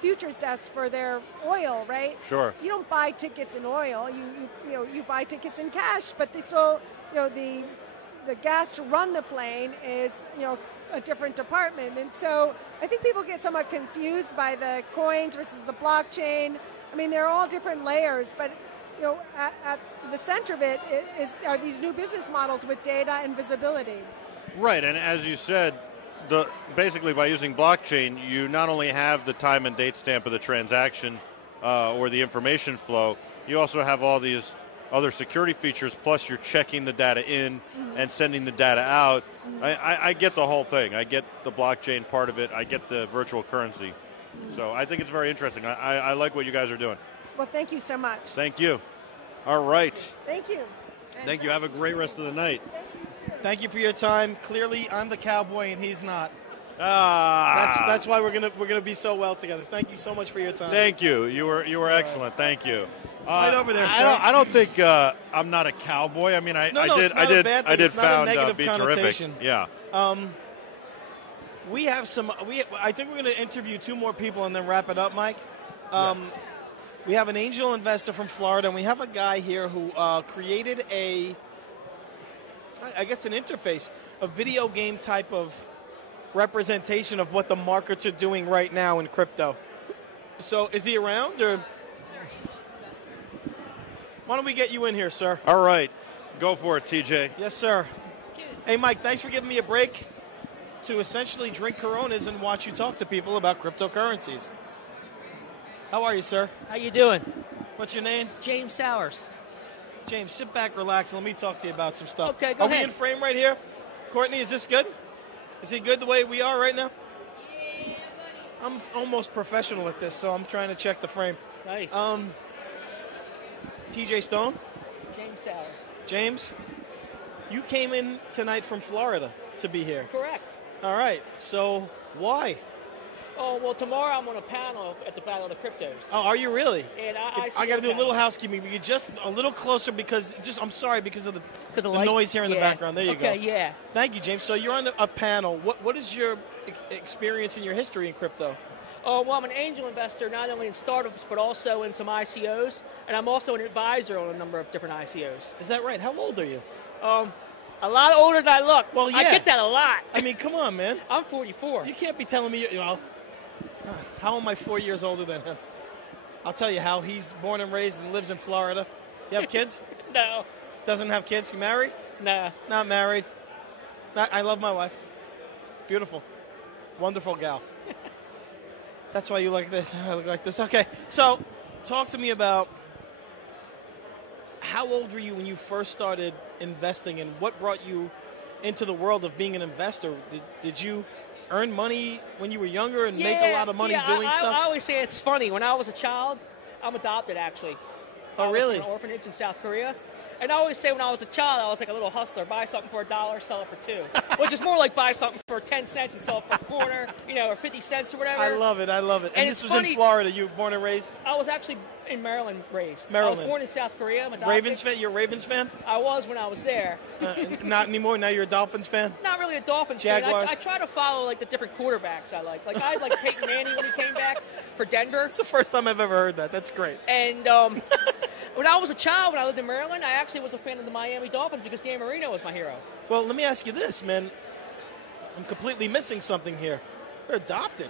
futures desk for their oil, right? Sure. You don't buy tickets in oil. You buy tickets in cash, but they still, you know, the gas to run the plane is, you know, a different department. And so I think people get somewhat confused by the coins versus the blockchain. I mean, they're all different layers, but, you know, at the center of it are these new business models with data and visibility. Right, and as you said, basically by using blockchain, you not only have the time and date stamp of the transaction or the information flow, you also have all these other security features, plus you're checking the data in and sending the data out. I get the whole thing. I get the blockchain part of it. I get the virtual currency. So I think it's very interesting. I like what you guys are doing. Well, thank you so much. Thank you. All right. Thank you. Thank you. Have a great rest of the night. Thank you for your time. Clearly, I'm the cowboy and he's not. That's why we're gonna be so well together. Thank you so much for your time. Thank you. You were excellent. Thank you. Slide over there, sir. I don't think I'm not a cowboy. I mean, I did found be terrific. Yeah. We have some. I think we're going to interview two more people and then wrap it up, Mike. We have an angel investor from Florida, and we have a guy here who created an interface, a video game type of representation of what the markets are doing right now in crypto. So, is he around, or why don't we get you in here, sir? All right, go for it, TJ. Yes, sir. Hey, Mike, thanks for giving me a break to essentially drink Coronas and watch you talk to people about cryptocurrencies. How are you, sir? How you doing? What's your name? James Sowers. James, sit back, relax, and let me talk to you about some stuff. Okay, go ahead. Are we in frame right here? Courtney, is this good? Is he good the way we are right now? Yeah, buddy. I'm almost professional at this, so I'm trying to check the frame. Nice. TJ Stone? James Sowers. James, you came in tonight from Florida to be here. Correct. All right, so why? Oh, well, tomorrow I'm on a panel at the Battle of the Cryptos. Oh, are you really? And I got to do a little housekeeping. We could just a little closer because I'm sorry because of the noise here in the background. There you go. Okay, yeah. Thank you, James. So you're on a panel. What is your experience and your history in crypto? Oh, well, I'm an angel investor not only in startups but also in some ICOs, and I'm also an advisor on a number of different ICOs. Is that right? How old are you? A lot older than I look. Well, yeah. I get that a lot. I mean, come on, man. I'm 44. You can't be telling me, how am I 4 years older than him? I'll tell you how. He's born and raised and lives in Florida. You have kids? No. Doesn't have kids? You married? Nah. Not married. I love my wife. Beautiful. Wonderful gal. That's why you like this. I look like this. Okay, so talk to me about how old were you when you first started investing, and what brought you into the world of being an investor? Did you earn money when you were younger and make a lot of money doing stuff? I always say it's funny. When I was a child, I'm adopted, actually. Oh, really? I was from an orphanage in South Korea. And I always say when I was a child, I was like a little hustler. Buy something for $1, sell it for $2. Which is more like buy something for 10 cents and sell it for a quarter, or 50 cents or whatever. I love it. And this was funny, in Florida. You were born and raised? I was actually in Maryland raised. Maryland. I was born in South Korea. I'm adopted. Ravens fan? You're a Ravens fan? I was when I was there. Not anymore? Now you're a Dolphins fan? Not really a Dolphins Jaguars? fan. I try to follow like the different quarterbacks I like. Like I like Peyton Manning when he came back for Denver. It's the first time I've ever heard that. That's great. And when I was a child, when I lived in Maryland, I actually was a fan of the Miami Dolphins because Dan Marino was my hero. Well, let me ask you this, man. I'm completely missing something here. You're adopted.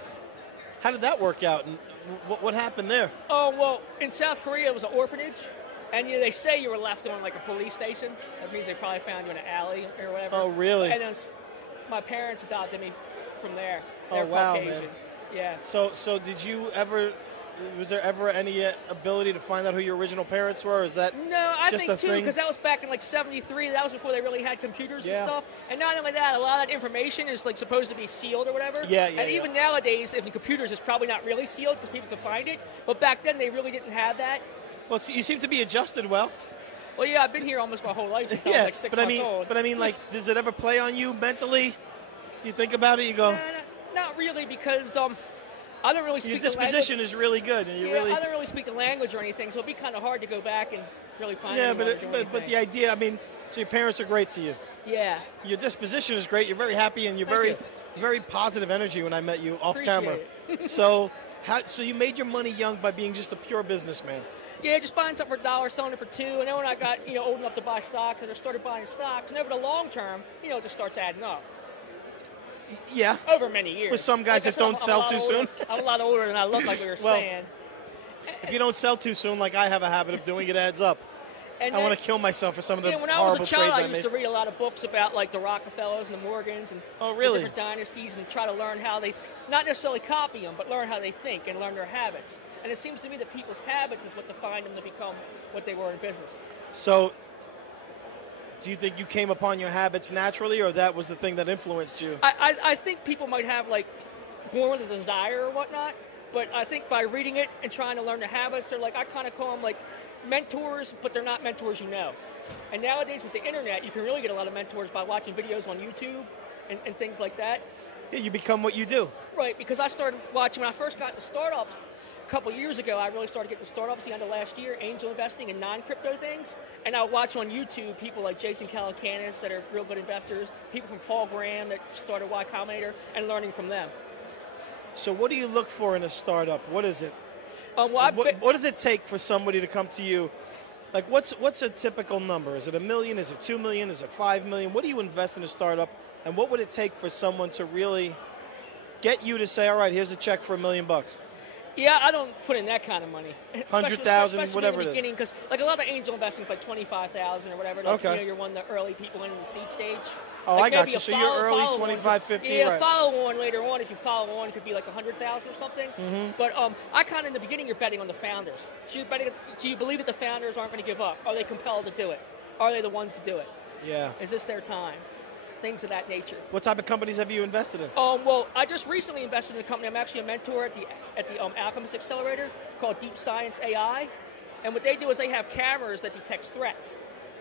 How did that work out, and what happened there? Oh, well, in South Korea, it was an orphanage, and they say you were left on like a police station. That means they probably found you in an alley or whatever. Oh, really? And then my parents adopted me from there. They're wow, Caucasian. Man. Yeah. So did you ever? Was there ever any ability to find out who your original parents were? Or is that no? I just think too, thing? Because that was back in like '73. That was before they really had computers and Yeah. stuff. And not only that, a lot of that information is like supposed to be sealed or whatever. Yeah. And even nowadays, if the computers, it's probably not really sealed because people can find it. But back then, they really didn't have that. Well, you seem to be adjusted well. Well, yeah, I've been here almost my whole life since I was like 6 months old. But I mean, like, does it ever play on you mentally? You think about it, you go. Not really, because I don't really speak. Your disposition is really good, and I don't really speak the language or anything, so it'd be kind of hard to go back and really find. Yeah, anyone but the idea, I mean, so your parents are great to you. Yeah. Your disposition is great. You're very happy, and you're very positive energy. When I met you off camera, so you made your money young by being just a pure businessman. Yeah, just buying something for $1, selling it for $2, and then when I got old enough to buy stocks, I just started buying stocks, and over the long term, it just starts adding up. Yeah. Over many years. With some guys that don't sell too soon. I'm a lot older than I look, like we were saying. If you don't sell too soon, like I have a habit of doing, it adds up. And I want to kill myself for some of the when I was horrible a child, trades I I used made. to read a lot of books about like the Rockefellers and the Morgans and the different dynasties, and try to learn how they, not necessarily copy them, but learn how they think and learn their habits. And it seems to me that people's habits is what defined them to become what they were in business. So, do you think you came upon your habits naturally, or that was the thing that influenced you? I think people might have like born with a desire or whatnot, but I think by reading it and trying to learn their habits, they're like, I kind of call them like mentors, but they're not mentors you know. And nowadays with the internet, you can really get a lot of mentors by watching videos on YouTube and things like that. Yeah, you become what you do. Right, because I started watching, when I first got into startups a couple years ago, I really started getting startups the end of last year, angel investing in non-crypto things. And I watch on YouTube people like Jason Calacanis that are real good investors, people from Paul Graham that started Y Combinator, and learning from them. So what do you look for in a startup? What is it? What does it take for somebody to come to you? Like, what's a typical number? Is it $1 million? Is it $2 million? Is it $5 million? What do you invest in a startup? And what would it take for someone to really get you to say, all right, here's a check for $1 million? Yeah, I don't put in that kind of money. 100,000, whatever in the it beginning, because like a lot of angel investing is like 25,000 or whatever. Like, you're one of the early people in the seed stage. Oh, like I got you. So you're early, 25, 50. Yeah, right. follow on later on. If you follow on, it could be like 100,000 or something. Mm-hmm. But I kind of in the beginning, you're betting on the founders. So you're betting. Do you believe that the founders aren't going to give up? Are they compelled to do it? Are they the ones to do it? Yeah. Is this their time? Things of that nature. What type of companies have you invested in? Well, I just recently invested in a company. I'm actually a mentor at the Alchemist Accelerator called Deep Science AI, and what they do is they have cameras that detect threats.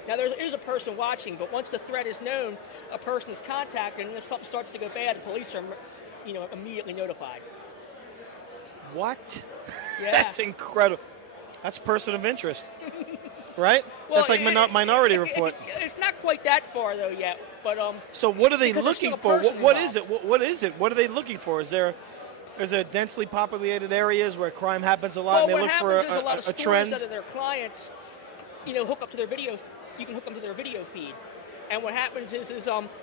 Now there is a person watching, but once the threat is known, a person is contacted, and if something starts to go bad, the police are, immediately notified. What? Yeah. That's incredible. That's person of interest, right? Well, that's like Minority Report. It's not quite that far though yet, but So what are they looking for? What is it? What is it? What are they looking for? Is there densely populated areas where crime happens a lot, and they look for a trend? That of their clients, hook up to their video. You can hook them to their video feed, and what happens is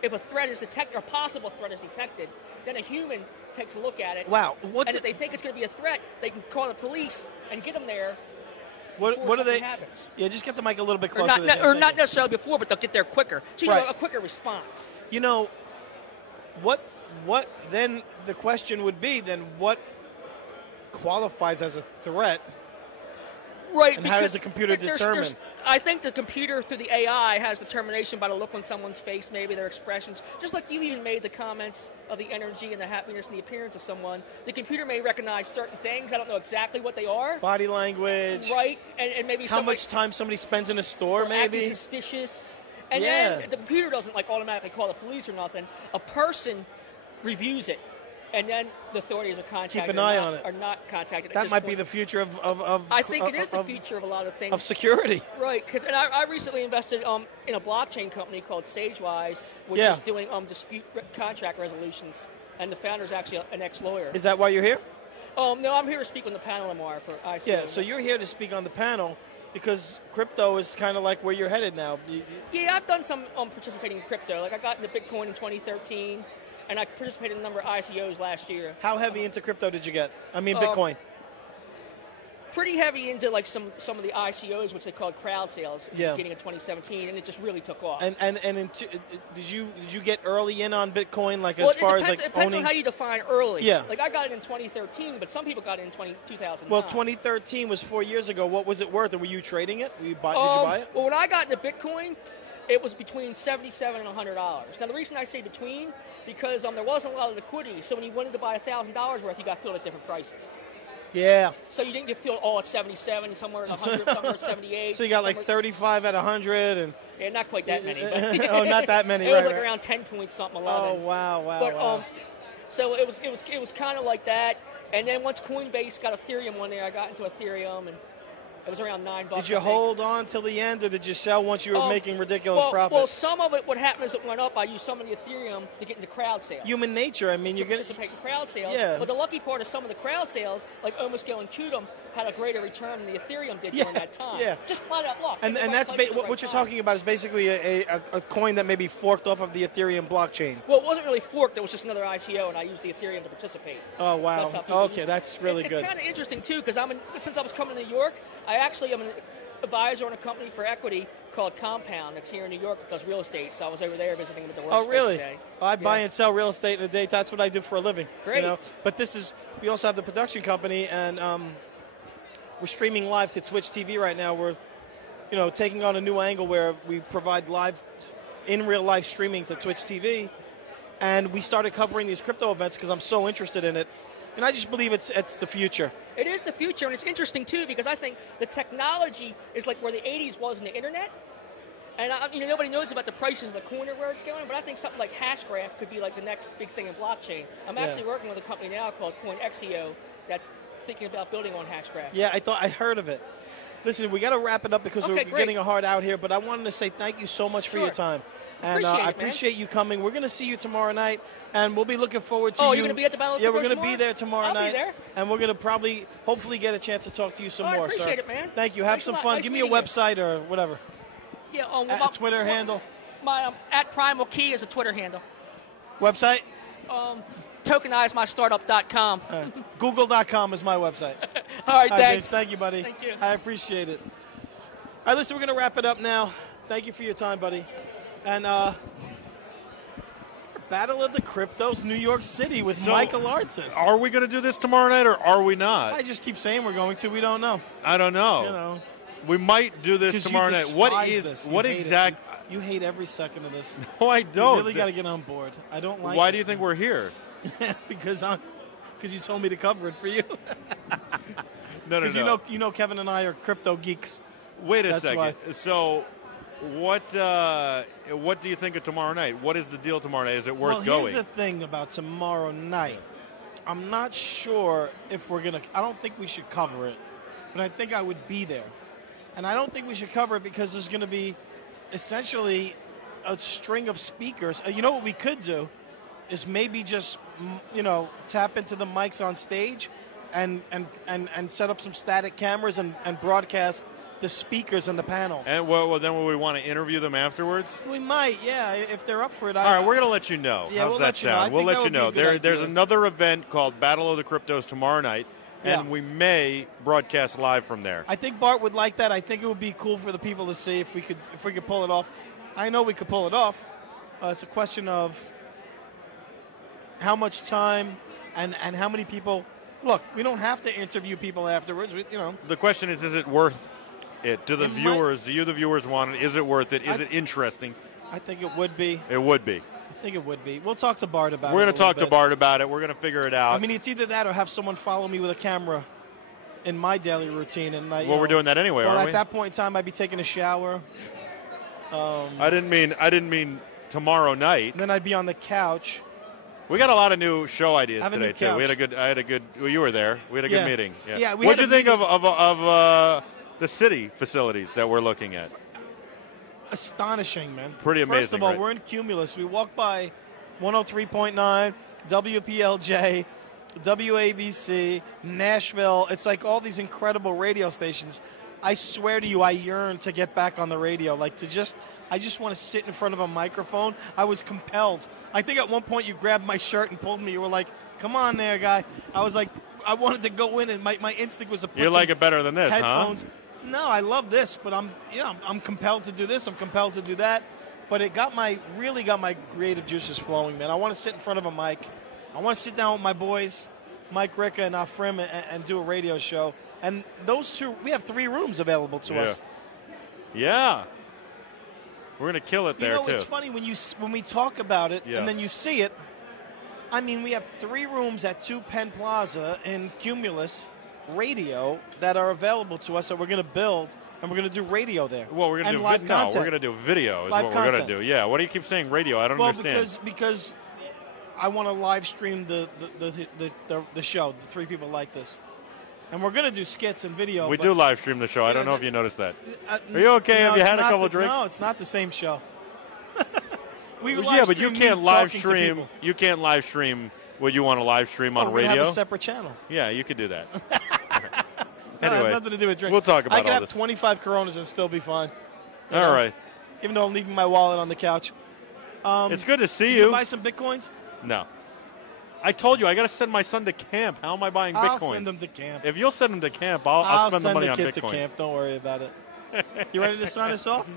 if a threat is detected, or possible threat is detected, then a human takes a look at it. Wow! And if they think it's going to be a threat, they can call the police and get them there. What are they? Happens. Yeah, just get the mic a little bit closer. Not necessarily before, but they'll get there quicker. So a quicker response. What? Then the question would be: then what qualifies as a threat? Right. And how does the computer determine? I think the computer through the AI has determination by the look on someone's face, maybe their expressions. Just like you even made the comments of the energy and the happiness and the appearance of someone, the computer may recognize certain things. I don't know exactly what they are. Body language. Right, and maybe how much time somebody spends in a store, maybe. Acting suspicious. And Yeah. then the computer doesn't like automatically call the police or nothing. A person reviews it, and then the authorities are contacted. Keep an eye on it. Are not contacted. That might be the future of I think it is the future of a lot of things. of security. Right, and I recently invested in a blockchain company called SageWise, which Yeah. is doing dispute contract resolutions, and the founder is actually an ex-lawyer. Is that why you're here? No, I'm here to speak on the panel tomorrow for ICO. Yeah, so you're here to speak on the panel because crypto is kind of like where you're headed now. Yeah, I've done some participating in crypto. Like I got into Bitcoin in 2013, and I participated in a number of ICOs last year. How heavy into crypto did you get? I mean, Bitcoin. Pretty heavy into like some of the ICOs, which they called crowd sales, at the Yeah. beginning of 2017, and it just really took off. And did you get early in on Bitcoin, like well, as far it as like depends owning? on how you define early. Yeah. Like I got it in 2013, but some people got it in 2009. Well, 2013 was 4 years ago. What was it worth? And were you trading it? Did you buy it? Well, when I got into Bitcoin, it was between $77 and $100. Now, the reason I say between, because there wasn't a lot of liquidity, so when you wanted to buy $1,000 worth, you got filled at different prices. Yeah. So you didn't get filled all at 77, somewhere at 100, somewhere at 78. So you got like 35 at 100, and yeah, not quite that many. But oh, not that many. It was right, like right. around 10 point something, 11. Oh wow, But wow. so it was kind of like that. And then once Coinbase got Ethereum one day, I got into Ethereum, and it was around $9. Did you hold on till the end, or did you sell once you were making ridiculous profits? Well, some of it, what happened is it went up. I used some of the Ethereum to get into crowd sales. Human nature. I mean, to you're going participate in crowd sales. Yeah. But the lucky part is some of the crowd sales, like almost going to them, had a greater return than the Ethereum did during that time. Yeah. Just flat out luck. And that's what you're talking about is basically a coin that may be forked off of the Ethereum blockchain. Well, it wasn't really forked. It was just another ICO, and I used the Ethereum to participate. Oh wow. That's how people use it. That's really It's good. kind of interesting too, because since I was coming to New York, I actually am an advisor on a company for equity called Compound that's here in New York that does real estate. So I was over there visiting with the workspace Oh really? today. I buy and sell real estate in a day. That's what I do for a living. Great. But we also have the production company, and we're streaming live to Twitch TV right now. We're taking on a new angle where we provide live, in real life streaming to Twitch TV, and we started covering these crypto events because I'm so interested in it, and I just believe it's the future. It is the future, and it's interesting too because I think the technology is like where the '80s was in the internet. And nobody knows about the prices of the coin or where it's going, but I think something like Hashgraph could be like the next big thing in blockchain. I'm actually working with a company now called CoinXEO that's thinking about building on Hashgraph. Yeah, I heard of it. Listen, we got to wrap it up because we're great. getting a hard out here, but I wanted to say thank you so much for your time. And I appreciate you coming. We're going to see you tomorrow night, and we'll be looking forward to you. Oh, you're going to be at the Battle of the Yeah, Crypto we're going to be there tomorrow night. I'll be there. And we're going to hopefully get a chance to talk to you some more, I appreciate sir. it, man. Thank you. Have Thanks some a lot. fun. Nice Give me a meeting you. website or whatever. Yeah, Twitter handle. My at Primal Key is a Twitter handle. Website? TokenizeMyStartup.com. Google.com is my website. All right, James, thanks. thank you, buddy. Thank you. I appreciate it. All right, listen, we're going to wrap it up now. Thank you for your time, buddy. And Battle of the Cryptos, New York City with Michael Artsis. Are we going to do this tomorrow night, or are we not? I just keep saying we're going to. We don't know. I don't know. We might do this tomorrow night. You hate every second of this. No, I don't. You really got to get on board. I don't like Why it. do you think we're here? because you told me to cover it for you. No. Because you know Kevin and I are crypto geeks. Wait a That's second. why. So, what do you think of tomorrow night? What is the deal tomorrow night? Is it worth going? Here's the thing about tomorrow night. I'm not sure if we're going to – I don't think we should cover it, but I think I would be there. And I don't think we should cover it because there's going to be essentially a string of speakers. You know what we could do is maybe just, tap into the mics on stage and set up some static cameras and broadcast the speakers and the panel. And then will we want to interview them afterwards? We might, yeah, if they're up for it. All right, we're going to let you know. Yeah, How's we'll that let you know. sound? We'll let you know. There's idea. another event called Battle of the Cryptos tomorrow night, and Yeah. we may broadcast live from there. I think Bart would like that. I think it would be cool for the people to see if we could pull it off. I know we could pull it off. It's a question of how much time and how many people. Look, we don't have to interview people afterwards. The question is it worth it? Do the viewers want it? Is it worth it? Is it interesting? I think it would be. It would be. I think it would be. We'll talk to Bart about it. We're going to talk to Bart about it. We're going to figure it out. I mean, it's either that or have someone follow me with a camera in my daily routine. And we're doing that anyway, well, aren't we? at that point in time, I'd be taking a shower. I didn't mean tomorrow night. Then I'd be on the couch. We got a lot of new show ideas today too. Couch. I had a good. Well, you were there. We had a good meeting. Yeah. What did you think of the city facilities that we're looking at? Astonishing, man. Pretty amazing. First of all, right? we're in Cumulus. We walk by 103.9, WPLJ, WABC, Nashville. It's like all these incredible radio stations. I swear to you, I yearn to get back on the radio. Like I just want to sit in front of a microphone. I was compelled. I think at one point you grabbed my shirt and pulled me. You were like, "Come on, there, guy." I was like, I wanted to go in, and my instinct was to put You like it better than this, headphones. huh? No, I love this, but I'm compelled to do this. I'm compelled to do that. But it really got my creative juices flowing, man. I want to sit in front of a mic. I want to sit down with my boys, Mike Ricca and Afrim, and do a radio show. And those two, we have 3 rooms available to us. Yeah. We're going to kill it there, too. It's funny when we talk about it and then you see it. I mean, we have 3 rooms at 2 Penn Plaza in Cumulus Radio that are available to us that we're going to build, and we're going to do radio there. Well, we're going to do live content. No, we're going to do video is live what content. we're going to do. Yeah. Why do you keep saying radio? I don't understand. Because I want to live stream the show. The 3 people like this. And we're going to do skits and video. We do live stream the show. I don't know if you noticed that. Are you okay? No, Have you had a couple drinks? No, it's not the same show. But you can't live stream. You can't live stream what you want to live stream on radio. We have a separate channel. Yeah, you could do that. No, anyway, it has nothing to do with drinks. We'll talk about I can all have this. 25 Coronas and still be fine. All right. Even though I'm leaving my wallet on the couch. It's good to see you. you. Buy some Bitcoins? No. I told you I got to send my son to camp. How am I buying Bitcoin? I'll send him to camp. If you'll send him to camp, I'll spend the money on Bitcoin. I'll send the kid to camp. Don't worry about it. You ready to sign us off?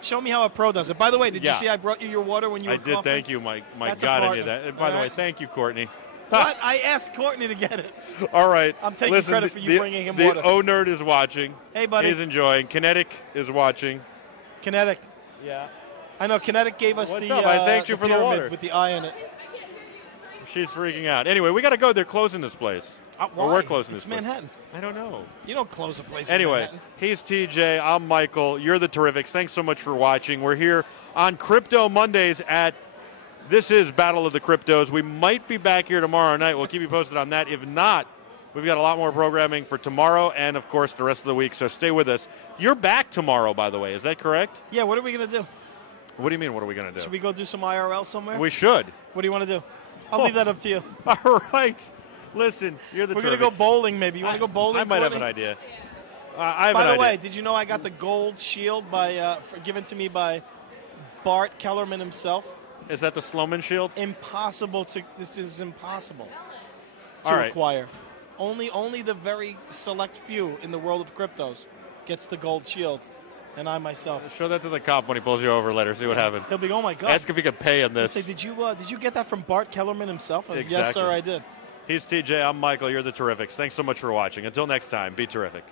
Show me how a pro does it. By the way, did you see I brought you your water when you were coughing? I did. Thank you. My That's God, any of that. And by the way, right. thank you, Courtney. What? I asked Courtney to get it. All right. I'm taking credit for you bringing him the water. The O-Nerd is watching. Hey, buddy. He's enjoying. Kinetic is watching. Kinetic. Yeah. I know. Kinetic gave us What's the up? I thanked you for the water. with the eye in it. She's freaking out. Anyway, we got to go. They're closing this place. Why? Or we're closing it's this place. Manhattan. I don't know. You don't close a place Anyway, in Manhattan. he's TJ. I'm Michael. You're the Terrifics. Thanks so much for watching. We're here on Crypto Mondays this is Battle of the Cryptos. We might be back here tomorrow night. We'll keep you posted on that. If not, we've got a lot more programming for tomorrow and, of course, the rest of the week. So stay with us. You're back tomorrow, by the way. Is that correct? Yeah, what are we going to do? What do you mean, what are we going to do? Should we go do some IRL somewhere? We should. What do you want to do? I'll leave that up to you. All right. Listen, you're the We're going to go bowling, maybe. You want to go bowling, I might have Courtney? an idea. I have By an the idea. way, did you know I got the gold shield given to me by Bart Kellerman himself? Is that the Sloman shield? This is impossible All to right. acquire. Only the very select few in the world of cryptos gets the gold shield, and I myself. Show that to the cop when he pulls you over later. See what happens. He'll be, oh my God. Ask if he could pay on this. He'll say, did you get that from Bart Kellerman himself? I was, Exactly. Yes, sir, I did. He's TJ. I'm Michael. You're the Terrifics. Thanks so much for watching. Until next time, be terrific.